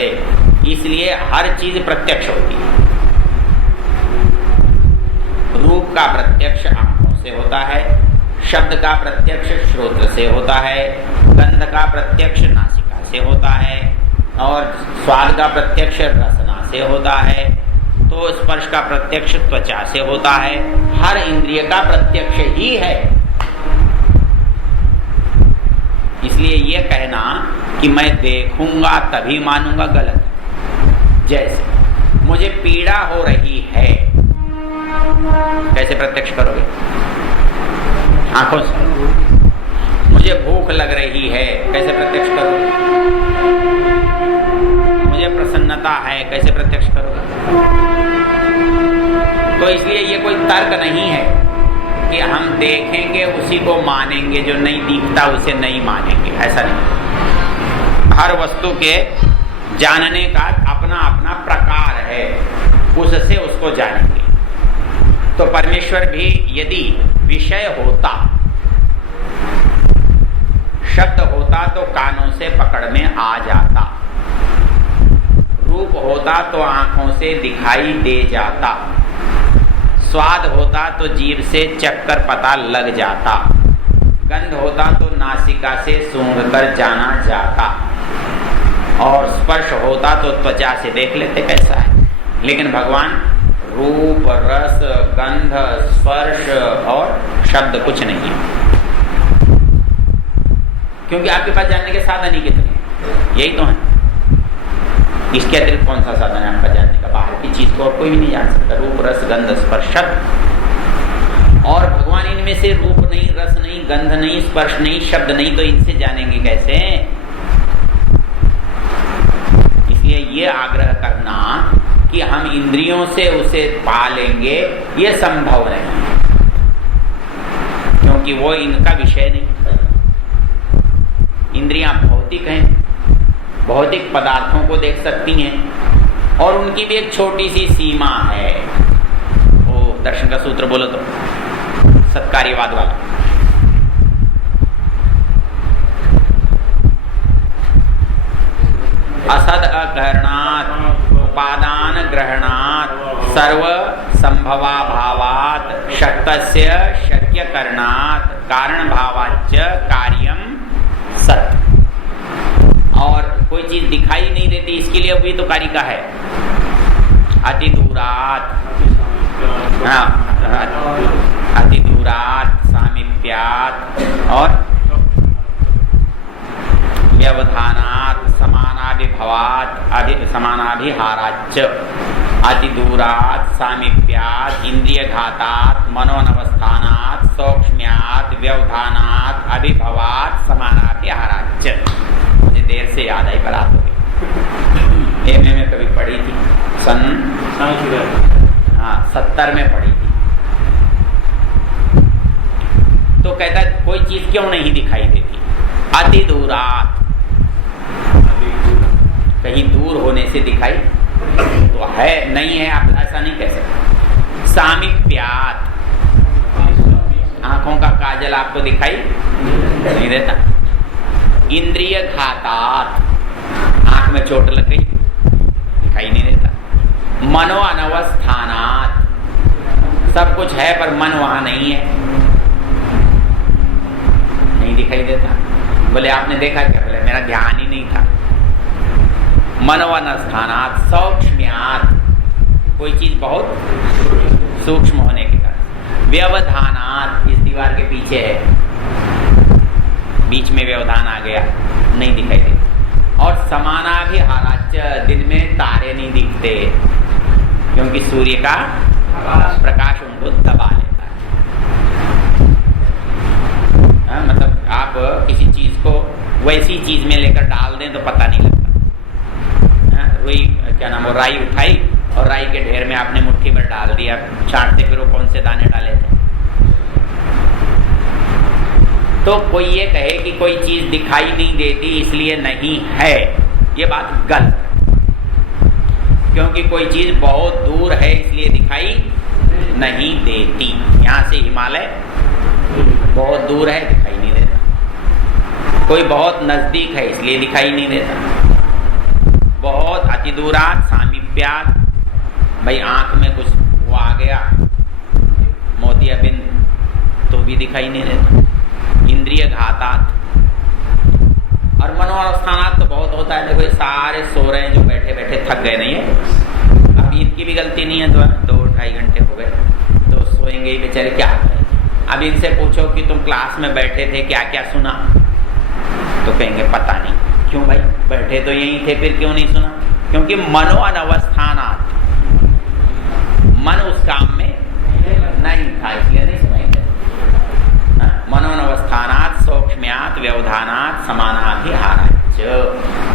इसलिए हर चीज प्रत्यक्ष होती है। रूप का प्रत्यक्ष आंखों से होता है, शब्द का प्रत्यक्ष श्रोत्र से होता है, गंध का प्रत्यक्ष नासिका से होता है, और स्वाद का प्रत्यक्ष रसना से होता है, तो स्पर्श का प्रत्यक्ष त्वचा से होता है। हर इंद्रिय का प्रत्यक्ष ही है। इसलिए ये कहना कि मैं देखूंगा तभी मानूंगा गलत है। जैसे मुझे पीड़ा हो रही है, कैसे प्रत्यक्ष करोगे? आंखों से। मुझे भूख लग रही है, कैसे प्रत्यक्ष करोगे? मुझे प्रसन्नता है, कैसे प्रत्यक्ष करोगे? तो इसलिए ये कोई तर्क नहीं है कि हम देखेंगे उसी को मानेंगे, जो नहीं दिखता उसे नहीं मानेंगे, ऐसा नहीं। हर वस्तु के जानने का अपना अपना प्रकार है, उससे उसको जानेंगे। तो परमेश्वर भी यदि विषय होता, शब्द होता तो कानों से पकड़ में आ जाता, रूप होता तो आंखों से दिखाई दे जाता, स्वाद होता तो जीभ से चखकर पता लग जाता, गंध होता तो नासिका से सूंघ कर जाना जाता, और स्पर्श होता तो त्वचा से देख लेते कैसा है। लेकिन भगवान रूप, रस, गंध, स्पर्श और शब्द कुछ नहीं है, क्योंकि आपके पास जानने के साधन ही कितने, यही तो है। इसके अतिरिक्त कौन सा साधन है आपका जानने का? बाहर की चीज को और कोई भी नहीं जान सकता। रूप, रस, गंध, स्पर्श, शब्द। और भगवान इनमें से रूप नहीं, रस नहीं, गंध नहीं, स्पर्श नहीं, शब्द नहीं, तो इनसे जानेंगे कैसे? इसलिए ये आग्रह करना कि हम इंद्रियों से उसे पा लेंगे, ये संभव नहीं, क्योंकि वो इनका विषय नहीं। इंद्रियां भौतिक हैं, भौतिक पदार्थों को देख सकती हैं, और उनकी भी एक छोटी सी सीमा है। वो दर्शन का सूत्र बोलो तो सत्कार्यवाद वाला, असद अग्रहणात् उपादान ग्रहणात् सर्व संभवाभावात् शक्तस्य शक्य कार्यकरणात् कारण भावाच्च कार्यम सत्। और कोई चीज दिखाई नहीं देती इसके लिए भी तो कारिका है। अति दूरात, हाँ, अति दूरात, सामीप्यात और व्यवधानात्, समानाभिभवात्, समानाभिहाराच्च। अति दूरात्, सामीप्यात्, इंद्रियघातात्, मनोनवस्थानात्, सौक्ष्म्यात्, व्यवधानात्, अभिभवात्, समानाभिहाराच्च। मुझे देर से याद आई, पर आप एमए में कभी पढ़ी थी, सन 70 में पढ़ी थी। तो कहता है कोई चीज क्यों नहीं दिखाई देती? अति दूरात, कहीं दूर होने से दिखाई तो है, नहीं है, आप ऐसा नहीं कह सकते। सामीप्यात, आंखों का काजल आपको दिखाई नहीं देता। इंद्रिय घातात, आंख में चोट लग गई, दिखाई नहीं देता। मनो अनवस्थानात, सब कुछ है पर मन वहां नहीं है, नहीं दिखाई देता। बोले आपने देखा क्या? बोले मेरा ध्यान ही नहीं था। मनोवस्थानात, सौक्ष्म्यात, कोई चीज बहुत सूक्ष्म होने के कारण। व्यवधानात, इस दीवार के पीछे है, बीच में व्यवधान आ गया, नहीं दिखाई देता। और समानाभिहाराच्च, दिन में तारे नहीं दिखते क्योंकि सूर्य का प्रकाश उनको दबा लेता है। मतलब आप किसी चीज को वैसी चीज में लेकर डाल दें तो पता नहीं लगता। रुई, क्या नाम, वो राई उठाई और राई के ढेर में आपने मुट्ठी भर डाल दिया, छांटते फिर वो कौन से दाने डाले थे। तो कोई ये कहे कि कोई चीज दिखाई नहीं देती इसलिए नहीं है, ये बात गलत। क्योंकि कोई चीज बहुत दूर है इसलिए दिखाई नहीं देती। यहां से हिमालय बहुत दूर है, दिखाई नहीं देता। कोई बहुत नजदीक है इसलिए दिखाई नहीं देता। बहुत अति दूरात, सामीप्यात, भाई आंख में कुछ वो आ गया, मोतियाबिंद, तो भी दिखाई नहीं देता। इंद्रिय घातात और मनोवस्थानात तो बहुत होता है। देखो सारे सो रहे हैं, जो बैठे बैठे थक गए, नहीं है, अब इनकी भी गलती नहीं है, तो 2-2.5 घंटे हो गए तो सोएंगे ही बेचारे, क्या करें। अब इनसे पूछो कि तुम क्लास में बैठे थे, क्या क्या सुना, तो कहेंगे पता नहीं। क्यों भाई, बैठे तो यहीं थे, फिर क्यों नहीं सुना? क्योंकि मनो अनवस्थानात, मन उस काम में नहीं था इसलिए नहीं सुनाएंगे। मनो अनवस्थानात, सौक्ष्म्यात, व्यवधानात, समानाभिहाराच्च,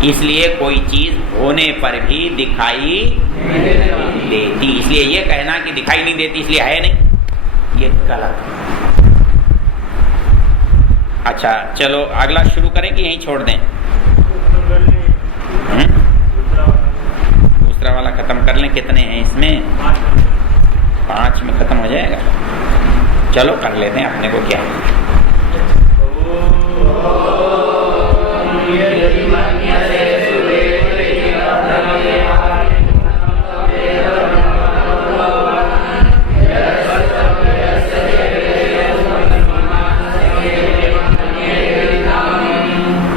इसलिए कोई चीज होने पर भी दिखाई नहीं देती। इसलिए ये कहना कि दिखाई नहीं देती इसलिए है नहीं, ये गलत है। अच्छा चलो अगला शुरू करें कि यहीं छोड़ दें? दूसरा वाला खत्म कर लें। कितने हैं इसमें? 5 में खत्म हो जाएगा। चलो कर लेते हैं, अपने को क्या है।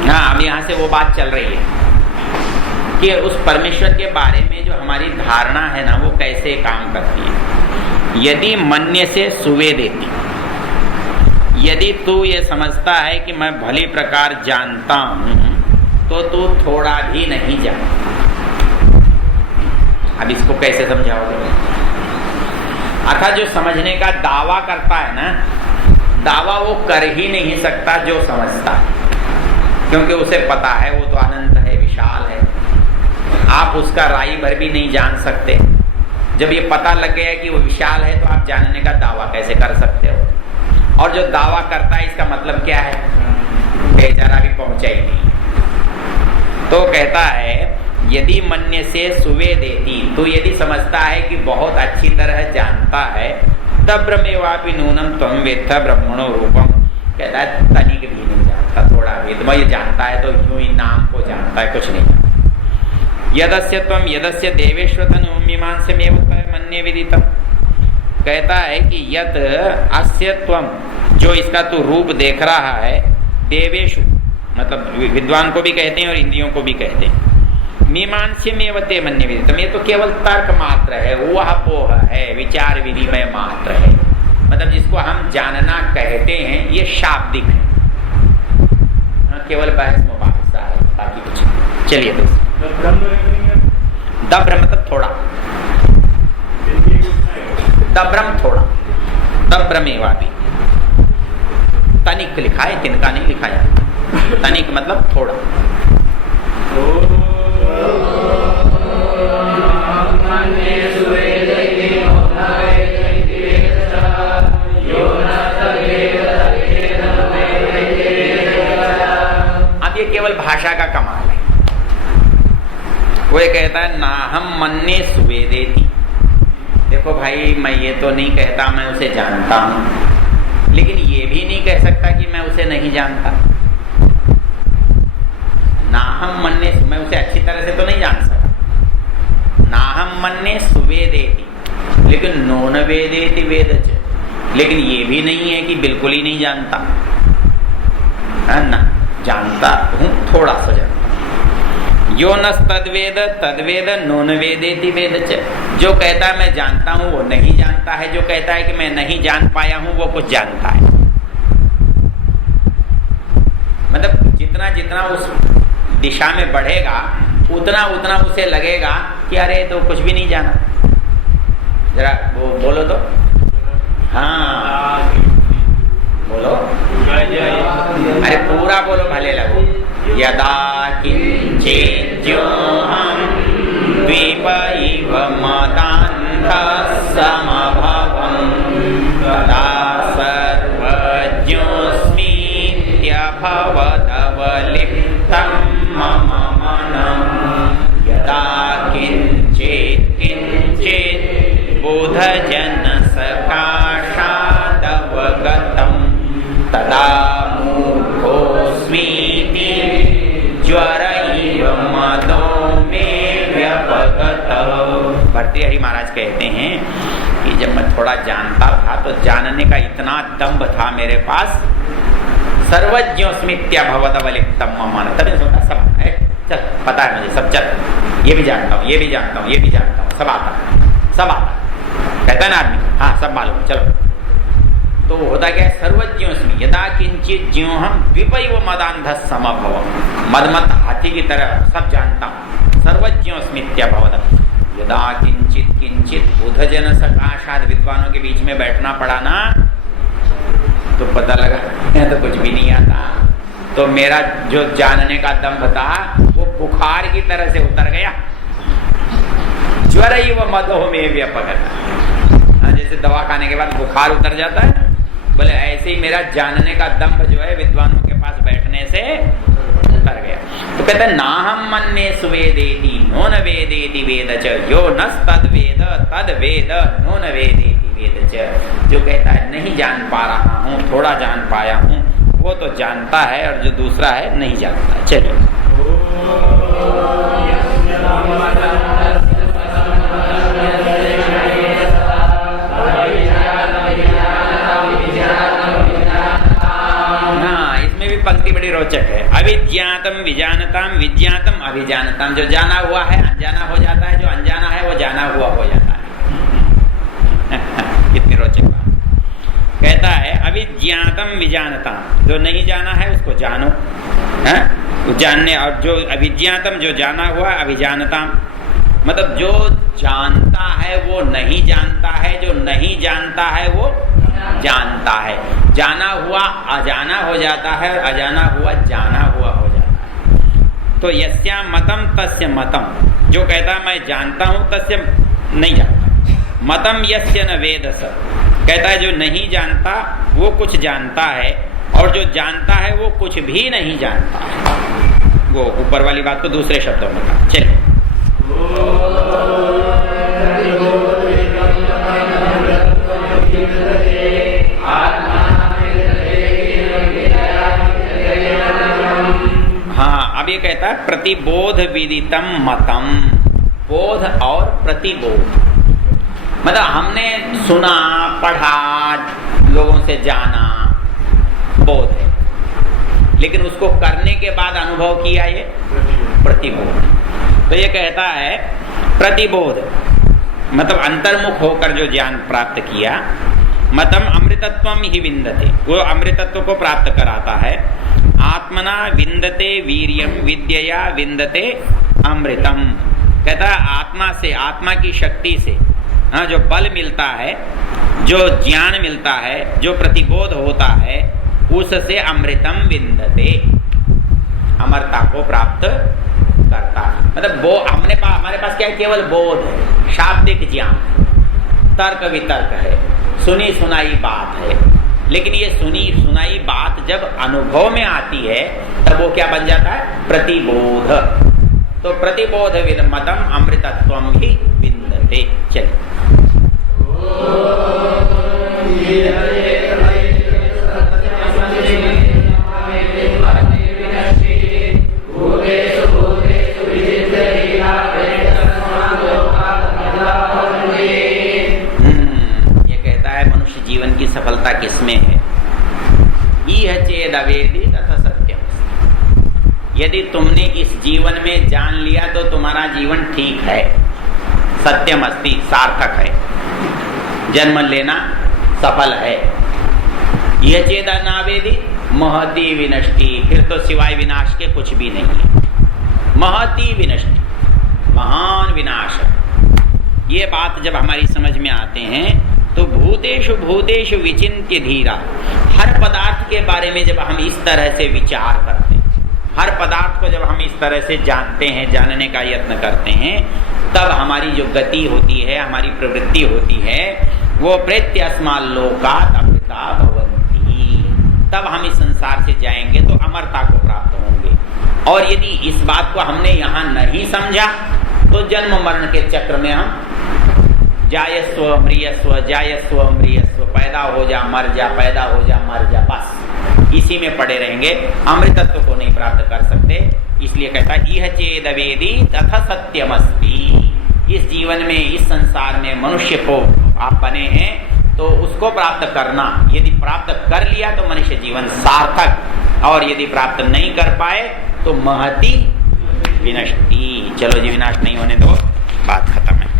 हाँ, अब यहाँ से वो बात चल रही है कि उस परमेश्वर के बारे में जो हमारी धारणा है ना, वो कैसे काम करती है। यदि मन्य से सुवे देती, यदि तू ये समझता है कि मैं भली प्रकार जानता हूं, तो तू थोड़ा भी नहीं जानता। अब इसको कैसे समझाओगे? अर्थात जो समझने का दावा करता है ना, दावा वो कर ही नहीं सकता जो समझता है, क्योंकि उसे पता है वो तो अनंत है, विशाल है। आप उसका राई भर भी नहीं जान सकते। जब ये पता लग गया कि वो विशाल है, तो आप जानने का दावा कैसे कर सकते हो? और जो दावा करता है इसका मतलब क्या है? बेचारा भी पहुंचा ही नहीं। तो कहता है यदि मन्य से सुवे देती, तो यदि समझता है कि बहुत अच्छी तरह जानता है, तब ब्रह्मेवापि नूनम त्वं वेत्थ ब्रह्मणो रूपम, कहता है तनिक भी नहीं जानता, थोड़ा भी। तो भाई जानता है तो यूं ही नाम को जानता है, कुछ नहीं जानता। यदस्य त्वं यदस्य देवेश्वतनु मीमांसमेव मन्ये विदितम्, कहता है कि यत अस्य त्वम, जो इसका तू रूप देख रहा है, देवेशु मतलब विद्वान को भी कहते हैं और इंद्रियों को भी कहते हैं, मीमांस्यमेव ते मन्य विदितम, ये तो केवल तर्क मात्र है, वह पोह है, विचार विनिमय मात्र है। मतलब जिसको हम जानना कहते हैं ये शाब्दिक है, केवल बहस मुबाहिसा है, बाकी कुछ नहीं। चलिए दोस्तों, दब्रम मतलब थोड़ा, दब्रम थोड़ा, दब्रमेवा भी तनिक लिखा है, तिनका नहीं लिखा जाता। तनिक मतलब थोड़ा। अब ये केवल भाषा का कमाल है। वो ये कहता है ना हम मन्ने सुवेदेति। देखो भाई, मैं ये तो नहीं कहता मैं उसे जानता हूं, लेकिन ये भी नहीं कह सकता कि मैं उसे नहीं जानता। ना हम मन्ने, मैं उसे अच्छी तरह से तो नहीं जान सका। ना हम मन्ने सुवेदेति, लेकिन नोन वेदेति वेदच, लेकिन ये भी नहीं है कि बिल्कुल ही नहीं जानता है ना, जानता हूं, थोड़ा सा जानता। यो नस तद्वेद तद्वेद नोन वेदेति वेदच, जो कहता है मैं जानता हूं वो नहीं जानता है, जो कहता है कि मैं नहीं जान पाया हूं वो कुछ जानता है। मतलब जितना जितना उस दिशा में बढ़ेगा उतना उतना उसे लगेगा कि अरे तो कुछ भी नहीं जाना। जरा वो बोलो तो, हाँ बोलो, अरे पूरा बोलो भले लगो। यदा किंचिज्योऽहं द्वीप इव मदान्धः समभवं तदा सर्वज्ञोऽस्मीत्यभवदवलिप्तं मम मनः। यदा किंचित् किंचित् बोधजनसकाशादवगतं तदा मूढोऽस्मीति ज्वर इव मदो मे व्यपगतः। भर्तृहरि महाराज कहते हैं कि जब मैं थोड़ा जानता था तो जानने का इतना दम्भ था मेरे पास, सर्वज्ञोऽस्मीत्यभवदवलिप्तं मम मनः। तभी सोचा सब चल, पता है मुझे सब, चल ये भी जानता हूँ, ये भी जानता हूँ, ये भी जानता हूँ, सब आता है, सब आता है, कहता है ना आदमी, हाँ सब मालूम, चलो। तो होता क्या है, सर्वज्ञोऽस्मि यदा किंचित ज्योऽहं द्विपैव मदान्धः समभवम्, मदमत हाथी की तरह सब जानता हूँ। सर्वज्ञोऽस्मीत्यभवद यदा किंचित किंचित बुधजन सकाशाद, विद्वानों के बीच में बैठना पड़ा ना तो पता लगा तो कुछ भी नहीं आता। तो मेरा जो जानने का दम्भ था वो बुखार की तरह से उतर गया। ज्वर इव मदो में व्यपगत, जैसे दवा खाने के बाद बुखार उतर जाता है, बोले ऐसे ही मेरा जानने का दम्भ जो है विद्वानों के पास बैठने से उतर गया। तो कहते हैं ना हम मन्ने सुवेदेति नोन वेदेति वेदच, यो नस तद्वेद तद्वेद नोन वेदेति वेदच। जो कहता है नहीं जान पा रहा हूँ, थोड़ा जान पाया हूँ, वो तो जानता है, और जो दूसरा है नहीं जानता। चलिए, पंक्ति बड़ी रोचक है। अविज्ञातम विजानताम विज्ञातम अभिजानताम, जो जाना हुआ है अनजाना हो जाता है, जो अनजाना है वो जाना हुआ हो जाता है। कितनी रोचक बात। कहता है अविज्ञातम विजानताम, जो नहीं जाना है उसको जानो, है जानने, और जो अविज्ञातम जो जाना हुआ अभिजानताम, मतलब जो जानता है वो नहीं जानता है, जो नहीं जानता है वो जानता है। जाना हुआ अजाना हो जाता है और अजाना हुआ जाना हुआ हो जाता है। तो यस्या मतम तस्य मतम, जो कहता है मैं जानता हूं तस्य नहीं जानता। मतम यस्य न वेदस, कहता है जो नहीं जानता वो कुछ जानता है, और जो जानता है वो कुछ भी नहीं जानता है। वो ऊपर वाली बात तो दूसरे शब्दों में कहा। चलिए, हाँ, अब ये कहता है प्रतिबोध विदितम मतम, बोध और प्रतिबोध। मतलब हमने सुना, पढ़ा, लोगों से जाना, बोध है, लेकिन उसको करने के बाद अनुभव किया ये प्रतिबोध। तो ये कहता है प्रतिबोध मतलब अंतर्मुख होकर जो ज्ञान प्राप्त किया, मतम अमृतत्वम ही विन्दते, वो अमृतत्व को प्राप्त कराता है। आत्मना विन्दते वीर्यम विद्यया विन्दते अमृतम, कहता है आत्मा से, आत्मा की शक्ति से जो बल मिलता है, जो ज्ञान मिलता है, जो प्रतिबोध होता है, उससे अमृतम विन्दते, अमरता को प्राप्त करता है। मतलब वो हमारे पास क्या है, केवल बोध है, शाब्दिक ज्ञान, तर्क वितर्क है, सुनी सुनाई बात है। लेकिन ये सुनी सुनाई बात जब अनुभव में आती है तब वो क्या बन जाता है, प्रतिबोध। तो प्रतिबोध विनमतम अमृतत्वम ही विन्दते। चलिए जीवन की सफलता किसमें है? इह चेद अवेदी तथा सत्यम। यदि तुमने इस जीवन में जान लिया तो तुम्हारा जीवन ठीक है, सत्यम अस्ति, सार्थक है, जन्म लेना सफल है। यह चेद अनावेदी महती विनष्टि, फिर तो सिवाय विनाश के कुछ भी नहीं है। महती विनष्टि, महान विनाश। ये बात जब हमारी समझ में आते हैं तो भूतेषु भूतेषु विचिन्त्य धीरा, हर पदार्थ के बारे में जब हम इस तरह से विचार करते हैं, हर पदार्थ को जब हम इस तरह से जानते हैं, जानने का यत्न करते हैं, तब हमारी जो गति होती है, हमारी प्रवृत्ति होती है, वो प्रेत्यस्माल् लोकात् अमृता भवन्ति। तब हम इस संसार से जाएंगे तो अमरता को प्राप्त होंगे। और यदि इस बात को हमने यहाँ नहीं समझा तो जन्म मरण के चक्र में हम जायस्व म्रियस्व, जायस्व म्रियस्व, पैदा हो जा मर जा, पैदा हो जा मर जा, बस इसी में पड़े रहेंगे, अमृतत्व को नहीं प्राप्त कर सकते। इसलिए कहता है इह चेदवेदी तथा सत्यमस्ति। इस जीवन में, इस संसार में मनुष्य को आप बने हैं तो उसको प्राप्त करना, यदि प्राप्त कर लिया तो मनुष्य जीवन सार्थक, और यदि प्राप्त नहीं कर पाए तो महती विनष्टि। चलो जी, विनाश नहीं होने दो, बात खत्म है।